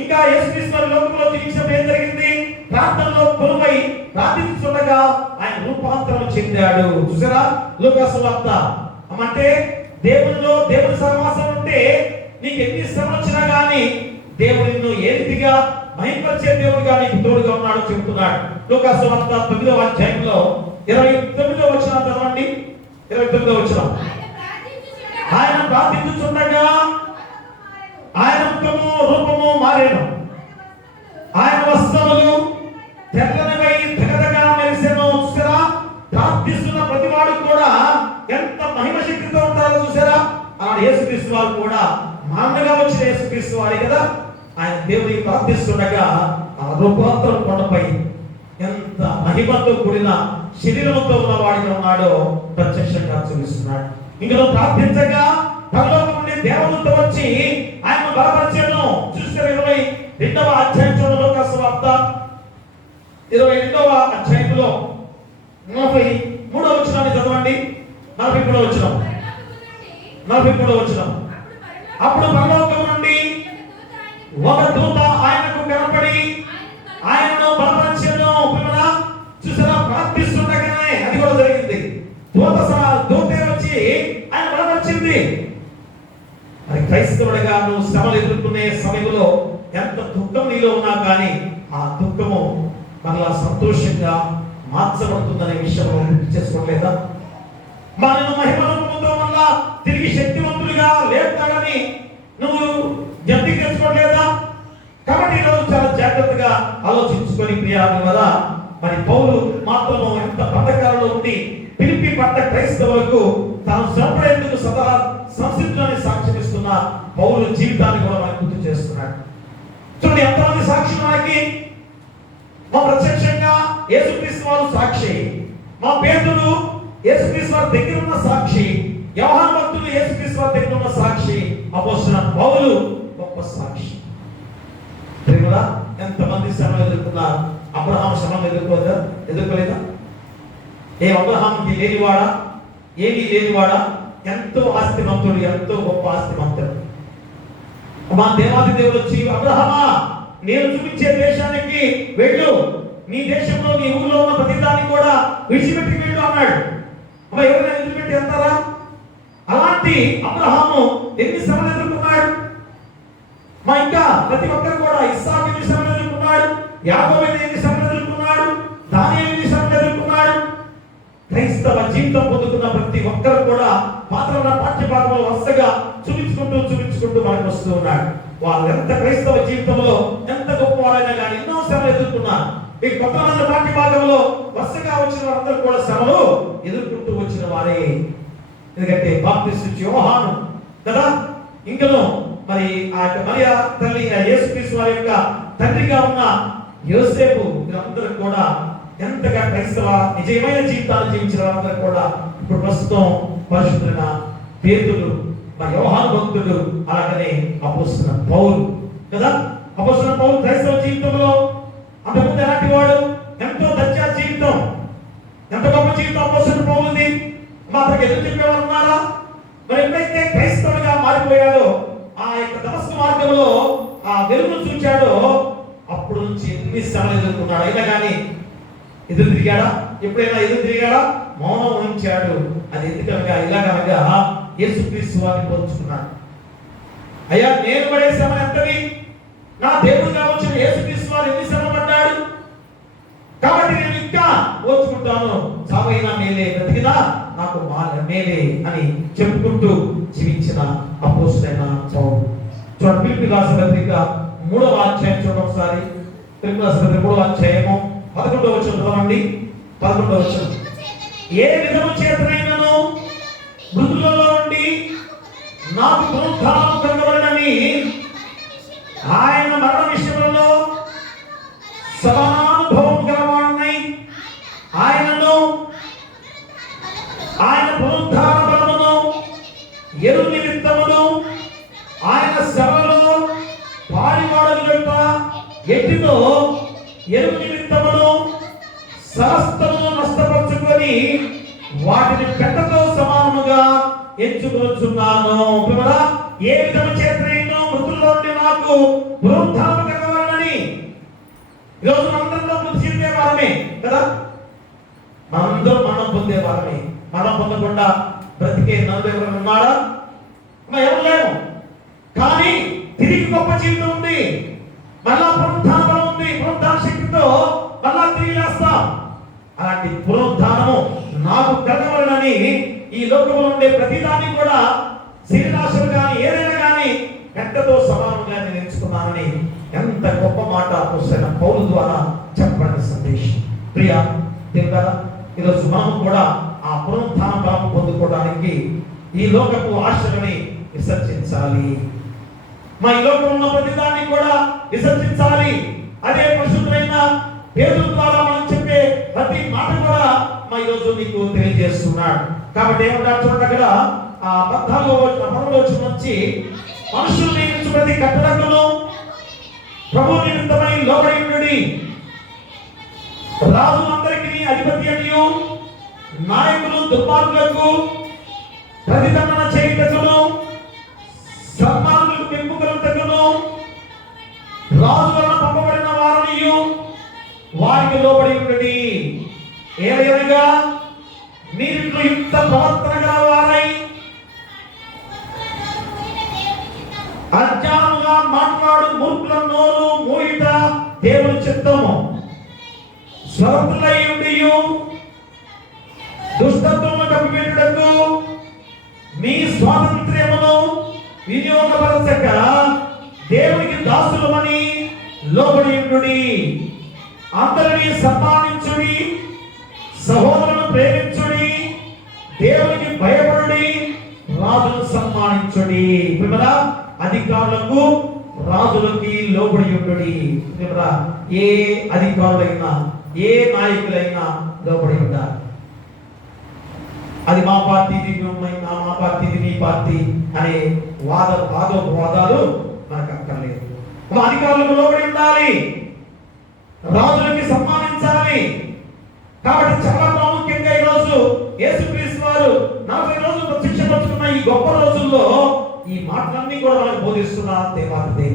ఇంకా యేసుక్రీస్తు లోకంలో జీవించినప్పుడు ఏం జరిగింది? ప్రార్థనలో కొలువై ప్రార్థించుండగా ఆయన రూపాంతరం చెందాడు. చూసారా లూకా సువార్త? అంటే దేవుని సహవాసం ఉంటే నీకు ఎన్ని శ్రమలు వచ్చినా కానీ దేవుడు నిన్ను ఏ రీతిగా మహిమపరిచే దేవుడిగా నీకు తోడుగా ఉన్నాడు చెబుతున్నాడు. లూకా సువార్త 9వ అధ్యాయంలో 29వ వచనం చదవండి. 29వ వచనం. ఆయన ప్రార్థించుచుండగా ఆయన ముఖము రూపము మారెను, ఆయన వస్త్రములు తెల్లనివై తెగదగా మెరిసెను. చూసారా? ప్రార్థిస్తున్న ప్రతివాడు కూడా ఎంత మహిమ శక్తితో ఉంటారో చూసారా? ఆ యేసుక్రీస్తు వారు కూడా మానవుగా వచ్చిన యేసుక్రీస్తు వారి కదా. ఆయన దేవుని ప్రార్థిస్తుండగా ఆ రూపాంతరం కొండపై ఎంత మహిమతో కూడిన శరీరంతో ఉన్న వాడిగా ఉన్నాడో ప్రత్యక్షంగా చూపిస్తున్నాడు. ఇందులో ప్రార్థించగా పరలోకం నుండి దేవదూత వచ్చి ఆయన బలపరిచెను. చూసిన 22వ అధ్యాయం చూడండి. లూకా సువార్త 22వ అధ్యాయంలో 43వ వచనాన్ని చదవండి. 43వ వచనం. అప్పుడు పరలోకం నుండి ఒక దూత ఆయనకు కనపడి ఆయనను బలపరిచెను. చూసారా? ప్రార్థిస్తుండగానే అది కూడా జరిగింది. దూతే వచ్చి ఆయన బలపరిచింది. మరి క్రైస్తవుడిగా నువ్వు శ్రమలు ఎదుర్కొనే సమయంలో ఎంత దుఃఖం నీలో ఉన్నా కానీ ఆ దుఃఖము మనలా సంతోషంగా మార్చబడుతుందనే విషయం గుర్తు చేసుకోలేదా? మనను మహిమను పొందడం వల్ల తిరిగి శక్తివంతులుగా లేపుతాడని నువ్వు జ్ఞప్తికి తెచ్చుకోలేదా? కాబట్టి ఈరోజు చాలా జాగ్రత్తగా ఆలోచించుకొని ప్రియాలు కదా. మరి పౌలు మాత్రము ఎంత బంధకాలలో ఉండి పిలిపి పట్ట క్రైస్తవులకు తాను శ్రమపడేందుకు సదా సంసిద్ధులని సాక్ష్యం ఇస్తున్న పౌలు జీవితాన్ని కూడా మనకు గుర్తు చేస్తున్నాడు. చూడండి, ఎంతమంది సాక్షి మనకి. మా ప్రత్యక్షంగా యేసుక్రీస్తు వారు సాక్షి, మా పేతురు యేసుక్రీస్తు వారి దగ్గర ఉన్న సాక్షి, యోహాను భక్తులు యేసుక్రీస్తు వారి దగ్గర ఉన్న సాక్షి, అపోస్తలుడైన పౌలు గొప్ప సాక్షి. ఎంతమంది శ్రమలు ఎదుర్కొన్నారు? అబ్రహాము శ్రమలు ఎదుర్కోలేదా? అబ్రహాముకి లేనివాడా? ఏమీ లేనివాడా? ఎంతో ఆస్తిమంతుడు, ఎంతో గొప్ప ఆస్తిమంతుడు. మా దేవాది దేవుడు వచ్చి, అబ్రహామా నేను చూపించే దేశానికి వెళ్ళు, నీ దేశంలో నీ ఊళ్ళో ఉన్న ప్రతిదాన్ని కూడా విడిచిపెట్టి వెళ్ళు అన్నాడు. అమ్మ ఎవరైనా వదిలిపెట్టి వెళ్తారా? అలాంటి అబ్రహాము ఎన్ని శ్రమలు ఎదుర్కొన్నాడు. మా ఇంకా ప్రతి ఒక్కరు కూడా ఇస్సాకు ఎన్ని శ్రమలు ఎదుర్కొన్నాడు, యాకోబు ఎన్ని శ్రమలు ఎదుర్కొన్నాడు, దానియేలు ఎన్ని శ్రమలు ఎదుర్కొన్నాడు. క్రైస్తవ జీవితం పొందుతున్న ప్రతి ఒక్కరు కూడా పాత్రల పాఠ్యభాగంలో వరుసగా చూపించుకుంటూ మనకు వస్తూ ఉన్నాడు. వాళ్ళు ఎంత క్రైస్తవ జీవితంలో ఎంత గొప్పవారైనా కానీ ఎన్నో శ్రమలు ఎదుర్కొన్నారు. ఈ కొంతమంది పాఠ్యభాగంలో వరుసగా వచ్చిన వారందరూ కూడా శ్రమలు ఎదుర్కొంటూ వచ్చిన వారే. ఎందుకంటే బాప్తిస్మ యోహాను కదా, ఇంకను మరి ఆ యొక్క మరియా తల్లి యేసుక్రీస్తు వారి యొక్క తండ్రిగా ఉన్న యోసేపు, వీరందరూ కూడా ఎంతగా క్రైస్తవ నిజమైన జీవితాలు జీవించిన వారందరూ కూడా ఇప్పుడు ప్రస్తుతం పరిశుద్ధులైన పేతురు, యోహాను భక్తుడు, అలాగనే అపోస్తలుడైన పౌలు కదా. అపోస్తలుడైన పౌలు క్రైస్తవ జీవితంలో అంతకుముందు ఎలాంటి వాడు? ఎంతో దచ్చా జీవితం, ఎంత గొప్ప జీవితం అపోస్తలుడైన పౌలుది. అతనికి ఎదురు చెప్పేవారు ఉన్నారా? మరి ఎప్పుడైతే క్రైస్తవుడిగా మారిపోయాడో, ఆ యొక్క దమస్కు మార్గంలో ఆ వెలుగును చూచాడో, అప్పుడు నుంచి ఎన్ని శ్రమలు ఎదుర్కొన్నాడు. అయినా కానీ ఎదురు తిరిగాడా? ఎప్పుడైనా ఎదురు తిరిగాడా? మౌనం వహించాడు. అది ఎందుకనగా ఇలాగనగా యేసుక్రీస్తు వారిని పోల్చుకున్నాడు. అయ్యా నేను పడే శ్రమ ఎంతది? నా దేవుడిగా వచ్చిన యేసుక్రీస్తు వారు ఎన్ని శ్రమ పడ్డాడు, కాబట్టి నేను ఇంకా ఓర్చుకుంటాను. సావైనా మేలే, బ్రతికినా నాకు మేలే అని చెప్పుకుంటూ జీవించిన అపోస్తలుడైన పౌలు. చూడండి, ఫిలిప్పీయులకు రాసిన పత్రిక 3వ అధ్యాయం చూడండి ఒకసారి. ఫిలిప్పీయులకు రాసిన పత్రిక 3వ అధ్యాయము 11వ వచనం చదవండి. 11వ వచనం. ఏ విధము చేతనైనను మృతులలో నుండి నాకు పునరుద్ధానము కలగవలెనని ఆయన మరణ విషయంలో సమానుభవం గలవాడినై ఆయనను ఆయన పునరుద్ధాన బలమును ఎరు నిమిత్తమును ఆయన శ్రమలలో పారివాడగలుగుట ఎట్టిదో ఎరు నిమిత్తమును సమస్తము నష్టపరుచుకొని వాటిని పెట్టతో సమానముగా ఎంచుకొనుచున్నాను. ఏ విధము చేతనైనను మృతుల్లో నుండి నాకు పునరుద్ధానము కలగవలెనని. ఈరోజు మనందరిలో మృతి చెందే వారమే కదా, మనందరూ మరణం పొందే వారమే. మరణం పొందకుండా బ్రతికే నలుగురు ఎవరు ఉన్నారా? ఎవరు లేము. కానీ తిరిగి గొప్ప జీవితం ఉంది, మళ్ళా పునరుద్ధాన బలం ఉంది. పునరుద్ధాన శక్తితో మళ్ళా తిరిగి లేస్తాం. అలాంటి పునరుద్ధానము నాకు కలగవలెనని ఈ లోకంలో ఉండే ప్రతిదాన్ని కూడా శరీరాశలు కానీ ఏదైనా కానీ గంటతో సమానంగా నేను ఎంచుకున్నానని ఎంత గొప్ప మాట అపోస్తలుడైన పౌలు ద్వారా చెప్పబడిన సందేశం. ప్రియ దేవుడా, ఈరోజు మనం కూడా ఆ పునరుద్ధాన బలం పొందుకోవడానికి ఈ లోకపు ఆశలని విసర్జించాలి. ఈ లోకంలో ఉన్న ప్రతిదాన్ని కూడా విసర్జించాలి. అదే పరిశుద్ధులైన పేతురు ద్వారా మనం చెప్పే ప్రతి మాట కూడా ఈరోజు నీకు తెలియజేస్తున్నాడు. కాబట్టి ఏమంటారు చూడండి, అక్కడ ఆ 14వ వచనం నుంచి మనుషులు నియమించు ప్రతి కట్టడకును ప్రభు నిమిత్తమై లోబడి ఉండుడి. రాజులందరికీ అధిపతి అనియు నాయకులు దుర్మార్గులకు ప్రతిదండన చేయుటకును సన్మానులకు పెంపు కలుగుటకును రాజు వలన పంపబడిన వారనియు వారికి లోబడి ఉండుడి. ఏలయనగా మీరు యుక్త ప్రవర్తన గల వారై అజ్ఞానుగా మాట్లాడు మూర్ఖుల నోరు మూయుట దేవుని చిత్తము. స్వతంత్రులై ఉండియు దుష్టత్వమును కప్పిపెట్టుటకు మీ స్వాతంత్ర్యమును వినియోగపరచక దేవునికి దాసులమని లోబడి ఉండుడి. అందరినీ సన్మానించుడి, సహోదరులను ప్రేమించుడి, దేవునికి భయపడుడి, రాజును సన్మానించుడి. అధికారులకు రాజులకి లోబడి ఉండుడి. ఏ అధికారులైనా ఏ నాయకులైనా లోబడి ఉండాలి. అది మా పార్టీది, మా పార్టీది, మీ పార్టీ అనే వాదాలు మనకు అక్కర్లేదు. అధికారులకు లోబడి ఉండాలి, రాజులకి సన్మానించాలి. కాబట్టి చాలా ప్రాముఖ్యంగా ఈరోజు యేసుక్రీస్తు వారు 40 రోజులు ప్రత్యక్షపరుచుకున్న ఈ గొప్ప రోజుల్లో ఈ మాటలన్నీ కూడా మనకు బోధిస్తున్నారు దేవాది.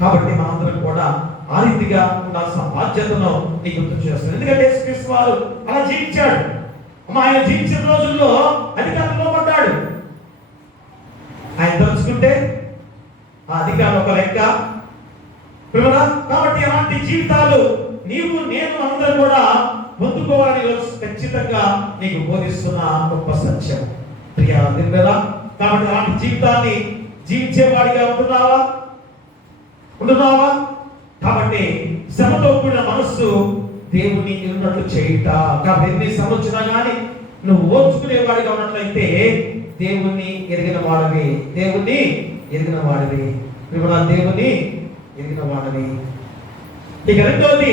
కాబట్టి మనందరం కూడా ఆ రీతిగా ఉండాల్సిన బాధ్యతను నీకు గుర్తు చేస్తున్నాను. ఎందుకంటే యేసుక్రీస్తు వారు అలా జీవించాడు. ఆయన జీవించిన రోజుల్లో అధికారంలో పడ్డాడు. ఆయన తలుచుకుంటే ఆ అధికారం ఒక లెక్క. కాబట్టి అలాంటి జీవితాలు నీవు నేను అందరూ కూడా పొందుకోవాలని ఖచ్చితంగా నీకు బోధిస్తున్న గొప్ప సత్యం ప్రియా దివ్యరా. కాబట్టి అలాంటి జీవితాన్ని జీవించేవాడిగా ఉంటున్నావా? కాబట్టి శ్రమతో కూడిన మనస్సు దేవుని ఉన్నట్లు చేయుట. కాబట్టి ఎన్ని శ్రమ వచ్చినా కానీ నువ్వు ఓర్చుకునేవాడిగా ఉన్నట్లయితే దేవుణ్ణి ఎరిగిన వాడివి. దేవుణ్ణి ఎరిగిన వాడివి. ఇక రెండోది,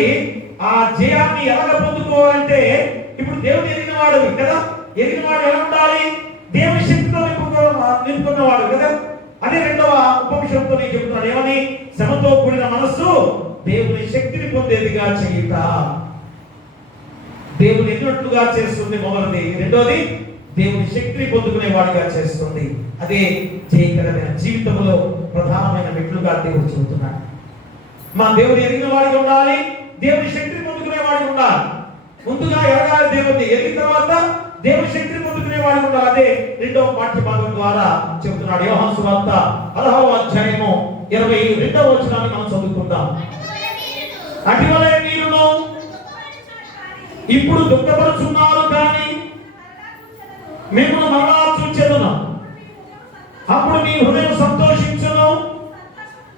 ఆ జయాన్ని ఎలాగ పొందుకోవాలంటే ఇప్పుడు దేవుని ఎరిగిన వాడివి కదా. ఎరిగిన వాడు ఎలా ఉండాలి? దేవుని శక్తితో నింపుకున్నవాడు కదా. అదే రెండవ ఉపవిషంతో నేను చెప్తున్నాను. ఏమని? శ్రమతో కూడిన మనస్సు దేవుని శక్తిని పొందేదిగా చేయుట. దేవుని ఎన్నట్లుగా చేస్తుంది మొదటిది. రెండోది, దేవుని శక్తిని పొందుకునే వాడిగా చేస్తుంది. అదే జయకరమైన జీవితంలో ప్రధానమైన మెట్లుగా దేవుడు చెబుతున్నాడు. మా దేవుని ఎరిగిన వాడిగా ఉండాలి, దేవుని శక్తిని పొందుకునే వాడిగా ఉండాలి. ముందుగా ఎరగాలి దేవుని, ఎరిగిన తర్వాత దేవుని శక్తిని పొందుకునే వాడిగా ఉండాలి. అదే రెండవ పాఠ్య భాగం ద్వారా చెబుతున్నాడు. యోహాను సువార్త 16వ అధ్యాయము 22వ వచనాన్ని మనం చదువుకుందాం. అటువలే మీరును ఇప్పుడు దుఃఖపడుచున్నారు కానీ మిమ్మల్ని మరలా చూచెదను, అప్పుడు మీ హృదయం సంతోషించును,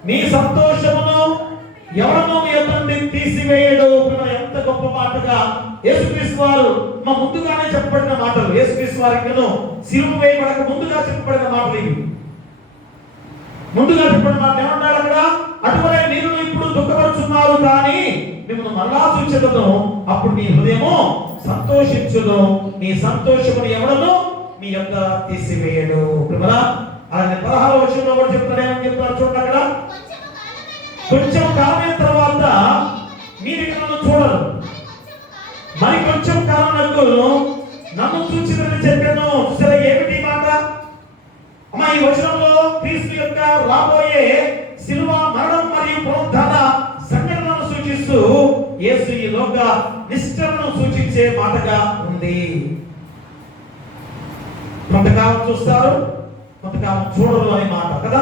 మీ సంతోషమును ఎవరనో మీ యొద్ద నుండి తీసివేయడు. ఎంత గొప్ప మాటగా యేసుక్రీస్తు వారు మా ముందుగానే చెప్పబడిన మాటలు. యేసుక్రీస్తు వారికిను సిలువ వేయబడక ముందుగా చెప్పబడిన మాటలు ఇవి. ముందుగా చెప్పబడిన మాటలు ఏమన్నాడు అక్కడ? అటువలే మీరు ఇప్పుడు దుఃఖపడుచున్నారు కానీ మిమ్మల్ని మరలా చూచెదను, అప్పుడు మీ హృదయము సంతోషించును, మీ సంతోషమును ఎవరను మీ యొద్ద తీసివేయడు. అలాగే 16వ వచనంలో కూడా చెప్తాడు. ఏమని చెప్తారు చూడండి అక్కడ. కొంచెం కాలమైన తర్వాత మీరు నన్ను చూడరు, మరి కొంచెం కాలం నన్ను చూచిదని చెప్పాను. సరే, ఏమిటి మాట? అమ్మా, ఈ వచనంలో క్రీస్తు యొక్క రాబోయే శిలువ మరణం మరియు పునరుద్ధాన సంఘటనను సూచిస్తూ యేసు ఈ లోక నిష్ఠను సూచించే మాటగా ఉంది. కొంతకాలం చూస్తారు, కొంతకాలం చూడరు అనే మాట కదా.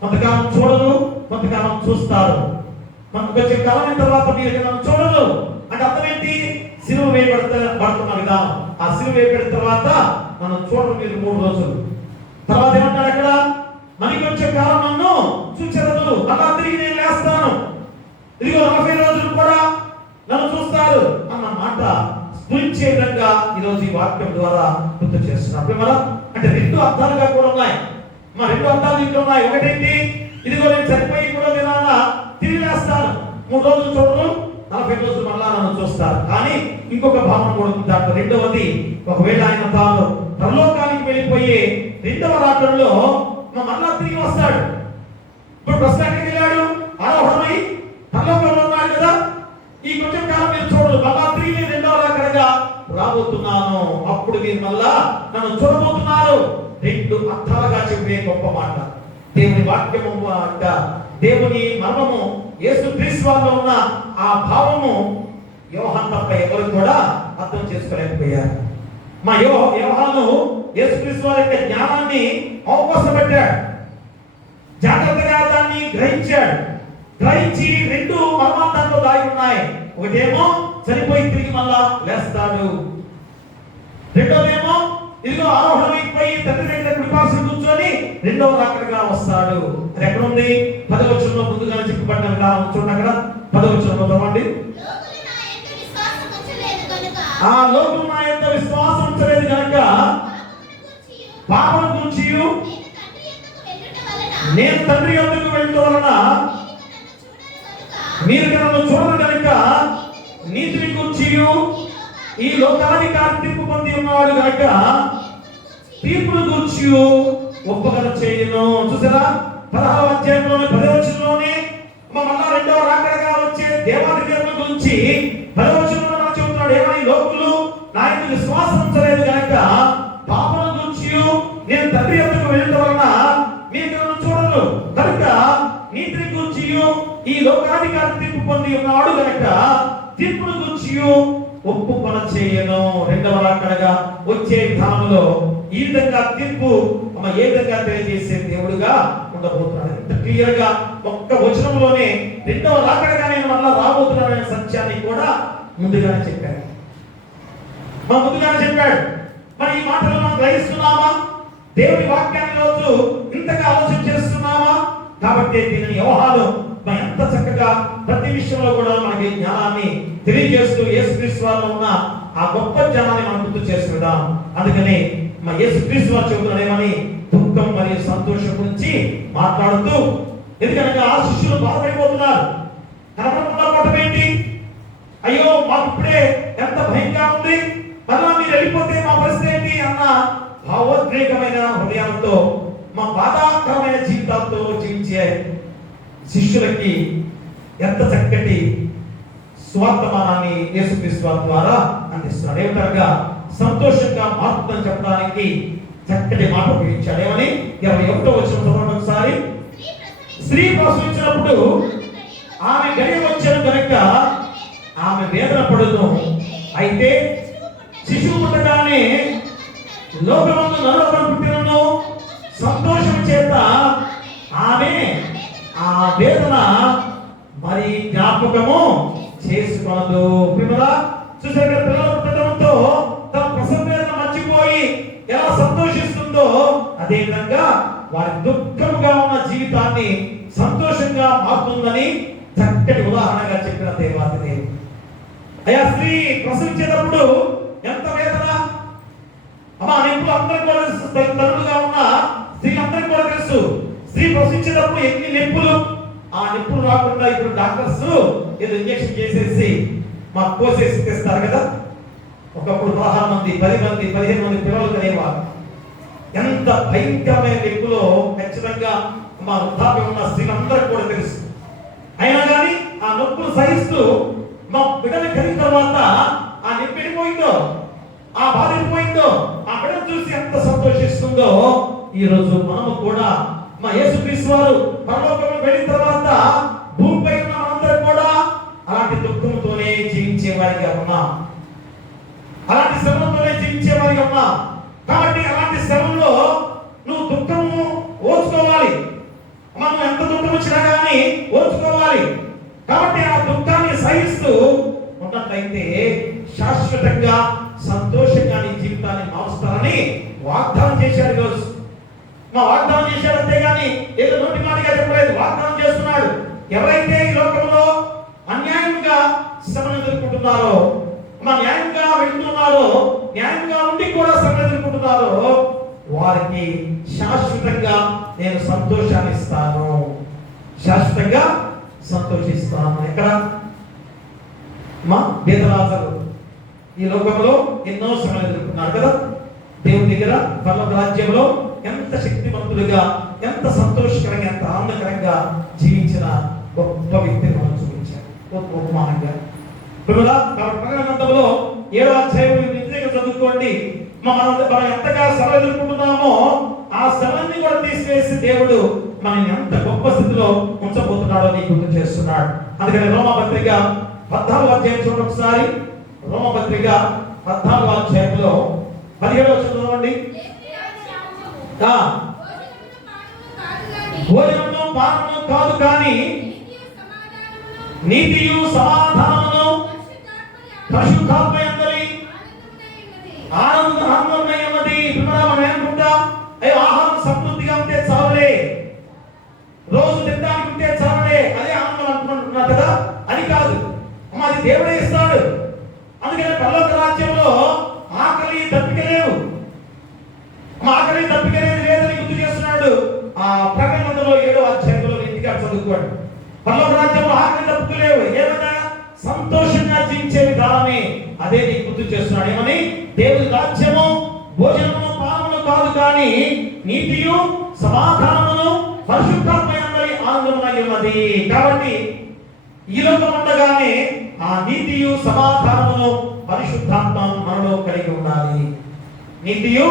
కొంతకాలం చూడరు, కొంతకాలం చూస్తారు. కొంచెం కాలం తర్వాత మీరు నన్ను చూడరు అంటే అర్థం ఏంటి? సిలువ వేయబడుతున్న విధానం. ఆ సిలువ వేయబడిన తర్వాత మనం చూడరు మీరు 3 రోజులు. తర్వాత ఏమంటాడు అక్కడ? మరి కొంచెం కాలం నన్ను చూచెదరు, అలా తిరిగి నేను లేస్తాను, ఇదిగో 40 రోజులు కూడా నన్ను చూస్తారు అన్న మాట స్ఫురించే విధంగా ఈరోజు ఈ వాక్యం ద్వారా గుర్తు చేస్తున్నాం. అంటే 2 అర్థాలుగా కూడా ఉన్నాయి. మా 2 అర్థాలు ఇంట్లో ఉన్నాయి. ఒకటేంటి? ఇదిగో నేను చనిపోయి కూడా విధాన తిరిగి లేస్తాను, 3 రోజులు చూడరు, 40 రోజులు మళ్ళా నన్ను చూస్తారు. కానీ ఇంకొక భావన కూడా ఉంది దాంట్లో. రెండవది, ఒకవేళ ఆయన తాను పరలోకానికి వెళ్ళిపోయే 2వ రాకడలో మళ్ళా తిరిగి వస్తాడు. ఇప్పుడు ప్రశ్న ఎక్కడికి వెళ్ళాడు? ఆరోహణమై పరలోకంలో ఉన్నాడు కదా. ఈ కొంచెం కాలం మీరు చూడరు, మళ్ళా తిరిగి 2వ రాకడగా రాబోతున్నాను, అప్పుడు మీరు మళ్ళా నన్ను చూడబోతున్నారు. 2 అర్థాలుగా చెప్పే గొప్ప మాట. దేవుని వాక్యము అంట, దేవుని మర్మము యేసుక్రీస్తు వారిలో ఉన్న ఆ భావము యోహాను తప్ప ఎవరు కూడా అర్థం చేసుకోలేకపోయారు. మా యోహాను యేసుక్రీస్తు వారి యొక్క జ్ఞానాన్ని అవకాశపెట్టాడు, జాగ్రత్తగా దాన్ని గ్రహించి 2 మర్మాంతాల్లో దాగి ఉన్నాయి. ఒకటేమో చనిపోయి తిరిగి మళ్ళా లేస్తాడు, రెండోదేమో ఇదిగో ఆరోహణమైపోయి తండ్రి దగ్గర కుడిపార్శ్వ కూర్చొని 2వ రాకడగా వస్తాడు. అది ఎక్కడ ఉంది? 10వ వచనంలో ముందుగానే చెప్పబడిన విధానం చూడండి. అక్కడ 10వ వచనంలో చదవండి. ఆ లోకం నా యందు విశ్వాసం ఉంచలేదు కనుక పాపం గురించి నేను తండ్రి యొద్దకు వెళ్ళడం వలన మీరు నన్ను చూడరు కనుక నీతిని గురించి ఈ లోకానికి తీర్పు పొంది ఉన్నవాడు కనుక తీర్పును గురించి ఒప్పగల చేయను. చూసారా? 16వ అధ్యాయంలోని 10వ వచనంలోనే మళ్ళా 2వ రాకడగా వచ్చే దేవాది దేవుని గురించి 10వ వచనంలో మనం చెబుతున్నాడు. ఏమని? లోకులు నా యందు విశ్వాసం ఉంచలేదు కనుక పాపం గురించి నేను తండ్రి యొద్దకు వెళ్ళడం వలన మీరు నన్ను చూడరు కనుక నీతిని గురించి ఈ లోకానికి తీర్పు పొంది ఉన్నవాడు కనుక తీర్పును గురించి ఒప్పుకొన చేయను. రెండవ రాకడగా వచ్చే విధానంలో ఈ విధంగా తీర్పు ఏ విధంగా తెలియజేసే దేవుడుగా ఉండబోతున్నాడు. ఎంత క్లియర్ గా ఒక్క వచనంలోనే రెండవ రాకడగా నేను మళ్ళా రాబోతున్నాననే సత్యాన్ని కూడా ముందుగానే చెప్పాడు. ముందుగానే చెప్పాడు. మరి ఈ మాటలు మనం గ్రహిస్తున్నామా? దేవుని వాక్యాన్ని రోజు ఇంతగా ఆలోచన చేస్తున్నామా? కాబట్టి దీనిని వ్యవహారం ఎంత చక్కగా ప్రతి విషయంలో కూడా మనకి జ్ఞానాన్ని తెలియజేస్తూ యేసుక్రీస్తు వారిలో ఉన్న ఆ గొప్ప జ్ఞానాన్ని మనం గుర్తు చేస్తున్నాం. అందుకని యేసుక్రీస్తు వారు చెబుతున్నాడేమని దుఃఖం మరియు సంతోషం గురించి మాట్లాడుతూ, ఎందుకనగా ఆ శిష్యులు బాధపడిపోతున్నారు. కనపడకుండా పోవటం ఏంటి? అయ్యో మాకు ఇప్పుడే ఎంత భయంగా ఉంది, మళ్ళా మీరు వెళ్ళిపోతే మా పరిస్థితి ఏంటి అన్న భావోద్రేకమైన హృదయాలతో, మా బాధాకరమైన జీవితాలతో జీవించే శిష్యులకి ఎంత చక్కటి స్వార్థమానాన్ని యేసుక్రీస్తు వారి ద్వారా అందిస్తున్నాడు. ఏమిటనగా సంతోషంగా మారుతుందని చెప్పడానికి చక్కటి మాట ఉపయోగించాడు. ఏమని 21వ వచనం చదవండి ఒకసారి. స్త్రీ ప్రసవించినప్పుడు ఆమె గడియ వచ్చాను కనుక ఆమె వేదన పడును. అయితే శిశువు పుట్టగానే లోకమందు నరులను పుట్టినను సంతోషం చేత ఆమె ఆ వేదన మరి జ్ఞాపకము చేసుకొనదు. ప్రియులారా, చూసారు పిల్లలు పుట్టడంతో తమ ప్రసవ వేదన మర్చిపోయి ఎలా సంతోషిస్తుందో, అదే విధంగా వారి దుఃఖముగా ఉన్న జీవితాన్ని సంతోషంగా మారుతుందని చక్కటి ఉదాహరణగా చెప్పిన దేవాది దేవుడు. అయ్యా, స్త్రీ ప్రసవించేటప్పుడు ఎంత వేదన! అమ్మా, నిప్పులు అందరికీ కూడా తల్లులుగా ఉన్న స్త్రీలందరికీ కూడా తెలుసు. స్త్రీ ప్రసవించేటప్పుడు ఎన్ని నిప్పులు! ఆ నిప్పులు రాకుండా ఇప్పుడు డాక్టర్స్ ఏదో ఇంజెక్షన్ చేసేసి మాకు కోసేసి తెస్తారు కదా. ఒకప్పుడు 16 మంది 10 మంది 15 మంది పిల్లలు కనేవారు. ఎంత భయంకరమైన నిప్పులో ఖచ్చితంగా మా వృద్ధాప్యం ఉన్న స్త్రీలందరికీ కూడా తెలుసు. అయినా కానీ ఆ నొప్పులు సహిస్తూ మా బిడ్డని కలిగిన తర్వాత ఆ నొప్పి వెళ్ళిపోయిందో, ఆ బాధ వెళ్ళిపోయిందో, ఆ బిడ్డను చూసి ఎంత సంతోషిస్తుందో, ఈ రోజు మనము కూడా మా యేసుక్రీస్తు వారు పరలోకంలో వెళ్ళిన తర్వాత భూమిపై ఉన్న మనందరం కూడా అలాంటి దుఃఖంతోనే జీవించే వారిగా ఉన్నాం. అలాంటి శ్రమంతోనే జీవించే వారిగా ఉన్నాం. కాబట్టి అలాంటి శ్రమంలో నువ్వు దుఃఖము ఓర్చుకోవాలి. మనం ఎంత దుఃఖం వచ్చినా కానీ ఓర్చుకోవాలి. కాబట్టి ఆ దుఃఖాన్ని సహిస్తూ ఉన్నట్లయితే శాశ్వతంగా సంతోషంగా నీ జీవితాన్ని మారుస్తానని వాగ్దానం చేశాడు. ఈరోజు మా వాగ్దానం చేశాడు, అంతేగాని ఏదో నోటి మాటగా చెప్పలేదు. వాగ్దానం చేస్తున్నాడు. ఎవరైతే ఈ లోకంలో అన్యాయంగా శ్రమను ఎదుర్కొంటున్నారో, న్యాయంగా వెళ్తున్నారో, న్యాయంగా ఉండి కూడా శ్రమను ఎదుర్కొంటున్నారో, వారికి శాశ్వతంగా నేను సంతోషాన్ని ఇస్తాను, శాశ్వతంగా సంతోషిస్తాను. ఎక్కడ? మా బేదరాజులు ఈ లోకంలో ఎన్నో శ్రమలు ఎదుర్కొన్నారు కదా. దేవుని దగ్గర పరలోక రాజ్యంలో ఎంత శక్తివంతులుగా, ఎంత సంతోషకరంగా, ఎంత ఆనందకరంగా జీవించిన గొప్ప వ్యక్తిని మనం చూపించారు. ఉపమానంగా గ్రంథంలో 7వ అధ్యాయం నిజంగా చదువుకోండి. మనం ఎంతగా శ్రమ ఎదుర్కొంటున్నామో ఆ శ్రమని కూడా తీసివేసి దేవుడు మనల్ని ఎంత గొప్ప స్థితిలో ఉంచబోతున్నాడో నీకు గుర్తు చేస్తున్నాడు. అందుకని రోమపత్రిక 14వ అధ్యాయం చూడండి ఒకసారి. రోమపత్రిక 14వ అధ్యాయంలో 17వ వచనం చదవండి. భోజనమును పానమును కాదు కానీ నీతియు సమాధానమును పరిశుద్ధాత్మ యందలి ఆనందమై ఉన్నది. మనం ఏమనుకుంటాం, అయ్యో ఆహారం సమృద్ధిగా ఉంటే చాలులే, రోజు తినడానికి ఉంటే చాలులే, అదే ఆనందం అనుకుంటున్నారు కదా. అని కాదు, అది దేవుడే ఇస్తాడు. అందుకని పరలోక రాజ్యంలో ఆకలి తప్పిక లేవు. ఆకలి తప్పిక లేదని గుర్తు చేస్తున్నాడు. ఆ ప్రకటనలో 7వ అధ్యాయంలో ఇంటిగా చదువుకోండి. పరలోక రాజ్యంలో ఆకలి తప్పిక లేవు. ఏమన్నా సంతోషంగా జీవించే విధానమే అదే నీకు గుర్తు చేస్తున్నాడు. ఏమని? దేవుని రాజ్యము భోజనమును పానమును కాదు కానీ నీతియు సమాధానమును పరిశుద్ధాత్మ యందలి ఆనందమునై ఉన్నది. కాబట్టి ఈ లోకం ఉండగానే ఆ నీతియు సమాధానమును పరిశుద్ధాత్మ మనలో కలిగి ఉండాలి. నీతియు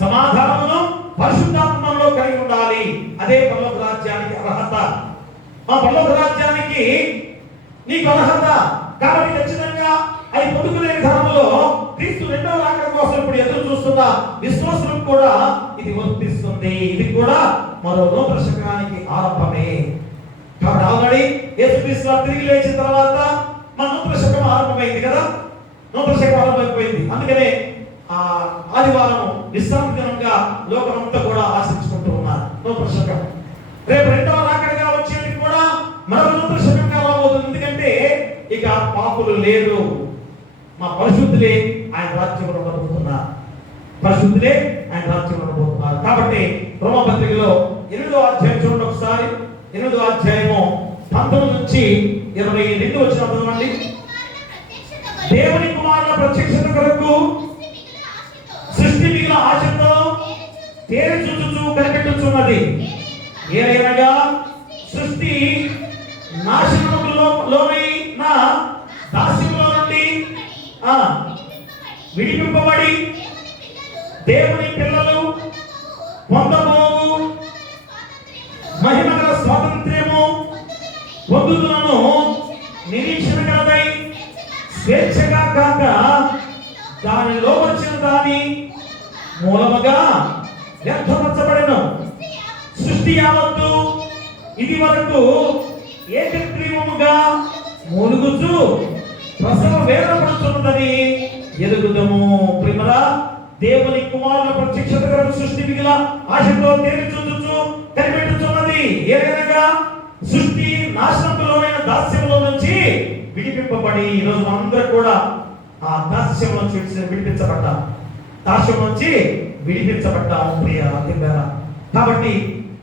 సమాధానమును పరిశుద్ధాత్మ మనలో కలిగి ఉండాలి. అదే పరలోక రాజ్యానికి అర్హత. ఆ పరలోక రాజ్యానికి నీకు అర్హత. కాబట్టి ఖచ్చితంగా అది పొందుకునే విధానం విశ్వాసులకు కూడా ఇది వర్తిస్తుంది. ఇది కూడా మరో నూతన శకానికి ఆరంభమే. కాబట్టి ఆల్రెడీ యేసుక్రీస్తు వారు తిరిగి లేచిన తర్వాత మన నూతన శకం ఆరంభమైంది కదా, నూతన శకం ఆరంభమైపోయింది. అందుకనే ఆదివారం విశ్రాంతి దినంగా లోకమంతా కూడా ఆశించుకుంటూ ఉన్నారు నూతన శకం. రేపు రెండవ రాకడగా వచ్చేది కూడా మరొక నూతన శకంగా రాబోతుంది. ఎందుకంటే ఇక పాపులు లేరు, మా పరిశుద్ధులే ఆయన రాజ్యంలో ఉండబోతున్నారు, పరిశుద్ధులే ఆయన రాజ్యంలో ఉండబోతున్నారు. కాబట్టి రోమపత్రికలో 8వ అధ్యాయం చూడండి ఒకసారి. 8వ అధ్యాయము 19 నుంచి 22 వచ్చిన చదవండి. దేవుని కుమారుల ప్రత్యక్షత కొరకు సృష్టి మిగిలిన ఆశతో తేరి చూచుచు కనిపెట్టుచున్నది. ఏలైనగా సృష్టి నాశనములోనైన దాస్యములో నుండి విడిపింపబడి దేవుని పిల్లలు పొందబోవు మహిమగల స్వాతంత్ర్యము పొందుతులను నిరీక్షణ కలదై స్వేచ్ఛగా కాక దానిలో వచ్చిన దాని మూలముగా వ్యర్థపరచబడెను. సృష్టి యావత్తు ఇది వరకు ఏకగ్రీవముగా మూలుగుచు ప్రసవ వేదపడుతున్నదని ఎరుగుదము. ప్రిమరా, దేవుని కుమారుల ప్రత్యక్షత కొరకు సృష్టి మిగిలిన ఆశతో తేరి చూచుచు కనిపెట్టుచున్నది. ఏదైనా సృష్టి నాశనంలోనైన దాస్యంలో నుంచి విడిపింపబడి ఈరోజు అందరూ కూడా ఆ దాస్యం నుంచి విడిపించబడ్డాం, దాస్యం నుంచి విడిపించబడ్డాము ప్రియ తిన్నారా. కాబట్టి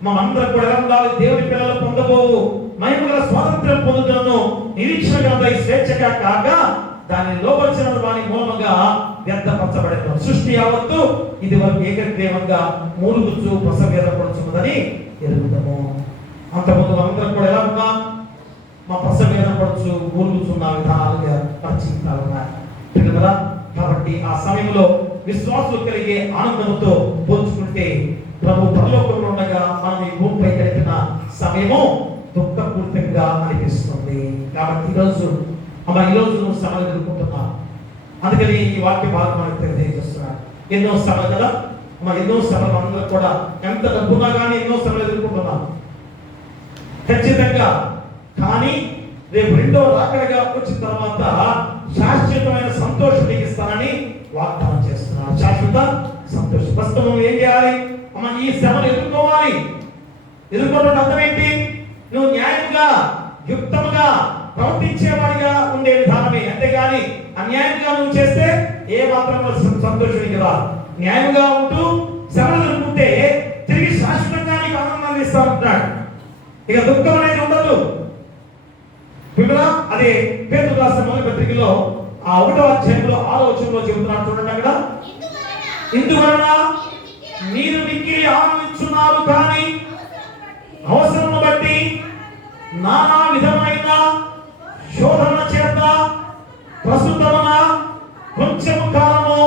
మనందరం కూడా ఎలా ఉండాలి? దేవుని పిల్లలు పొందబోవు మహిమగల స్వాతంత్ర్యం పొందుతాను నిరీక్షణగా స్వేచ్ఛగా కాక దాని లోపరిచిన వాని మూలముగా వ్యర్థపరచబడేది. సృష్టి యావత్తు ఇది వరకు ఏకగ్రీవంగా మూలుగుచు ప్రసవేదపడుచున్నదని ఎరుగుతాము. అంతకుముందు అందరం కూడా ఎలా ఉన్నా మా ప్రసవేదపడుచు మూలుగుచున్న విధానాలుగా పరిచయించాలన్నా. కాబట్టి ఆ సమయంలో విశ్వాసులు కలిగే ఆనందంతో పోల్చుకుంటే ప్రభు పరలోకంలో ఉండగా మనం ఈ భూమిపై గడిపిన సమయము దుఃఖపూరితంగా అనిపిస్తుంది. కాబట్టి ఈరోజు నువ్వు శ్రమలు ఎదుర్కొంటున్నావు. అందుకని ఈ వాక్య భాగం మనకు తెలియజేస్తున్నాడు. ఎన్నో శ్రమలు కదా, ఎన్నో శ్రమలు అందరూ కూడా ఎంత డబ్బున్నా కానీ ఎన్నో శ్రమలు ఎదుర్కొంటున్నాం ఖచ్చితంగా. కానీ రేపు రెండవ రాకడగా వచ్చిన తర్వాత శాశ్వతమైన సంతోషం నీకు ఇస్తానని వాగ్దానం చేస్తున్నాడు. శాశ్వత సంతోషం. ప్రస్తుతం ఏం చేయాలి? ఈ శ్రమను ఎదుర్కోవాలి. ఎదుర్కోవడం అర్థం ఏంటి? నువ్వు న్యాయంగా యుక్తముగా ప్రవర్తించేవాడిగా ఉండే విధానమే, అంతేగాని అన్యాయంగా నువ్వు చేస్తే ఏ మాత్రం సంతోషం నీకు రాదు. న్యాయంగా ఉంటూ శ్రమలు ఎదుర్కొంటే తిరిగి శాశ్వతంగా నీకు ఆనందాన్ని ఇస్తా ఉంటున్నాడు. ఇక దుఃఖం అనేది ఉండదు. అదే పేతురు రాసిన మొదటి పత్రికలో 1వ అధ్యాయంలో 6వ వచనంలో చెబుతున్నాడు చూడండి. అక్కడ ఇందువలన మీరు మిక్కిలి ఆనందించున్నారు, కానీ అవసరము బట్టి నానా విధమైన శోధన చేత ప్రస్తుతమున కొంచెము కాలము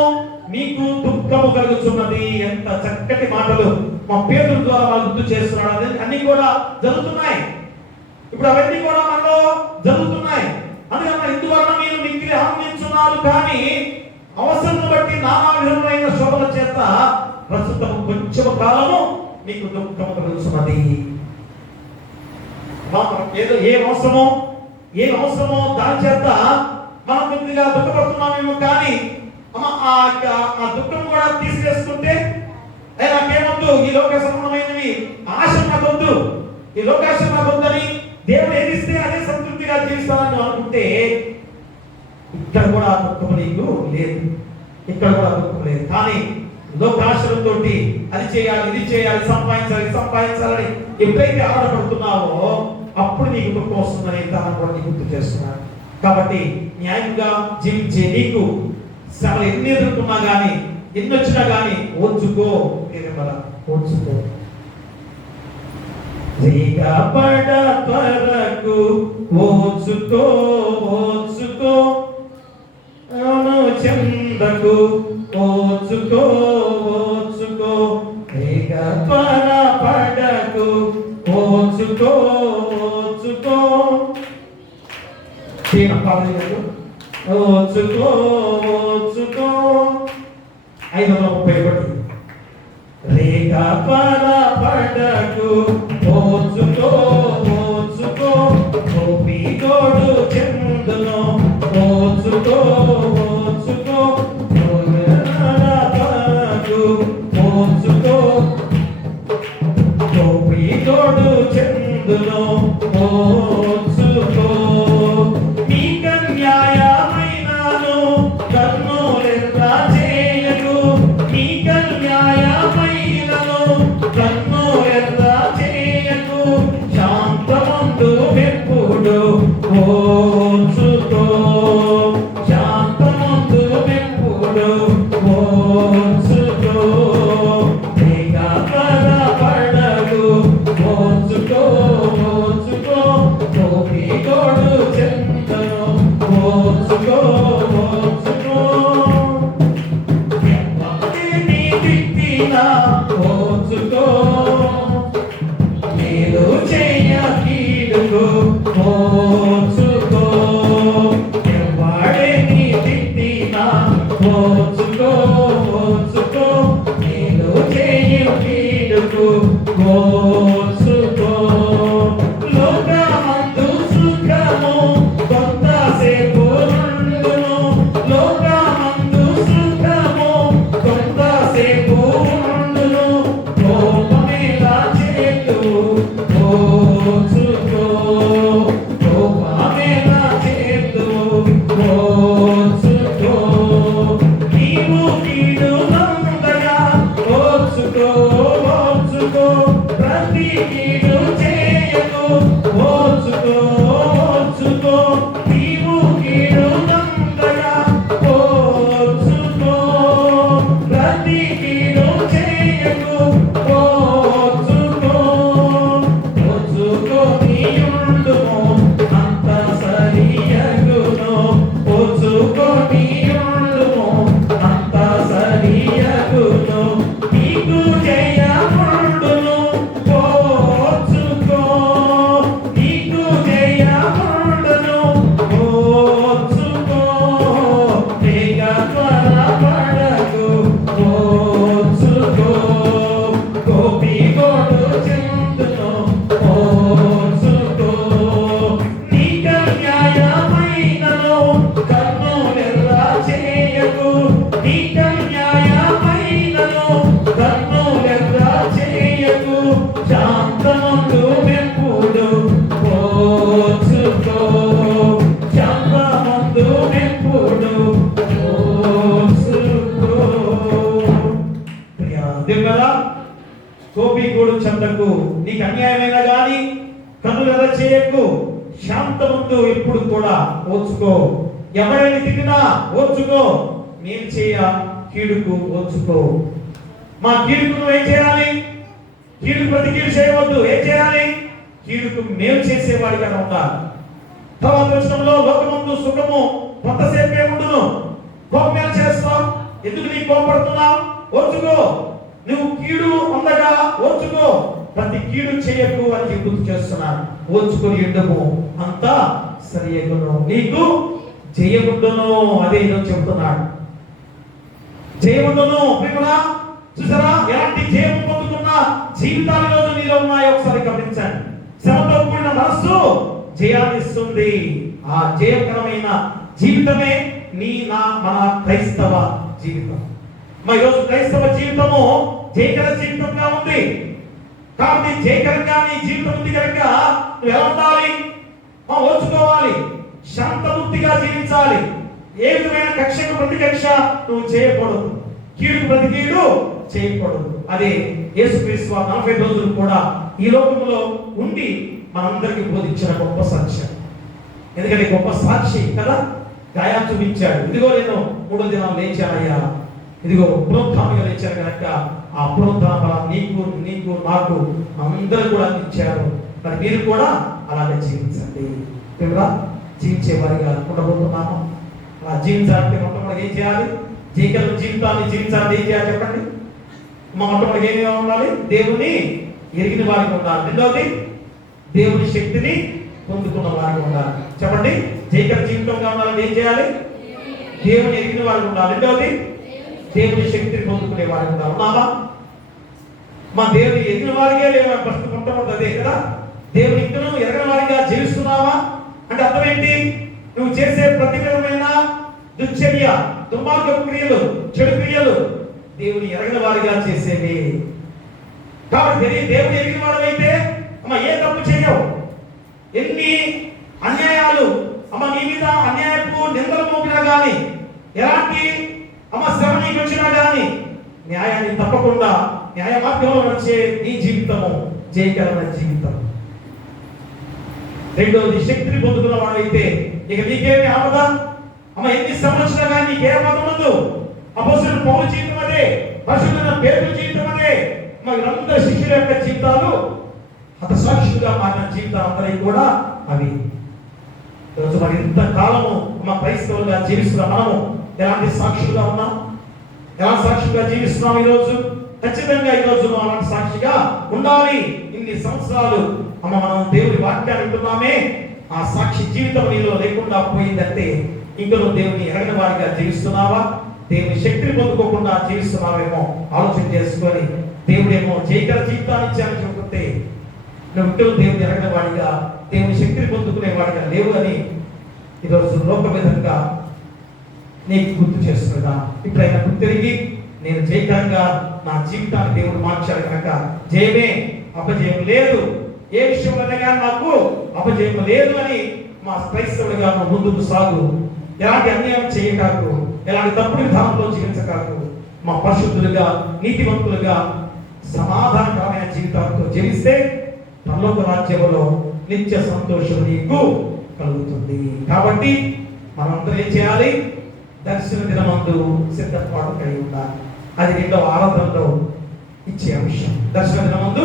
మీకు దుఃఖము కలుగుతున్నది. ఎంత చక్కటి మాటలు మా పేతురు ద్వారా వాళ్ళు గుర్తు చేస్తున్నాడు. అన్ని కూడా జరుగుతున్నాయి, ఇప్పుడు అవన్నీ కూడా మనలో జరుగుతున్నాయి. అందుకని ఇందువలన మీరు మిక్కిలి ఆనందించున్నారు, కానీ అవసరం బట్టి నానా విధమైన శోధన చేత ప్రస్తుతం కొంచెం కాలము మీకు దుఃఖము కలుగుతున్నది. ఏదో ఏం అవసరమో దాని చేత మనం కొద్దిగా దుఃఖపడుతున్నామేమో, కానీ ఆ దుఃఖం కూడా తీసివేసుకుంటే నాకేమొద్దు, ఈ లోక సంబంధమైనవి ఆశ నాకొద్దు, ఈ లోకాశ నాకొద్దని దేవుడు ఏదిస్తే అదే సంతృప్తిగా జీవిస్తానని అనుకుంటే ఇక్కడ కూడా దుఃఖం నీకు లేదు, ఇక్కడ కూడా దుఃఖం లేదు. కానీ లోకాశలంతో అది చేయాలి, ఇది చేయాలి, సంపాదించాలని ఎప్పుడైతే ఆడపడుతున్నావో అప్పుడు నీకు దుఃఖం వస్తుందని తను కూడా నీకు గుర్తు చేస్తున్నాడు. కాబట్టి న్యాయంగా జీవించే నీకు శ్రమలు ఎన్ని ఎదుర్కొన్నా కానీ ఎన్ని వచ్చినా కానీ ఓర్చుకో, ఓర్చుకో. ఓర్చుకో ఓర్చుకో చెందకు ఓర్చుకో ఓర్చుకో పడకు ఓర్చుకో ఓర్చుకో ఓర్చుకో ఓర్చుకో 531 రేఖ పడకు ఓచుకో ఓచుకో గోపిగోడు చెందును ఓచుకో ఓచుకో పడకు ఓచుకో గోపిగోడు చెందును ఓచుకో నీ కన్యాయమైనను కన్నులెత్తా చేయకు నీ కన్యాయమైనను కన్నులెత్తా చేయకు శాంతమందు ఎప్పుడు ఓచుకో శాంతమందు ఎప్పుడు ఓచుకో పడకు ఓచుకో ఓచుకో గోపిగోడు చెందను ఓచుకో ఓచుకో నీ దిక్కినా ఓచుకో మేలు చెయ్య కీడుకు ఓచుకో ఎవడే నీ దిక్కినా ఓచుకో ఓచుకో మేలు చెయ్య కీడుకు ఓచుకో లోకమందు సుఖము కొంతసేపు ఉండును లోకమందు సుఖము కొంతసేపు ఉండును లోకమేలా చేతు ఓచుకో లోకమేలా చేతు ఓచుకో నీవు కీడు నందగా ఓచుకో ఓచుకో ప్రతి కీడు చేయకు ఓచుకో ఓచుకో నీవు కీడు నందగా ఓచుకో ప్రతి కీడు చేయకు ఓచుకో ఓచుకో నీయుండుము అంత సరియగును ఓచుకో నీయుండుము అంత సరియగును నీకు జయముండును ఓచుకో నీకు జయముండును ఓచుకో తెగ త్వరపడకు ఓచుకో గోపిగోడు చెందును ఓచుకో నీ కన్యాయమైనను కన్నులెర్రా చేయకు నీ కన్యాయమైనను కన్నులెర్రా చేయకు శాంతమందు ఎప్పుడు ఓచుకో శాంతమందు ఎప్పుడు ఓచుకో ప్రియా దేవుడా గోపిగోడు చెందకు నీకు అన్యాయమైన గాని కన్నులెర్ర చేయకు శాంతమందు ఎప్పుడు కూడా ఓచుకో ఎవరైనా తిట్టినా ఓచుకో నేను చేయ కీడుకు ఓచుకో మా కీడుకు నువ్వు ఏం చేయాలి కీడుకు ప్రతి కీడు చేయవద్దు ఏం చేయాలి కీడుకు మేలు చేసేవాడిగా ఉండాలి తర్వాత వచనంలో లోకమందు సుఖము కొంతసేపే ఉండును కోపం చేస్తావు ఎందుకు నీ కోపడుతున్నావు ఓచుకో నువ్వు కీడు అందగా ఓచుకో ప్రతి కీడు చేయకు అని గుర్తు చేస్తున్నాను ఓచుకొని ఎండము అంతా సరియగును నీకు జయముండును అదే ఈరోజు చెబుతున్నాడు జయముండును ప్రియములా చూసారా ఎలాంటి జయము పొందుకున్న జీవితాలు ఈరోజు నీలో ఉన్నాయో ఒకసారి గమనించండి శ్రమతో కూడిన మనస్సు జయాన్నిస్తుంది ఆ జయకరమైన జీవితమే మన క్రైస్తవ జీవితం మరి ఈరోజు క్రైస్తవ జీవితము జయకర జీవితంగా ఉంది కాబట్టి జయకరంగా నీ జీవితం ఉంది కనుక నువ్వు ఎలా ఉండాలి ఓర్చుకోవాలి శాంతబుద్ధిగా జీవించాలి ఏ విధమైన కక్షకు ప్రతి కక్ష నువ్వు చేయకూడదు కీడుకు ప్రతి కీడు చేయకూడదు అదే యేసుక్రీస్తు 40 రోజులు కూడా ఈ లోకంలో ఉండి మనందరికీ బోధించిన గొప్ప సాక్ష్యం ఎందుకంటే గొప్ప సాక్షి కదా గాయా చూపించాడు ఇదిగో నేను 3 దినాలు లేచానయ్యా ఇదిగో పునరుత్థానంగా లేచాను కనుక ఆ పునరుత్థాన బలం నీకు నాకు అందరూ కూడా ఇచ్చారు మరి మీరు కూడా అలాగే జీవించండి జీవించే వారిగా ఉండబోతున్నాము అలా జీవించాలంటే మొట్టమొదటి ఏం చేయాలి జీవిత జీవితాన్ని జీవించాలంటే ఏం చేయాలి చెప్పండి మొట్టమొదటి ఏమేమి ఉండాలి దేవుని ఎరిగిన వారికి ఉండాలి రెండవది దేవుని శక్తిని పొందుకున్న వారికి ఉండాలి చెప్పండి జైకర జీవితంగా ఉండాలంటే ఏం చేయాలి దేవుని ఎరిగిన వారికి ఉండాలి రెండవది దేవుని శక్తిని పొందుకునే వారిగా ఉన్నావా? మా దేవుని ఎదిగిన వారిగా లేవా? ఫస్ట్ మొట్టమొదటి అదే కదా. దేవుని ఇంకను ఎరగని వారిగా జీవిస్తున్నావా అంటే అర్థం ఏంటి? నువ్వు చేసే ప్రతి విధమైన దుశ్చర్య, దుర్మార్గపు క్రియలు, చెడు క్రియలు దేవుని ఎరగని వారిగా చేసేవి. కాబట్టి దేవుని ఎరిగిన వాడమైతే అమ్మ ఏ తప్పు చేయవు. ఎన్ని అన్యాయాలు అమ్మ నీ మీద అన్యాయపు నిందలు మోపినా కానీ, ఎలాంటి అమ్మ శ్రమ నీకు వచ్చినా కానీ న్యాయాన్ని తప్పకుండా న్యాయ మార్గంలో వచ్చే నీ జీవితము జయకరమైన జీవితం. రెండోది, శక్తిని పొందుకున్న వాడైతే ఇక నీకేమి ఆపద అమ్మ. ఎన్ని శ్రమలు వచ్చినా కానీ నీకే ఆపద ఉండదు. అపోస్తలుడు పౌలు జీవితం అదే, పరిశుద్ధుడైన పేతురు జీవితం అదే. వీరందరి శిష్యుల యొక్క జీవితాలు హతసాక్షులుగా మారిన జీవితాలు అందరికీ కూడా అవి. ఈరోజు మరి ఇంత కాలము మా క్రైస్తవులుగా జీవిస్తున్న మనము ఎలాంటి సాక్షులుగా ఉన్నాం? ఎలా సాక్షిగా జీవిస్తున్నాం? ఈరోజు ఖచ్చితంగా ఈరోజు మనం అలాంటి సాక్షిగా ఉండాలి. ఇన్ని సంవత్సరాలు అమ్మ మనం దేవుని వాక్యాన్ని వింటున్నామే, ఆ సాక్షి జీవితం నీలో లేకుండా పోయిందంటే ఇంకా నువ్వు దేవుని ఎరగని వారిగా జీవిస్తున్నావా? దేవుని శక్తిని పొందుకోకుండా జీవిస్తున్నావేమో ఆలోచన చేసుకొని, దేవుడేమో జయకర జీవితాన్ని ఇచ్చారని చెబితే నువ్వు దేవుని ఎరగని వాడిగా, దేవుని శక్తిని పొందుకునే వాడిగా లేవు అని ఈరోజు లోక విధంగా నీకు గుర్తు చేస్తున్నా. ఇప్పుడైనా గుర్తు తిరిగి నేను జయకరంగా నా జీవితాన్ని దేవుడు మార్చాడు కనుక జయమే, అపజయం లేదు. ఏ విషయంలోనైనా నాకు అపజయం లేదు అని మా క్రైస్తవుడిగా మా ముందుకు సాగు. ఎలాంటి అన్యాయం చేయకాకు, ఎలాంటి తప్పుడు విధానంలో జీవించకాకు, మా పరిశుద్ధులుగా నీతివంతులుగా సమాధానకరమైన జీవితాలతో జీవిస్తే పరలోక రాజ్యంలో నిత్య సంతోషం నీకు కలుగుతుంది. కాబట్టి మనందరం ఏం చేయాలి? దర్శన దినమందు సిద్ధపాటు కలిగి ఉండాలి. అది రెండవ ఆరాధనలో ఇచ్చే అంశం. దర్శన దినమందు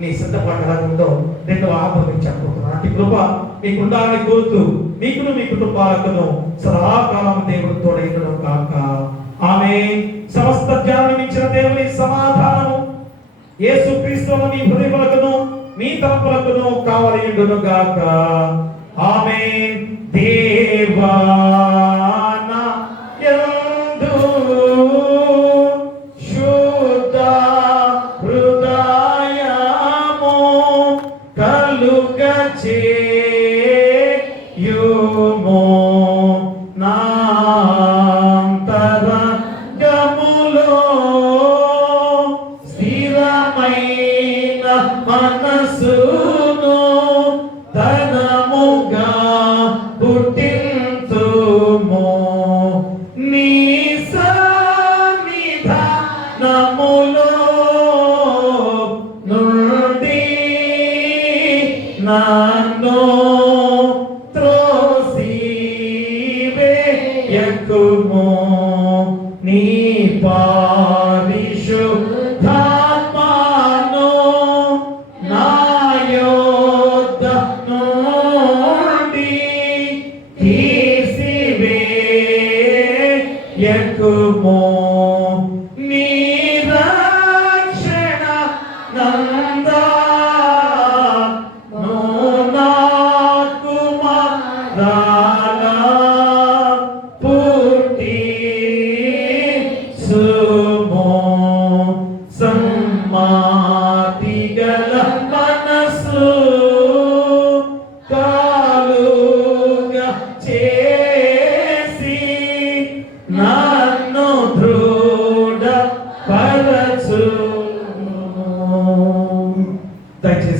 నీ సిద్ధపాటు ఎలా ఉందో రెండవ ఆరాధన చెప్పబోతున్నాను. అట్టి కృప మీకు ఉండాలని కోరుతూ మీకును మీ కుటుంబాలకును సదాకాలం దేవుడు తోడైనను కాక. ఆమేన్. సమస్త జ్ఞానం ఇచ్చిన దేవుని సమాధానము యేసుక్రీస్తును మీ హృదయములకును మీ తలంపులకును కావలియుండును గాక. ఆమేన్. దేవా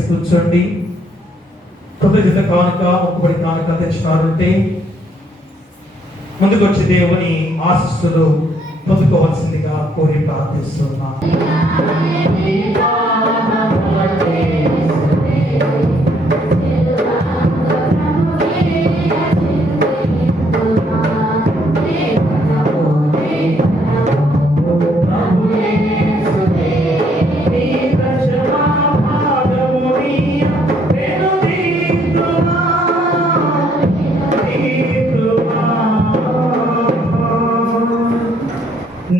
కూర్చోండి. కృతజ్ఞత కానుక, మొక్కుబడి కానుక తెచ్చినారంటే ముందుకు వచ్చి దేవుని ఆశీస్సులు పొందుకోవాల్సిందిగా కోరి ప్రార్థిస్తున్నా.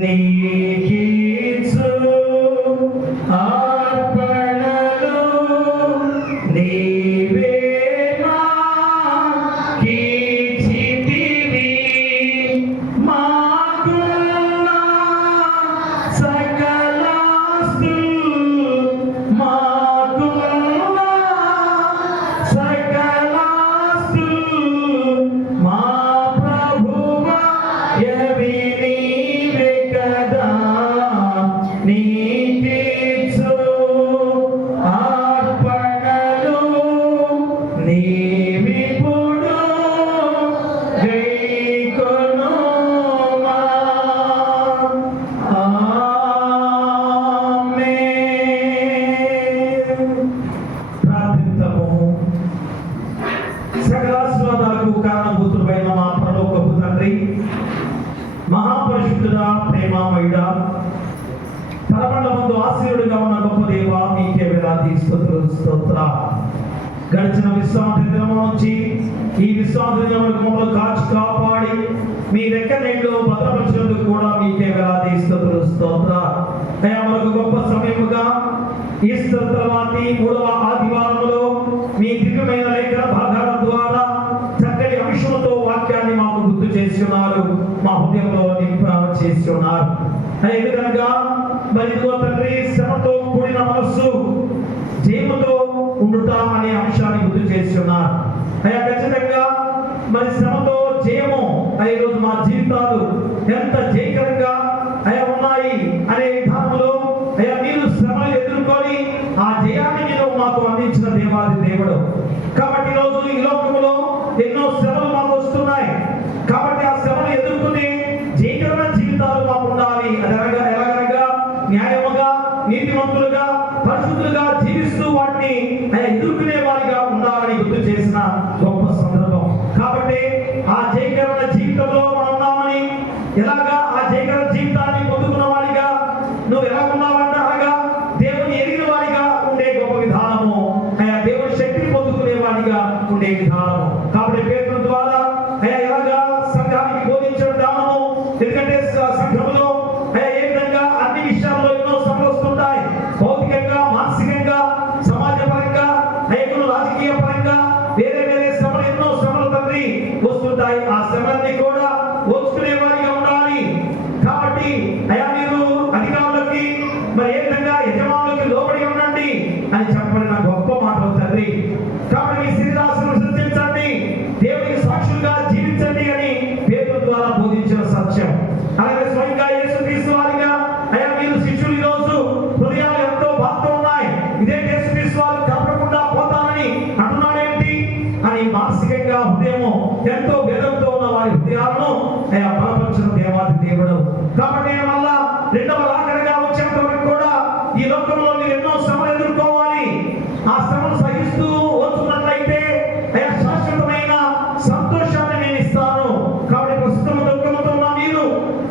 నీకిచ్చు ఆశీర్వాదంగా ఉన్న గొప్ప దేవా మీకే వేలాది స్తుతులు స్తోత్రాలు. గడిచిన విశ్రాంతి దినం నుంచి ఈ విశ్రాంతి దినం వరకు మమ్మల్ని కాచి కాపాడి మీ రెక్క నీళ్ళు భద్రపరిచినందుకు కూడా మీకే వేలాది స్తుతులు స్తోత్రాలు. అయ్యా మనకు గొప్ప సమయముగా ఈస్టర్ తర్వాతి 3వ ఆదివారములో మీ దివ్యమైన లేఖన భాగాల ద్వారా చక్కటి అంశంతో వాక్యాన్ని మాకు గుర్తు చేసి ఉన్నారు, మా హృదయంలో నింప చేసి ఉన్నారు. ఎందుకనగా మరి ఇదిగో తండ్రి, శ్రమతో కూడిన మనస్సు జయముతో ఉండుట అనే అంశాన్ని గుర్తు చేసి ఉన్నారు. అయ్యా ఖచ్చితంగా మరి శ్రమతో జయము ఈ రోజు మా జీవితాలు ఎంత జయకరంగా అయ్యా ఉన్నాయి అనే విధానంలో అయ్యా మీరు శ్రమలు ఎదుర్కొని ఆ జయాన్ని మీరు మాకు అందించిన దేవాది దేవుడు. కాబట్టి ఈ రోజు ఈ లోకములో ఎన్నో శ్రమలు మాకు వస్తున్నాయి. కాబట్టి ఆ శ్రమలు ఎదుర్కొని జయకరమైన జీవితాలు మాకు ఉండాలి. అది ఎలాగనగా న్యాయముగా, నీతిమంతులుగా, పరిశుద్ధులుగా జీవిస్తూ వాటిని ఎదుర్కొనే వారిగా ఉండాలని గుర్తు చేసిన గొప్ప సందర్భం. కాబట్టి ఆ జయకరమైన జీవితంలో మనం ఉన్నామని, ఎలాగా ఆ జయకరమైన జీవితాన్ని పొందుకున్న వారిగా నువ్వు ఎలా ఉన్నావంటే అనగా దేవుని ఎరిగిన వారిగా ఉండే గొప్ప విధానము, దేవుని శక్తిని పొందుకునే వారిగా ఉండే విధానము. కాబట్టి పేతురు ద్వారా ఎలాగా సంఘానికి బోధించే విధానము. ఎందుకంటే సంఘంలో ఏ విధంగా అన్ని విషయాల్లో ఎన్నో శ్రమలు వస్తుంటాయి. భౌతికంగా, మానసికంగా, సమాజపరంగా, రాజకీయ పరంగా వేరే వేరే శ్రమలు, ఎన్నో శ్రమలు తండ్రి వస్తుంటాయి. ఆ శ్రమలన్నీ కూడా ఓర్చుకునే వారిగా ఉండాలి. కాబట్టి అయ్యా మీరు అధికారులకి మరి ఏ విధంగా యజమానులకి లోబడి ఉండండి అని చెప్పబడిన గొప్ప మాటలు తండ్రి. కాబట్టి మీ శరీరాశను సృష్టించండి, దేవునికి సాక్షులుగా జీవించండి అని పేతురు ద్వారా బోధించిన సత్యం. అలాగే స్వయంగా యేసుక్రీస్తు వారిగా అయ్యా మీరు శిష్యులు ఈ రోజు హృదయాలు ఎంతో బాధతో ఉన్నాయి, ఇదే యేసుక్రీస్తు వారు కాపడకుండా పోతానని అంటున్నాడేంటి అని మానసికంగా హృదయము ఎంతో వేదంతో ఉన్న వారి హృదయాలను అయ్యా బలపరిచిన దేవాది దేవుడు. కాబట్టి నేను మళ్ళా రెండవ రాకడగా వచ్చేంత వరకు కూడా ఈ లోకంలో మీరు ఎన్నో శ్రమలు ఎదుర్కోవాలి. ఆ శ్రమలు సహిస్తూ వచ్చున్నట్లయితే అయ్యా శాశ్వతమైన సంతోషాన్ని నేను ఇస్తాను. కాబట్టి ప్రస్తుతం దుఃఖంతో ఉన్న మీరు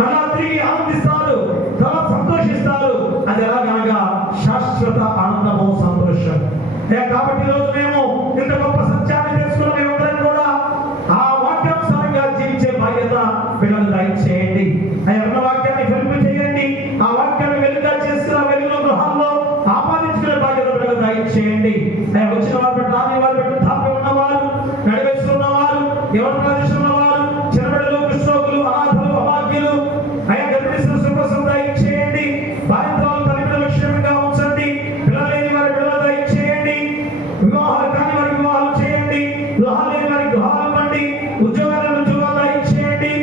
అలా తిరిగి ఆనందిస్తారు, చాలా సంతోషిస్తారు. అది ఎలాగనగా శాశ్వత ఆనందము, సంతోషం. కాబట్టి ఈరోజు మేము ఇంత గొప్ప సత్యాన్ని తెలుసుకున్న మేమందరం కూడా ఆ వాక్యానుసారంగా జీవించే బాధ్యత పిల్లలు దయచేయండి. ఉన్న వాక్యాన్ని ఫలింపు చేయండి. ఆ వాక్యాన్ని వెలుగుగా చేసుకున్న వెలుగుల గృహాల్లో ఆపాదించుకునే బాధ్యత పిల్లలు దయచేయండి. వచ్చిన వారు బట్టి, రాని వారు బట్టి, తాపి ఉన్నవారు, నడివేస్తూ ఉన్నవారు, ఎవరి ప్రదేశం ఉన్నవారు, చిన్నబిడ్డలు, కృష్ణోకులు, అనాథలు, అభాగ్యులు, గర్భిణీలు సుఖసం దయచేయండి. బాధితులు తల్లిదండ్రుల విషయంగా ఉంచండి. పిల్లలు లేని వారి పిల్లలు దయచేయండి. వివాహాలు కాని వారి వివాహాలు చేయండి. గృహాలు లేని వారి గృహాలు ఇవ్వండి. ఉద్యోగాలను ఉద్యోగాలు దయచేయండి.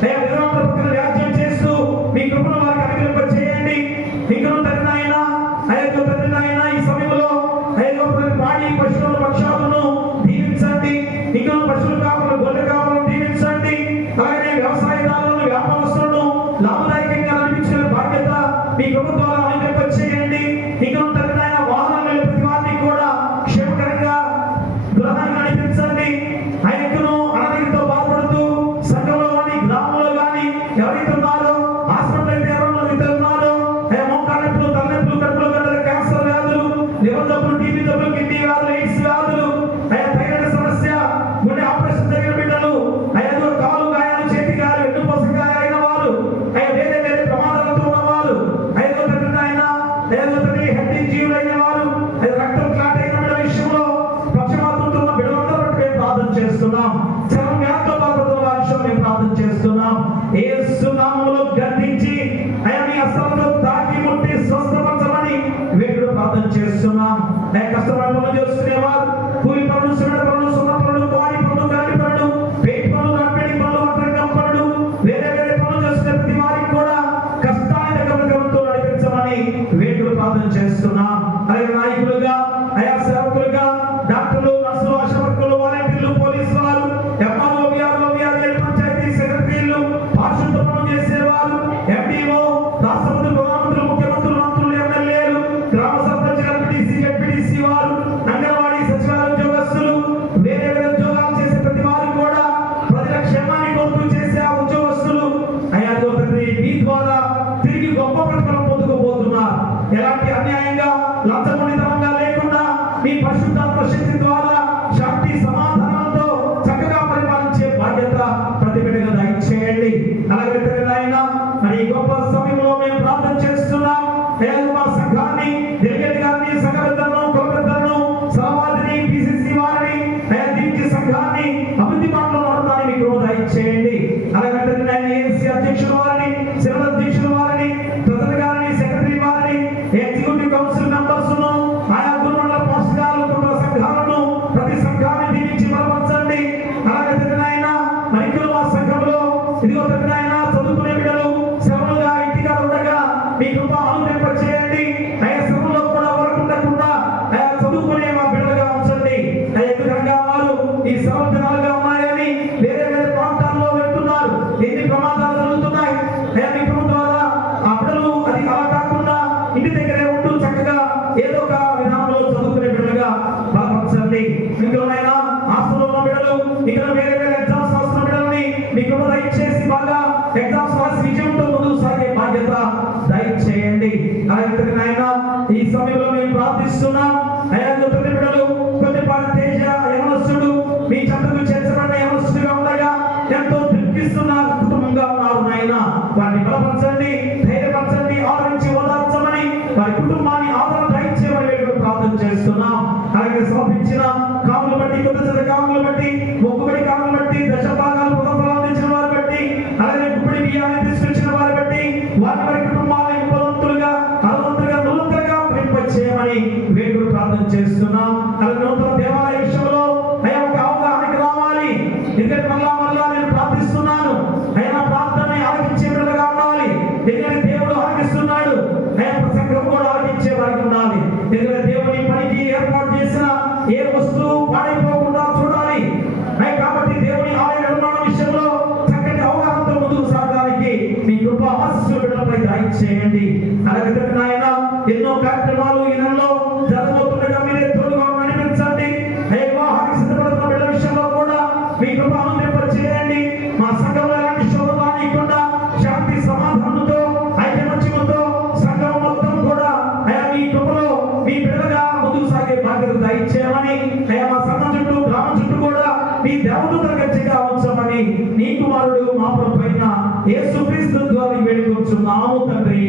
విధానంలో పక్కన వ్యాఖ్యం చేస్తూ మీ కృపను వారికి అనుగ్రహింప చేయండి. ఇంకను తగినైనా ఈ సమయంలో పాడి పశువుల పక్షాలను దీవించండి. ఇంకను పశువులు కావాలి, గొర్రె కావాలని ఇదిగో తండ్రి నాయన చదువుకునే బిడ్డలు శ్రమలుగా ఇంటిగా ఉండగా మీ కృప అనుగ్రహింప చేయండి. అయ్యా శ్రమలో కూడా వరకు ఉండకుండా అయ్యా చదువుకునే మా బిడ్డలుగా ఉంచండి. అయ్యా ఎందుకనగా వారు ఈ శ్రమ దినాలుగా ఉన్నాయని వేరే వేరే ప్రాంతాల్లో వెళ్తున్నారు. ఎన్ని ప్రమాదాలు జరుగుతున్నాయి. అయ్యా మీ కృప ద్వారా ఆ బిడ్డలు అది అలా కాకుండా ఇంటి దగ్గరే ఉంటూ చక్కగా ఏదో ఒక విధానంలో చదువుకునే బిడ్డలుగా బలపరచండి. ఇంకోనైనా హాస్టల్లో బిడ్డలు ఇక్కడ వేరే వేరే ఎగ్జామ్స్ రాస్తున్న బిడ్డలని మీ కృప దయచేసి బాగా ఎగ్జామ్స్ రాసి విజయంతో ముందుకు సాగే బాధ్యత దయచేయండి. అలాగే నాయన ఈ సమయంలో మేము ప్రార్థిస్తున్నాం. అయ్యా తొమ్మిది బిడ్డలు కొద్దిపాటి తేజ యవనస్తుడు మీ చెంతకు చేర్చబడిన యవనస్తుడిగా ఉండగా ఎంతో దుఃఖిస్తున్న కుటుంబంగా ఉన్నారు నాయన. వారిని బలపరచండి, ధైర్యపరచండి, ఆదరించి ఓదార్చమని వారి కుటుంబాన్ని ఆదరణ దయచేయమని వేడుక ప్రార్థన చేస్తున్నాం. అలాగే సమర్పించిన కాములు బట్టి కొద్ది కాములు బట్టి మొక్కుబడి కాములు బట్టి దశ భాగాలు పునఃప్రారంభించిన వారి బట్టి అలాగే గుప్పిడి బియ్యాన్ని తీసుకొచ్చిన వారి బట్టి వారి కుటుంబాలను ఉపవంతులుగా అరవంతులుగా నూతనగా చేయమని వేడుక ప్రార్థన చేస్తున్నాం. అలాగే నూతన దేవాలయ విషయంలో అయ్యా ఒక అవగాహనకి రావాలి. ఎందుకంటే మళ్ళా నేను ప్రార్థిస్తున్నాను. అయ్యా ప్రార్థన ఆలకించే బిడ్డలుగా ఉండాలి. ఎందుకంటే దేవుడు ఆలకిస్తున్నాడు. అయ్యా ప్రసంగం కూడా ఆలకించే వారికి ఉండాలి. ఎందుకంటే దేవుని పనికి ఏర్పాటు చేసిన ఏ వస్తువు పాడైపోకుండా చూడాలి. కాబట్టి దేవుని ఆలయ నిర్మాణ విషయంలో చక్కటి అవగాహనతో ముందుకు సాగడానికి మీ కృప ఆశీస్సులు బిడ్డలపై దయచేయండి. అలాగే నాయన ఎన్నో కార్యక్రమాలు ఈ నెలలో జరగబోతుండగా మీరే తోడుగా నడిపించండి. వివాహానికి సిద్ధపడుతున్న బిడ్డల విషయంలో కూడా మీ కృప అనుగ్రహింప చేయండి. మా సంఘంలో ఎలాంటి శోభ లేకుండా శాంతి సమాధానంతో ఐకమత్యంతో సంఘం మొత్తం కూడా అయా మీ కృపలో మీ బిడ్డలుగా ముందుకు సాగే బాధ్యత దయచేయమని అయా మా సంఘం చుట్టూ గ్రామం చుట్టూ కూడా మీ దేవదూతల గచ్చిగా ఉంచమని నీ కుమారుడు మా ప్రభువైన యేసుక్రీస్తు ద్వారా వేడుకొంచున్నాము తండ్రి.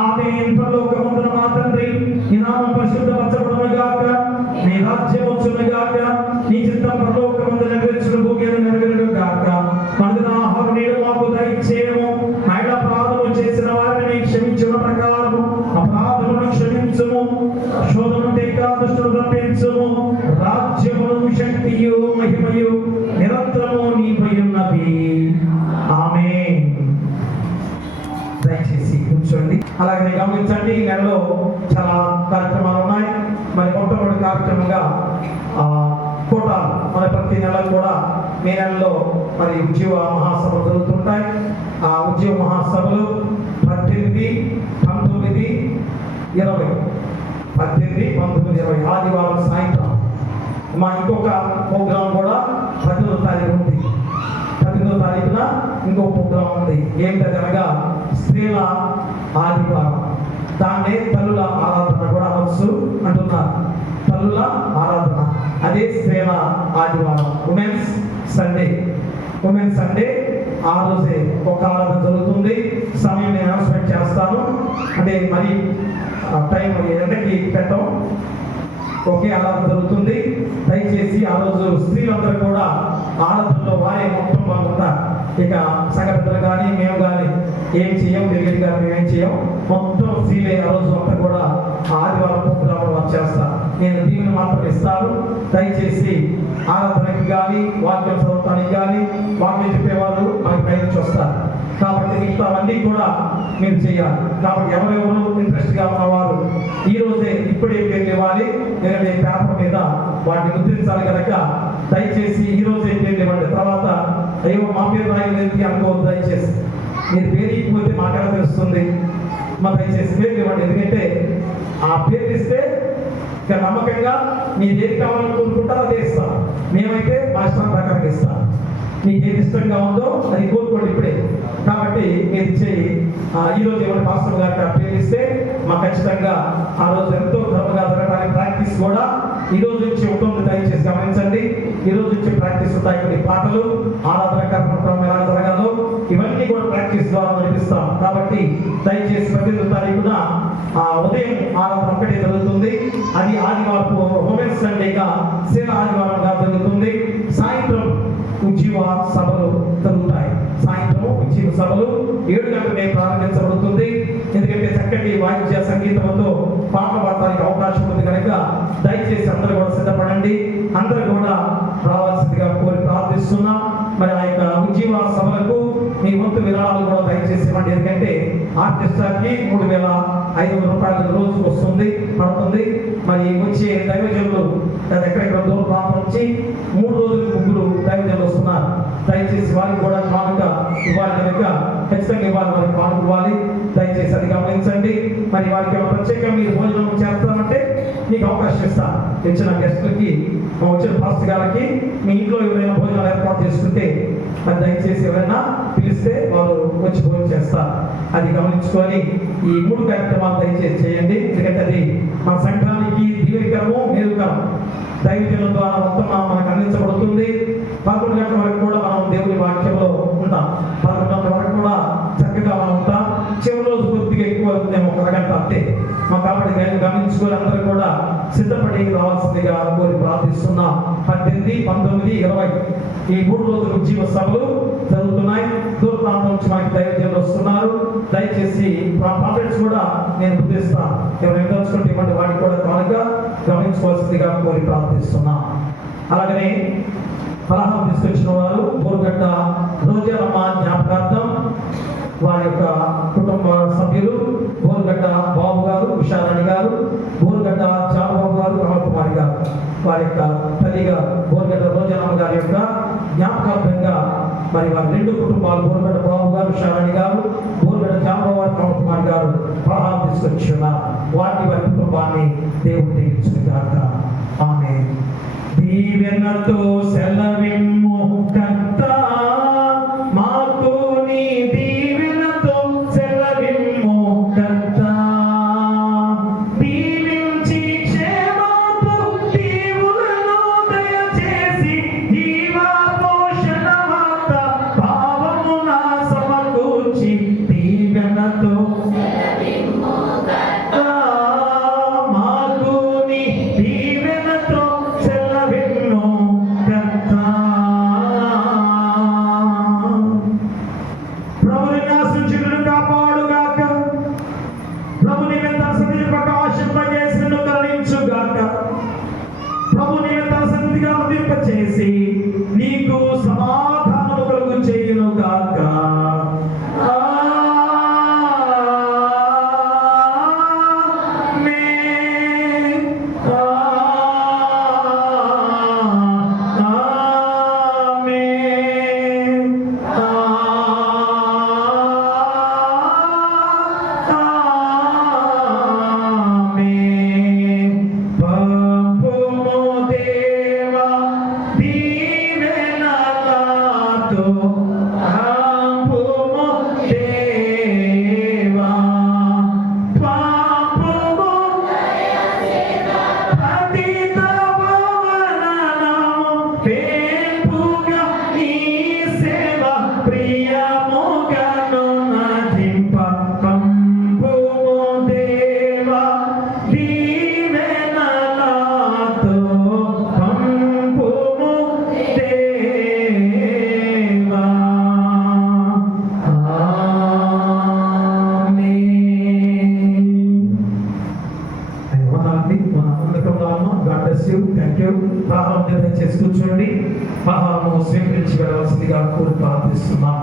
ఆమేన్. పరలోకమందున మా తండ్రి, నీ నామం పరిశుద్ధపరచబడును గాక, నీ రాజ్యం వచ్చును గాక, నీ చిత్తం పరలోకమందు నెరవేర్చును భూమి మీద నెరవేరును గాక. మనకు ఆహారం నేడు మాకు దయచేయము. ఆయన అపరాధములు చేసిన వారిని క్షమించిన ప్రకారము అపరాధములను క్షమించుము. శోధన దుష్టులను పంపించుము. రాజ్యమును శక్తియు మహిమయు నిరంతరము నీపై ఉన్నవి. ఆమేన్. దయచేసి కూర్చోండి. అలాగే గమనించండి, ఈ నెలలో చాలా కార్యక్రమాలు ఉన్నాయి. మరి మొట్టమొదటి కార్యక్రమంగా కోటాలు మన ప్రతి నెల కూడా మే నెలలో మరి ఉద్యోగ మహాసభలు జరుగుతుంటాయి. ఆ ఉద్యోగ మహాసభలు 18, 19, 20 18, 19, 20 ఆదివారం సాయంత్రం. మా ఇంకొక ప్రోగ్రాం కూడా 10వ తారీఖు ఉంది. 10వ తారీఖున ఇంకో ప్రోగ్రాం ఉంది. ఏంటనగా స్త్రీల ఆదివారం. దాన్నే తల్లుల ఆరాధన కూడా అనొచ్చు అంటున్నారు. తల్లుల ఆరాధన అదే స్త్రీల ఆదివారం, ఉమెన్స్ సండే. ఉమెన్స్ సండే ఆ రోజే ఒక ఆరాధన జరుగుతుంది. సమయం నేను అనౌన్స్మెంట్ చేస్తాను. అంటే మరి టైం ఎండకి పెట్టం, ఒకే ఆరాధన జరుగుతుంది. దయచేసి ఆ రోజు స్త్రీలందరూ కూడా ఆరాధనలో వారే మొత్తం ఉంటారు. ఇక సంఘటనలు కానీ మేము కానీ ఏం చేయం, తిరిగి కానీ మేమేం చేయం. మొత్తం స్త్రీలే ఆ రోజు అంతా కూడా ఆదివారం ప్రోగ్రాంలో వచ్చేస్తారు. నేను దీనిని మాత్రం ఇస్తాను. దయచేసి ఆరాధనకి కానీ వాక్యం చదవటానికి కానీ వాక్యం చెప్పేవాళ్ళు మనకి పై నుంచి వస్తారు. కాబట్టి మిగతావన్నీ కూడా మీరు చేయాలి. కాబట్టి ఎవరెవరు ఇంట్రెస్ట్గా ఉన్నవారు ఈ రోజే ఇప్పుడే పేర్లు ఇవ్వాలి. ఎందుకంటే పేపర్ మీద వాటిని ముద్రించాలి కనుక దయచేసి ఈ రోజే పేర్లు ఇవ్వండి. తర్వాత అయ్యో మా పేరు రాయలేదు అనుకోవద్దు. దయచేసి మీరు పేరు ఇకపోతే మాకెలా తెలుస్తుంది? మా దయచేసి పేర్లు ఇవ్వండి. ఎందుకంటే ఆ పేర్లు ఇస్తే ఇక నమ్మకంగా మీరు ఏది కావాలని కోరుకుంటారో అదే ఇస్తాం. మేమైతే మా ఇష్టం ప్రకారం ఇస్తాం. మీకు ఏది ఇష్టంగా ఉందో అది కోరుకోండి ఇప్పుడే. కాబట్టి మీరు ఇచ్చేయి. ఈరోజు ఎవరి పాస్టర్ గారికి పేరు ఇస్తే మాకు ఖచ్చితంగా ఆ రోజు ఎంతో ఘనంగా జరగడానికి ప్రాక్టీస్ కూడా ఈ రోజు నుంచి ఉంటుంది. దయచేసి గమనించండి. ఈ రోజు నుంచి ప్రాక్టీస్ ఉంటాయి. కొన్ని పాటలు, ఆరాధన కార్యక్రమం ఎలా జరగాలో ఇవన్నీ కూడా ప్రాక్టీస్ ద్వారా నడిపిస్తాం. కాబట్టి దయచేసి 18వ తారీఖున ఉదయం ఆరాధన ఒకటే జరుగుతుంది. అది ఆదివారపు ఉమెన్స్ సండేగా శీల ఆదివారంగా జరుగుతుంది. సాయంత్రం ఉద్యోగ సభలు జరుగుతాయి. సాయంత్రం ఉద్యోగ సభలు 7 గంటలకే ప్రారంభించబడుతుంది. ఎందుకంటే చక్కటి వాయిద్య సంగీతంతో పాటలు పాడడానికి అవకాశం ఉంది కనుక దయచేసి అందరూ కూడా సిద్ధపడండి. అందరూ కూడా రావాల్సిందిగా కోరి ప్రార్థిస్తున్నాం. మరి ఆ యొక్క ఉజ్జీవ సభలకు మీ వంతు విరాళాలు కూడా దయచేసి ఇవ్వండి. ఎందుకంటే ఆర్కెస్ట్రాకి 3,500 రూపాయలు రోజుకు పడుతుంది. మరి వచ్చే దైవజనులు ఎక్కడెక్కడ దూర ప్రాంతం నుంచి 3 రోజులు 3 దైవజనులు వస్తున్నారు. దయచేసి వారికి కూడా కానుక ఇవ్వాలి కనుక ఖచ్చితంగా ఇవ్వాలి, వారికి కానుక ఇవ్వాలి. దయచేసి అది గమనించండి. మరి వారికి ప్రత్యేకంగా మీరు భోజనం చేస్తామంటే మీకు అవకాశం ఇస్తాను. ఇచ్చిన గెస్టులకి, వచ్చిన పాస్టర్ గారికి మీ ఇంట్లో ఎవరైనా భోజనాలు ఏర్పాటు చేసుకుంటే మరి దయచేసి ఎవరైనా పిలిస్తే వారు వచ్చి భోజనం చేస్తారు. అది గమనించుకొని ఈ 3 కార్యక్రమాలు దయచేసి చేయండి. ఎందుకంటే అది మన సంఘానికి దీవెనకరము, మేలుకరం. దైవజనుల ద్వారా మొత్తం మనకు అందించబడుతుంది. 11 గంటల వరకు కూడా మనం దేవుని వాక్యంలో ఉంటాం. 11 గంటల వరకు కూడా చక్కగా మనం ఉంటాం. చివరి రోజు కొద్దిగా ఎక్కువ అవుతుందేమో, 1 గంట అంతే. కాబట్టి గమనించుకొని అందరూ కూడా సిద్ధపడి రావాల్సిందిగా కోరి ప్రార్థిస్తున్నాం. 18, 19, 20 ఈ 3 రోజులు ఉజ్జీవ సభలు జరుగుతున్నాయి. దూర ప్రాంతం నుంచి మనకి దైవజనులు వస్తున్నారు. దయచేసి ప్రాఫిట్స్ కూడా నేను గుర్తిస్తాను. ఎవరైనా తెలుసుకుంటే ఇవ్వండి, వాటికి కూడా కనుక గమనించుకోవాల్సిందిగా కోరి ప్రార్థిస్తున్నాం. అలాగనే పలహారం తీసుకొచ్చిన వారు బోరుగడ్డ రోజారమ్మ జ్ఞాపకార్థం వారి యొక్క కుటుంబ సభ్యులు బోరుగడ్డ బాబు గారు, ఉషారాణి గారు, బోరుగడ్డ చాలబాబు గారు, రమకుమారి గారు, వారి యొక్క తల్లిగా బోరుగడ్డ రోజారమ్మ గారి యొక్క జ్ఞాపకార్థంగా మరి వారి 2 కుటుంబాలు బోరుగడ్డ బాబు గారు, ఉషారాణి గారు, బోరుగడ్డ చాలబాబు గారు, రమకుమారి గారు పలహారం తీసుకొచ్చున్నారు. వారి కుటుంబాన్ని దేవుడు దీవించుగాక. ఆమేన్. దీవెనతో సెలవిమ్ము కర్తా, మాకు నీ దీవెనతో సెలవిమ్ము కర్తా. దీవించి క్షేమపు దీవులను దయచేసి జీవ పోషణ వార్త భావమున సమకూర్చి దీవెనతో సెలవిమ్ము కర్తా, మాకు నీ దీవెనతో సెలవిమ్ము కర్తా. ప్రభు నిన్ను ఆశీర్వదించును కాపాడుగాక. ప్రభు నీ మీద తన సన్నిధిని ప్రకాశింపజేసి నిన్ను కరుణించుగాక. ప్రభు నీ మీద తన సన్నిధిగా ఉదింపచేసి నీకు సమాధానము కలుగు చేయును గాక. కూర్చోండి. మహాము స్వీకరించి వెళ్ళవలసిందిగా కోరి ప్రార్థిస్తున్నాం.